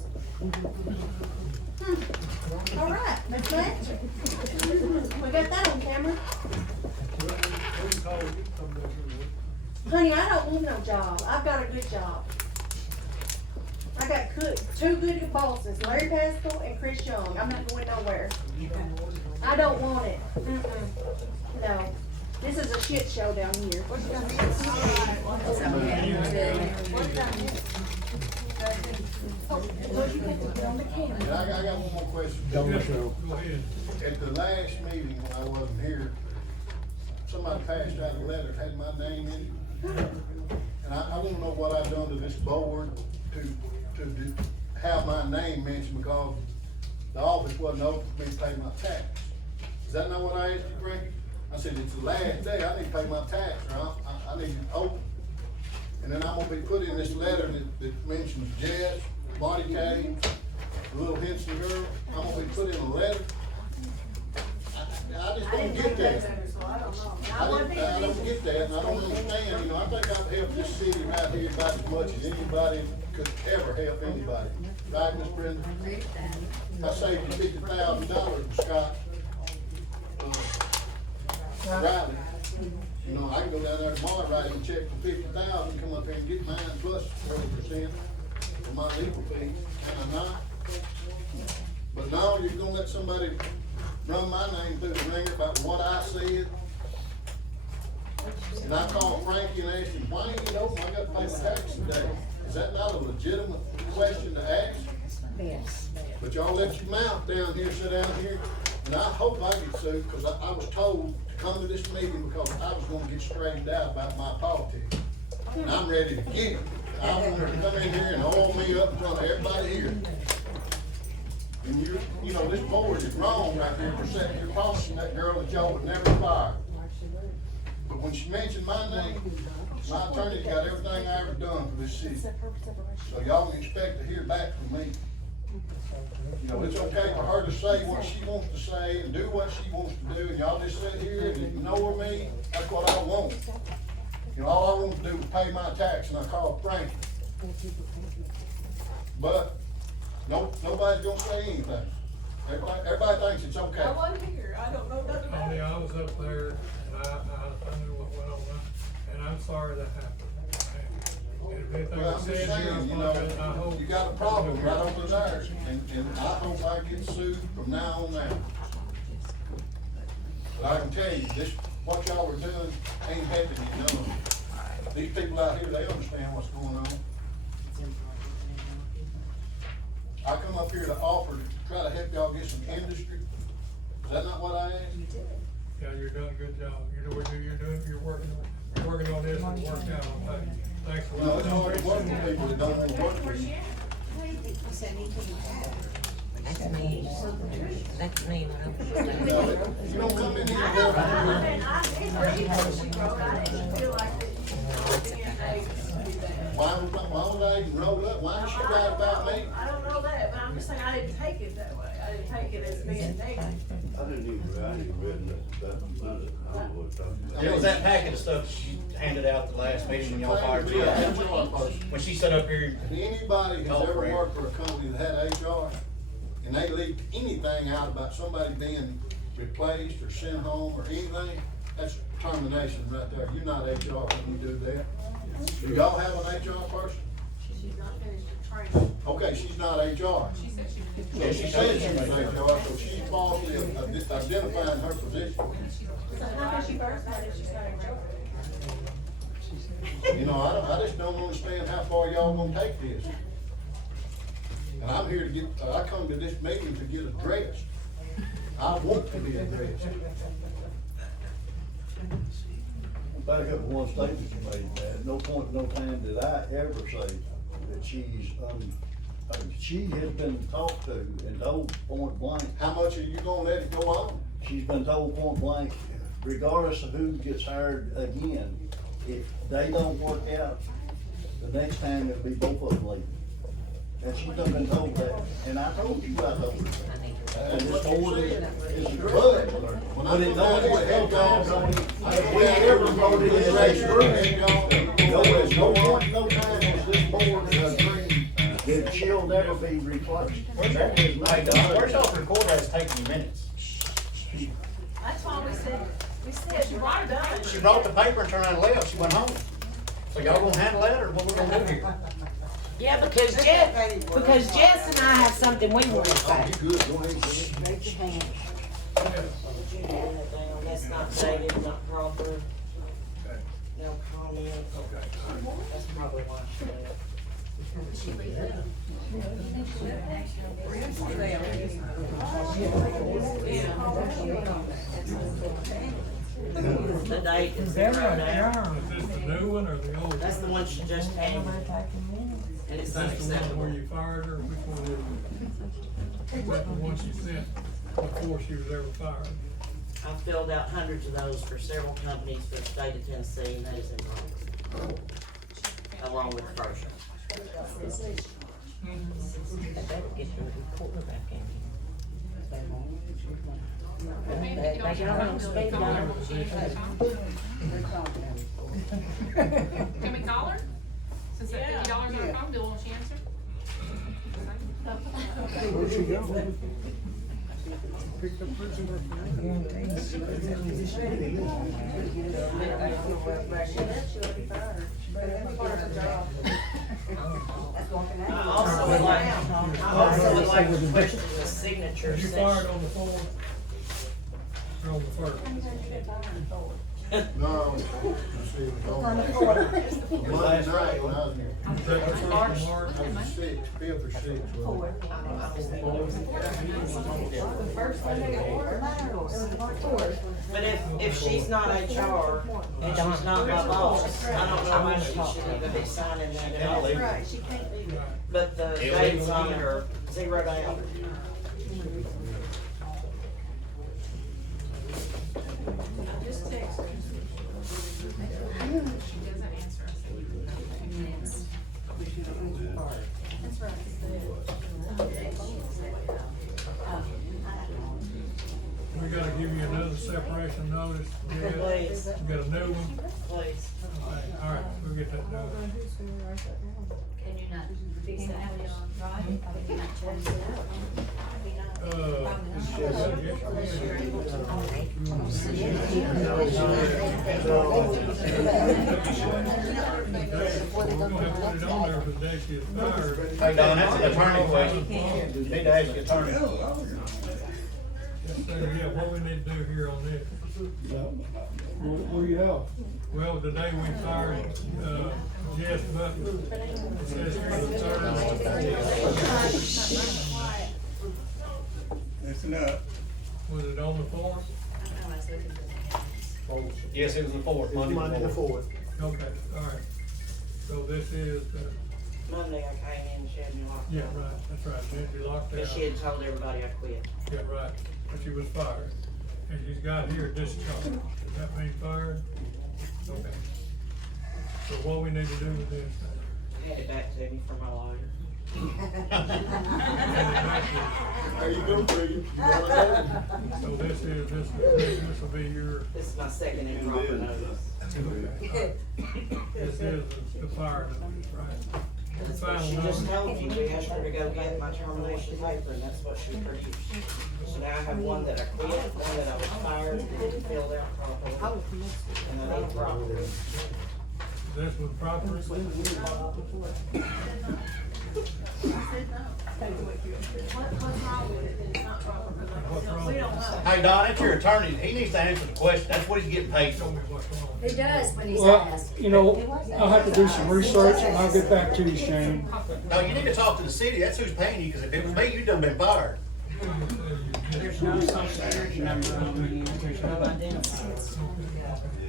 All right, that's my answer. We got that on camera. Honey, I don't want no job. I've got a good job. I got two good bosses, Larry Pascal and Chris Young. I'm not going nowhere. I don't want it. No. This is a shit show down here. And I got one more question. Don't show. Go ahead. At the last meeting, when I wasn't here, somebody passed out a letter, had my name in it. And I wanna know what I've done to this board to have my name mentioned, because the office wasn't open for me to pay my tax. Is that not what I asked you, Frankie? I said, it's the last day, I need to pay my tax, or I need it open. And then I'm gonna be put in this letter that mentions Jess, Bonnie Kay, the little Henson girl, I'm gonna be put in a letter. I just don't get that. I don't get that, and I don't understand, I think I've helped this city right here about as much as anybody could ever help anybody. Right, Miss Brenda? I saved you $50,000, Scott. Riley. I can go down there tomorrow, write a check for $50,000, come up here and get mine plus 40% for my legal fees, and I'm not. But now you're gonna let somebody run my name through the ringer about what I said. And I called Frankie and asked him, why ain't you open? I got to pay my taxes today. Is that not a legitimate question to ask? Yes. But y'all let your mouth down here, sit down here, and I hope I get sued, because I was told to come to this meeting because I was gonna get straightened out about my politics. And I'm ready to get it. I want her to come in here and oil me up in front of everybody here. And this board is wrong right here for setting your policy, that girl that y'all would never fire. But when she mentioned my name, my attorney got everything I ever done for this city. So y'all can expect to hear back from me. It's okay for her to say what she wants to say and do what she wants to do, and y'all just sit here and ignore me. That's what I want. All I want to do is pay my tax, and I called Frankie. But nobody's gonna say anything. Everybody thinks it's okay. I wasn't here, I don't know nothing about it. I was up there, and I knew what went on, and I'm sorry that happened. And if anything Well, was I'm just said here, saying, I hope. you got a problem right over there, and I hope I get sued from now on out. But I can tell you, what y'all are doing ain't had to get done. These people out here, they understand what's going on. I come up here to offer to try to help y'all get some industry. Is that not what I asked? Yeah, you're doing a good job. You're working on this and working out on that. Thanks for It's hard to work with people that don't want to work with you. That's me. That's me. You don't come in here and help. I didn't feel like it. Why would I even roll up? Why did she write about me? I don't know that, but I'm just saying, I didn't take it that way, I didn't take it as being negative. I didn't even read that stuff. I don't know what it's talking about. It was that packet of stuff she handed out the last meeting when y'all fired me. When she sat up here. And anybody who's ever worked for a company that had HR, and they leaked anything out about somebody being replaced or sent home or anything, that's termination right there. You're not HR when you do that. Do y'all have an HR person? She's not finished her training. Okay, she's not HR. She said she was. Yeah, she said she was HR, so she's falsely identifying her position. So how can she first started, she's not in trouble? You know, I just don't understand how far y'all gonna take this. And I'm here to get, I come to this meeting to get addressed. I want to be addressed. Back up one statement you made, man. At no point, no time did I ever say that she has been talked to and told point blank. How much are you gonna let it go on? She's been told point blank, regardless of who gets hired again, if they don't work out, the next time it'll be both of them leaving. And she's done been told that, and I told you I told her. And this board is good. But it don't help y'all, if we ever voted in that group, no point, no time has this board agreed that she'll never be replaced. Where's y'all recorder that's taking minutes? That's why we said she brought it done. She brought the paper and turned around and left, she went home. So y'all gonna handle that, or what we gonna do here? Yeah, because Jess and I have something we want to say. You good, go ahead. Raise your hand. That's not dated, not proper. No comment. That's probably why she did. The date is zeroed out. Is this the new one or the old? That's the one she just came. And it's Is this the one where unacceptable. you fired her? Which one is it? Is that the one she sent before she was ever fired? I filled out hundreds of those for several companies for the state of Tennessee, and that is involved. Along with the first one. They better get the recorder back in Maybe if you don't have a phone bill, you call her, she answers the phone. Can we call her? Since that $50 on her phone bill, won't she answer? Where'd she go? Picked up prisoner. I also would like to question the signature Was you section. fired on the fourth? Or on the first? No, she was on Monday night when I was here. Was that the first of March? I was sick, 5th or 6th. But if she's not HR, and she's not my boss, I don't know why she should even be signing that at all. Right, she can't be there. But the dates on it are zeroed out. I just texted her. She doesn't answer us. That's right. We gotta give you another separation notice. Yeah. Please. We got a new one. Please. All right, we'll get that done. Can you not fix that for y'all, right? Can you not change Hey, Don, that's an attorney question. You need to ask the attorney. Yeah, what we need to do here on this? Where you at? Well, today we fired, Jess Butler. It says here the third. Listen up. Was it on the fourth? Yes, it was the 4th, Monday the 4th. Okay, all right. So this is, Monday I came in, she had me locked yeah, out. right, that's right, she had to be locked out. But she had told everybody I quit. Yeah, right, but she was fired. And she's got here discharged. Does that mean fired? Okay. So what we need to do with this, Hand it back to me for my lawyer. There you go, Freddie. so this will be your, This is my second improper notice. this is the fire notice, right? That's what she just told you, we asked her to go get my termination paper, and that's what she produced. So now I have one that I quit, one that I was fired, didn't fill out properly, and I need property. This was proper? Hey, Don, that's your attorney. He needs to answer the question. That's what he's getting paid for. He does when he's Well, asked. you know, I'll have to do some research and I'll get back to you, Shane. No, you need to talk to the city. That's who's paying you, because if it was me, you'd done been fired. There's no social security number on me, there's no identity.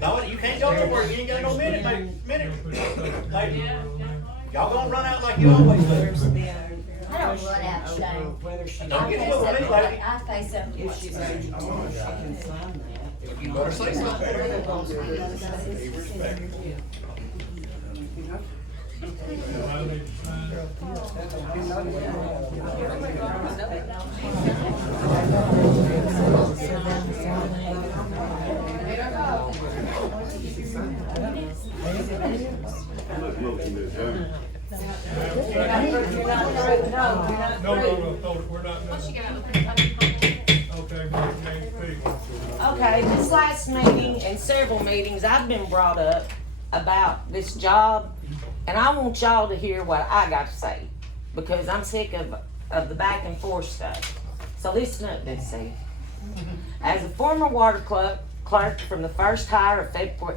No, you can't go nowhere. You ain't got no minute. Lady. Y'all gonna run out like you always do. I don't run out, Shane. Don't get with me, lady. I pay something. If she's aged, she can sign that. You better say something. No, we're not done. Okay, Okay, this last meeting and several meetings, I've been brought up about this job, and I want y'all to hear what I got to say, because I'm sick of the back and forth stuff. So listen up, this see. As a former water clerk from the first hire of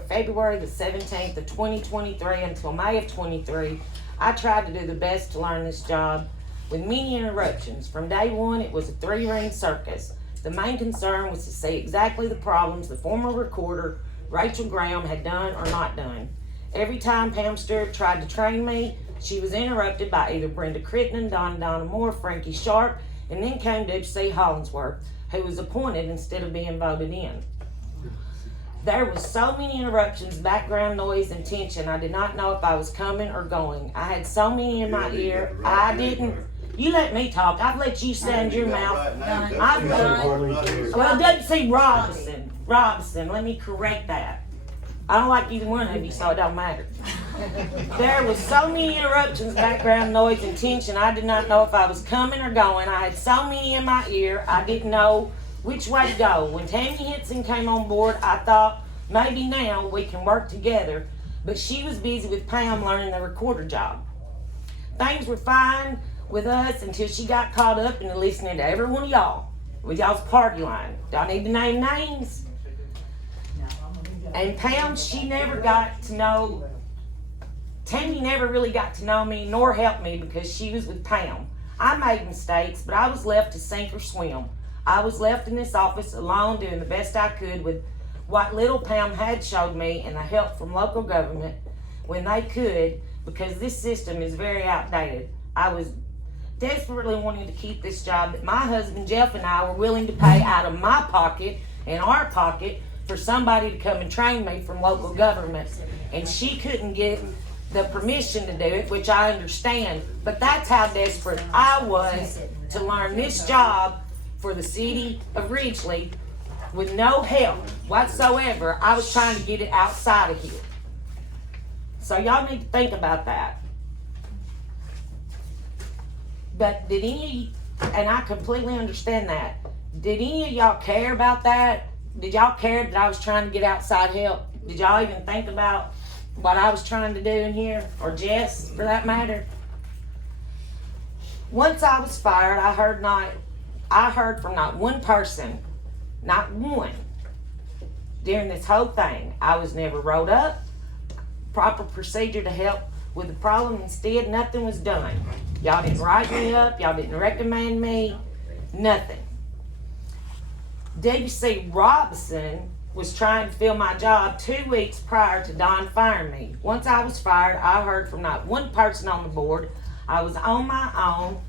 February the 17th of 2023 until May of 23, I tried to do the best to learn this job with many interruptions. From day one, it was a three-ring circus. The main concern was to see exactly the problems the former recorder, Rachel Graham, had done or not done. Every time Pam Stewart tried to train me, she was interrupted by either Brenda Crittenden, Donna Moore, Frankie Sharp, and then came W.C. Hollingsworth, who was appointed instead of being voted in. There was so many interruptions, background noise, and tension, I did not know if I was coming or going. I had so many in my ear, I didn't. You let me talk. I've let you stand your mouth. Well, W.C. Roberson, let me correct that. I don't like either one of you, so it don't matter. There was so many interruptions, background noise, and tension, I did not know if I was coming or going. I had so many in my ear, I didn't know which way to go. When Tammy Henson came on board, I thought maybe now we can work together, but she was busy with Pam learning the recorder job. Things were fine with us until she got caught up in listening to every one of y'all with y'all's party line. Do I need to name names? And Pam, she never got to know, Tammy never really got to know me nor help me because she was with Pam. I made mistakes, but I was left to sink or swim. I was left in this office alone doing the best I could with what little Pam had showed me and the help from local government when they could, because this system is very outdated. I was desperately wanting to keep this job that my husband Jeff and I were willing to pay out of my pocket and our pocket for somebody to come and train me from local government. And she couldn't get the permission to do it, which I understand, but that's how desperate I was to learn this job for the city of Ridgely with no help whatsoever. I was trying to get it outside of here. So y'all need to think about that. But did any, and I completely understand that, did any of y'all care about that? Did y'all care that I was trying to get outside help? Did y'all even think about what I was trying to do in here? Or Jess, for that matter? Once I was fired, I heard from not one person, not one, during this whole thing. I was never wrote up, proper procedure to help with the problem. Instead, nothing was done. Y'all didn't write me up, y'all didn't recommend me, nothing. W.C. Roberson was trying to fill my job 2 weeks prior to Don firing me. Once I was fired, I heard from not one person on the board. I was on my own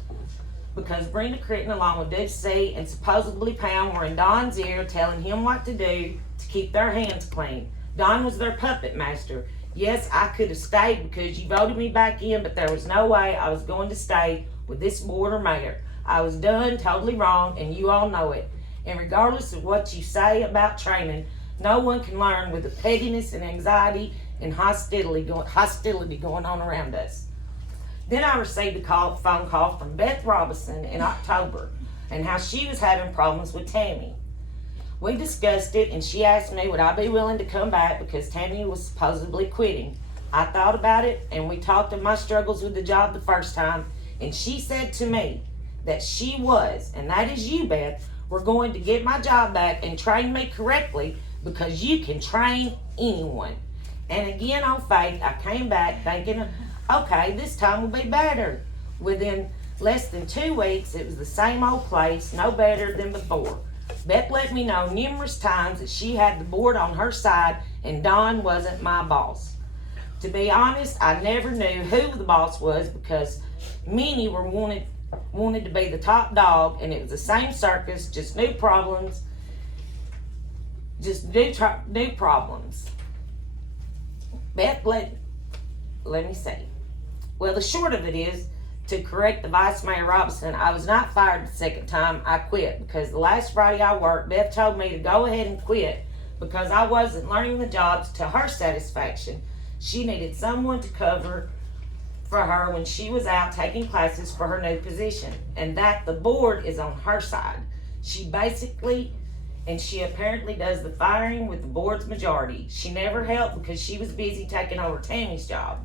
because Brenda Crittenden, along with W.C. and supposedly Pam, were in Don's ear telling him what to do to keep their hands clean. Don was their puppet master. Yes, I could have stayed because you voted me back in, but there was no way I was going to stay with this board or mayor. I was done totally wrong, and you all know it. And regardless of what you say about training, no one can learn with the pettiness and anxiety and hostility going on around us. Then I received a phone call from Beth Roberson in October, and how she was having problems with Tammy. We discussed it, and she asked me would I be willing to come back because Tammy was supposedly quitting. I thought about it, and we talked of my struggles with the job the first time, and she said to me that she was, and that is you, Beth, were going to get my job back and train me correctly because you can train anyone. And again, on faith, I came back thinking, okay, this time will be better. Within less than 2 weeks, it was the same old place, no better than before. Beth let me know numerous times that she had the board on her side and Don wasn't my boss. To be honest, I never knew who the boss was because many were wanted to be the top dog, and it was the same circus, just new problems, new problems. Beth let me see. Well, the short of it is, to correct the Vice Mayor Roberson, I was not fired the second time. I quit because the last Friday I worked, Beth told me to go ahead and quit because I wasn't learning the jobs to her satisfaction. She needed someone to cover for her when she was out taking classes for her new position, and that the board is on her side. She apparently does the firing with the board's majority. She never helped because she was busy taking over Tammy's job.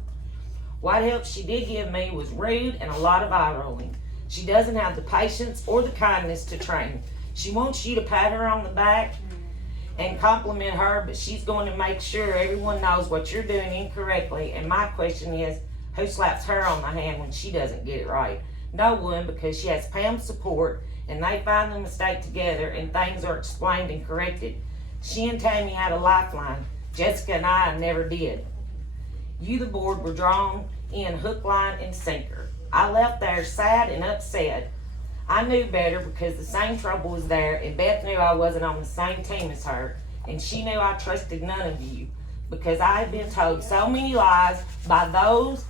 What help she did give me was rude and a lot of eye rolling. She doesn't have the patience or the kindness to train. She wants you to pat her on the back and compliment her, but she's going to make sure everyone knows what you're doing incorrectly. And my question is, who slaps her on the hand when she doesn't get it right? No one, because she has Pam's support and they find the mistake together and things are explained and corrected. She and Tammy had a lifeline. Jessica and I never did. You, the board, were drawn in hook, line, and sinker. I left there sad and upset. I knew better because the same trouble was there, and Beth knew I wasn't on the same team as her, and she knew I trusted none of you because I had been told so many lies by those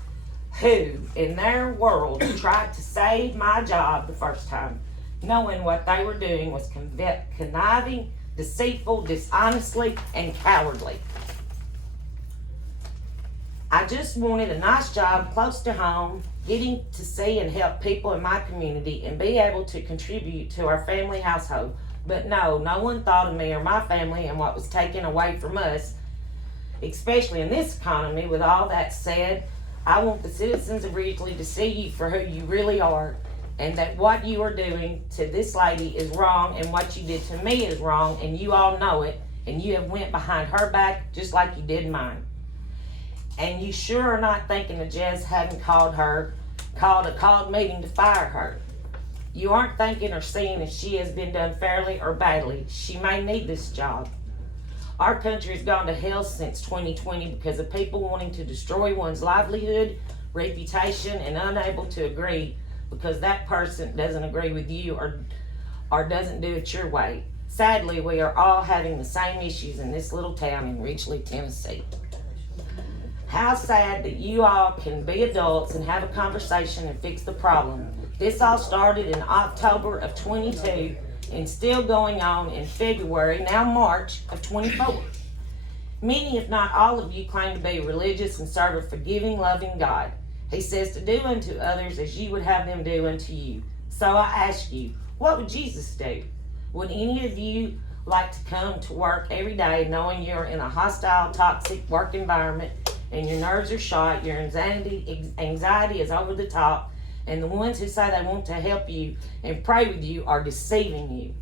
who, in their world, tried to save my job the first time, knowing what they were doing was conniving, deceitful, dishonestly, and cowardly. I just wanted a nice job close to home, getting to see and help people in my community and be able to contribute to our family household. But no one thought of me or my family and what was taken away from us, especially in this economy. With all that said, I want the citizens of Ridgely to see you for who you really are, and that what you are doing to this lady is wrong, and what you did to me is wrong, and you all know it, and you have went behind her back just like you did mine. And you sure are not thinking of Jess having called a meeting to fire her. You aren't thinking or seeing if she has been done fairly or badly. She may need this job. Our country has gone to hell since 2020 because of people wanting to destroy one's livelihood, reputation, and unable to agree because that person doesn't agree with you or doesn't do it your way. Sadly, we are all having the same issues in this little town in Ridgely, Tennessee. How sad that you all can be adults and have a conversation and fix the problem. This all started in October of 22 and still going on in February, now March of 24. Many, if not all of you, claim to be religious and serve a forgiving, loving God. He says to do unto others as you would have them do unto you. So I ask you, what would Jesus do? Would any of you like to come to work every day knowing you're in a hostile, toxic work environment and your nerves are shot, your anxiety is over the top, and the ones who say they want to help you and pray with you are deceiving you?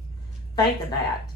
Think of that.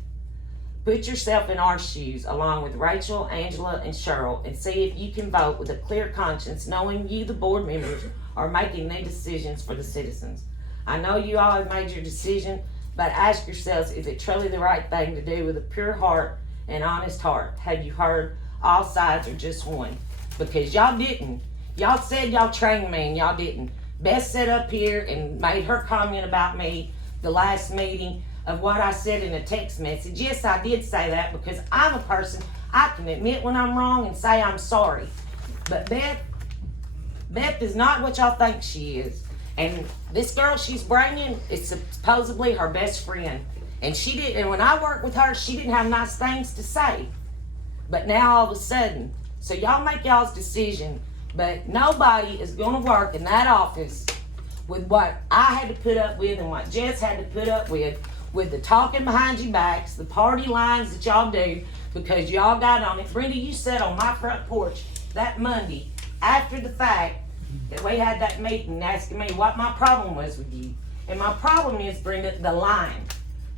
Put yourself in our shoes along with Rachel, Angela, and Cheryl and see if you can vote with a clear conscience knowing you, the board members, are making their decisions for the citizens. I know you all have made your decision, but ask yourselves, is it truly the right thing to do with a pure heart and honest heart? Have you heard all sides or just one? Because y'all didn't. Y'all said y'all trained me and y'all didn't. Beth sat up here and made her comment about me the last meeting of what I said in a text message. Yes, I did say that because I'm a person, I can admit when I'm wrong and say I'm sorry. But Beth is not what y'all think she is. And this girl she's bringing is supposedly her best friend. And when I worked with her, she didn't have nice things to say. But now all of a sudden, so y'all make y'all's decision. But nobody is gonna work in that office with what I had to put up with and what Jess had to put up with the talking behind your backs, the party lines that y'all do, because y'all got on it. Brenda, you sat on my front porch that Monday after the fact that we had that meeting asking me what my problem was with you. And my problem is, Brenda, the lying.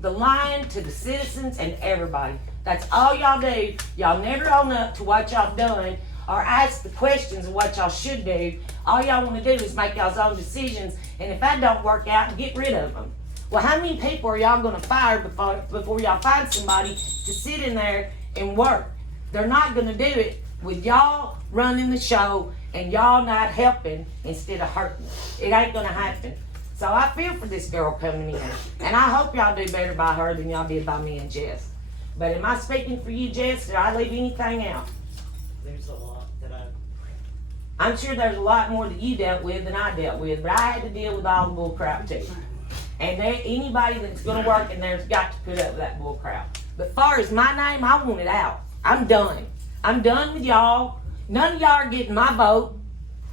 The lying to the citizens and everybody. That's all y'all do. Y'all never own up to what y'all done or ask the questions of what y'all should do. All y'all want to do is make y'all's own decisions, and if that don't work out, get rid of them. Well, how many people are y'all going to fire before y'all find somebody to sit in there and work? They're not going to do it with y'all running the show and y'all not helping instead of hurting. It ain't going to happen. So I feel for this girl coming in, and I hope y'all do better by her than y'all did by me and Jess. But am I speaking for you, Jess? Did I leave anything out? There's a lot that I'm sure there's a lot more that you dealt with than I dealt with, but I had to deal with all the bull crap too. And anybody that's gonna work in there's got to put up with that bull crap. But far as my name, I want it out. I'm done. I'm done with y'all. None of y'all are getting my vote.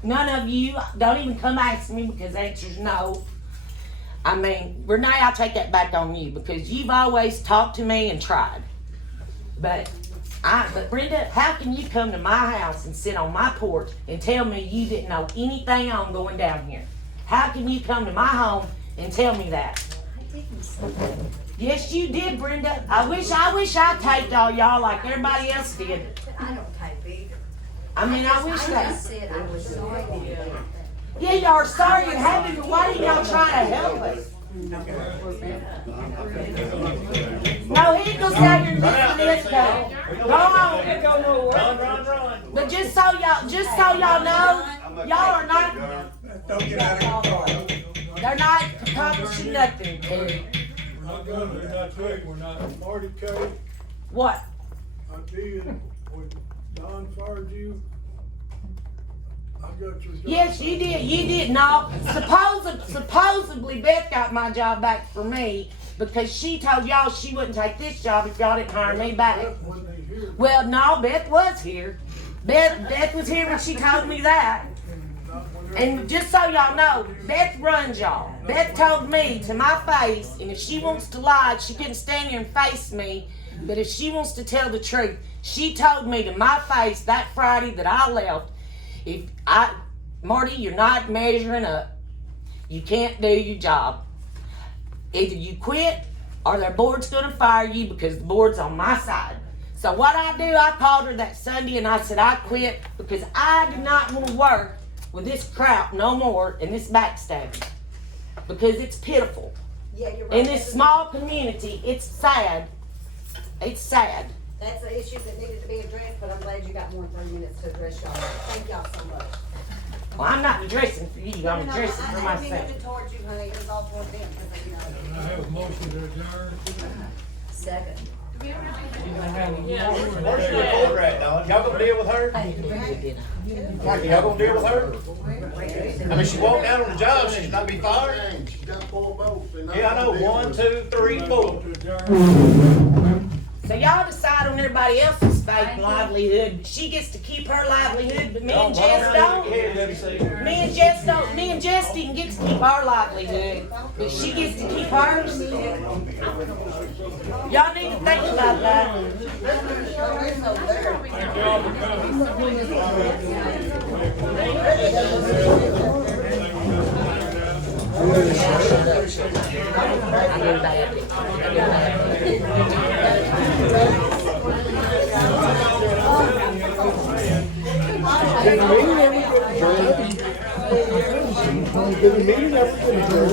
None of you, don't even come ask me because the answer's no. I mean, Renee, I'll take that back on you because you've always talked to me and tried. But Brenda, how can you come to my house and sit on my porch and tell me you didn't know anything on going down here? How can you come to my home and tell me that? I didn't say that. Yes, you did, Brenda. I wish I taped all y'all like everybody else did. But I don't tape either. I mean, I wish I that. just said I was sorry that you did. Yeah, y'all are sorry and happy, but why didn't y'all try to help us? No, he goes down here and listen to this guy. Go on. Run. But just so y'all know, y'all are not. Don't get out of the car. They're not accomplishing nothing, Terry. We're not gonna, we're not quick, we're not. Marty K, What? I did, when Don fired you, I got your job. Yes, you did. You did. No, supposedly Beth got my job back for me because she told y'all she wouldn't take this job if y'all didn't hire me back. Beth wasn't here. Well, no, Beth was here. Beth was here when she told me that. And just so y'all know, Beth runs y'all. Beth told me to my face, and if she wants to lie, she couldn't stand here and face me. But if she wants to tell the truth, she told me to my face that Friday that I left, Marty, you're not measuring up. You can't do your job. Either you quit or the board's gonna fire you because the board's on my side. So what I do, I called her that Sunday and I said I quit because I do not want to work with this crap no more and this backstabbing. Because it's pitiful. Yeah, you're right. In this small community, it's sad. It's sad. That's an issue that needed to be addressed, but I'm glad you got more than 3 minutes to address y'all. Thank y'all so much. Well, I'm not addressing for you, I'm addressing for I didn't myself. mean it towards you, honey, it was all towards them, because, you know. I have a motion to adjourn. Second. Where's the recorder at, Don? Y'all gonna deal with her? Frankie, y'all gonna deal with her? I mean, she walked out on the job, she should not be fired. She's got 4 votes. They're not Yeah, I know, gonna deal 1, with it. 2, 3, 4. To adjourn. So y'all decide on everybody else's fake livelihood. She gets to keep her livelihood, but me and Jess don't. Me and Jess don't. Me and Jess didn't get to keep our livelihood, but she gets to keep hers. Y'all need to think about that. Thank y'all for coming. Did the meeting ever get adjourned?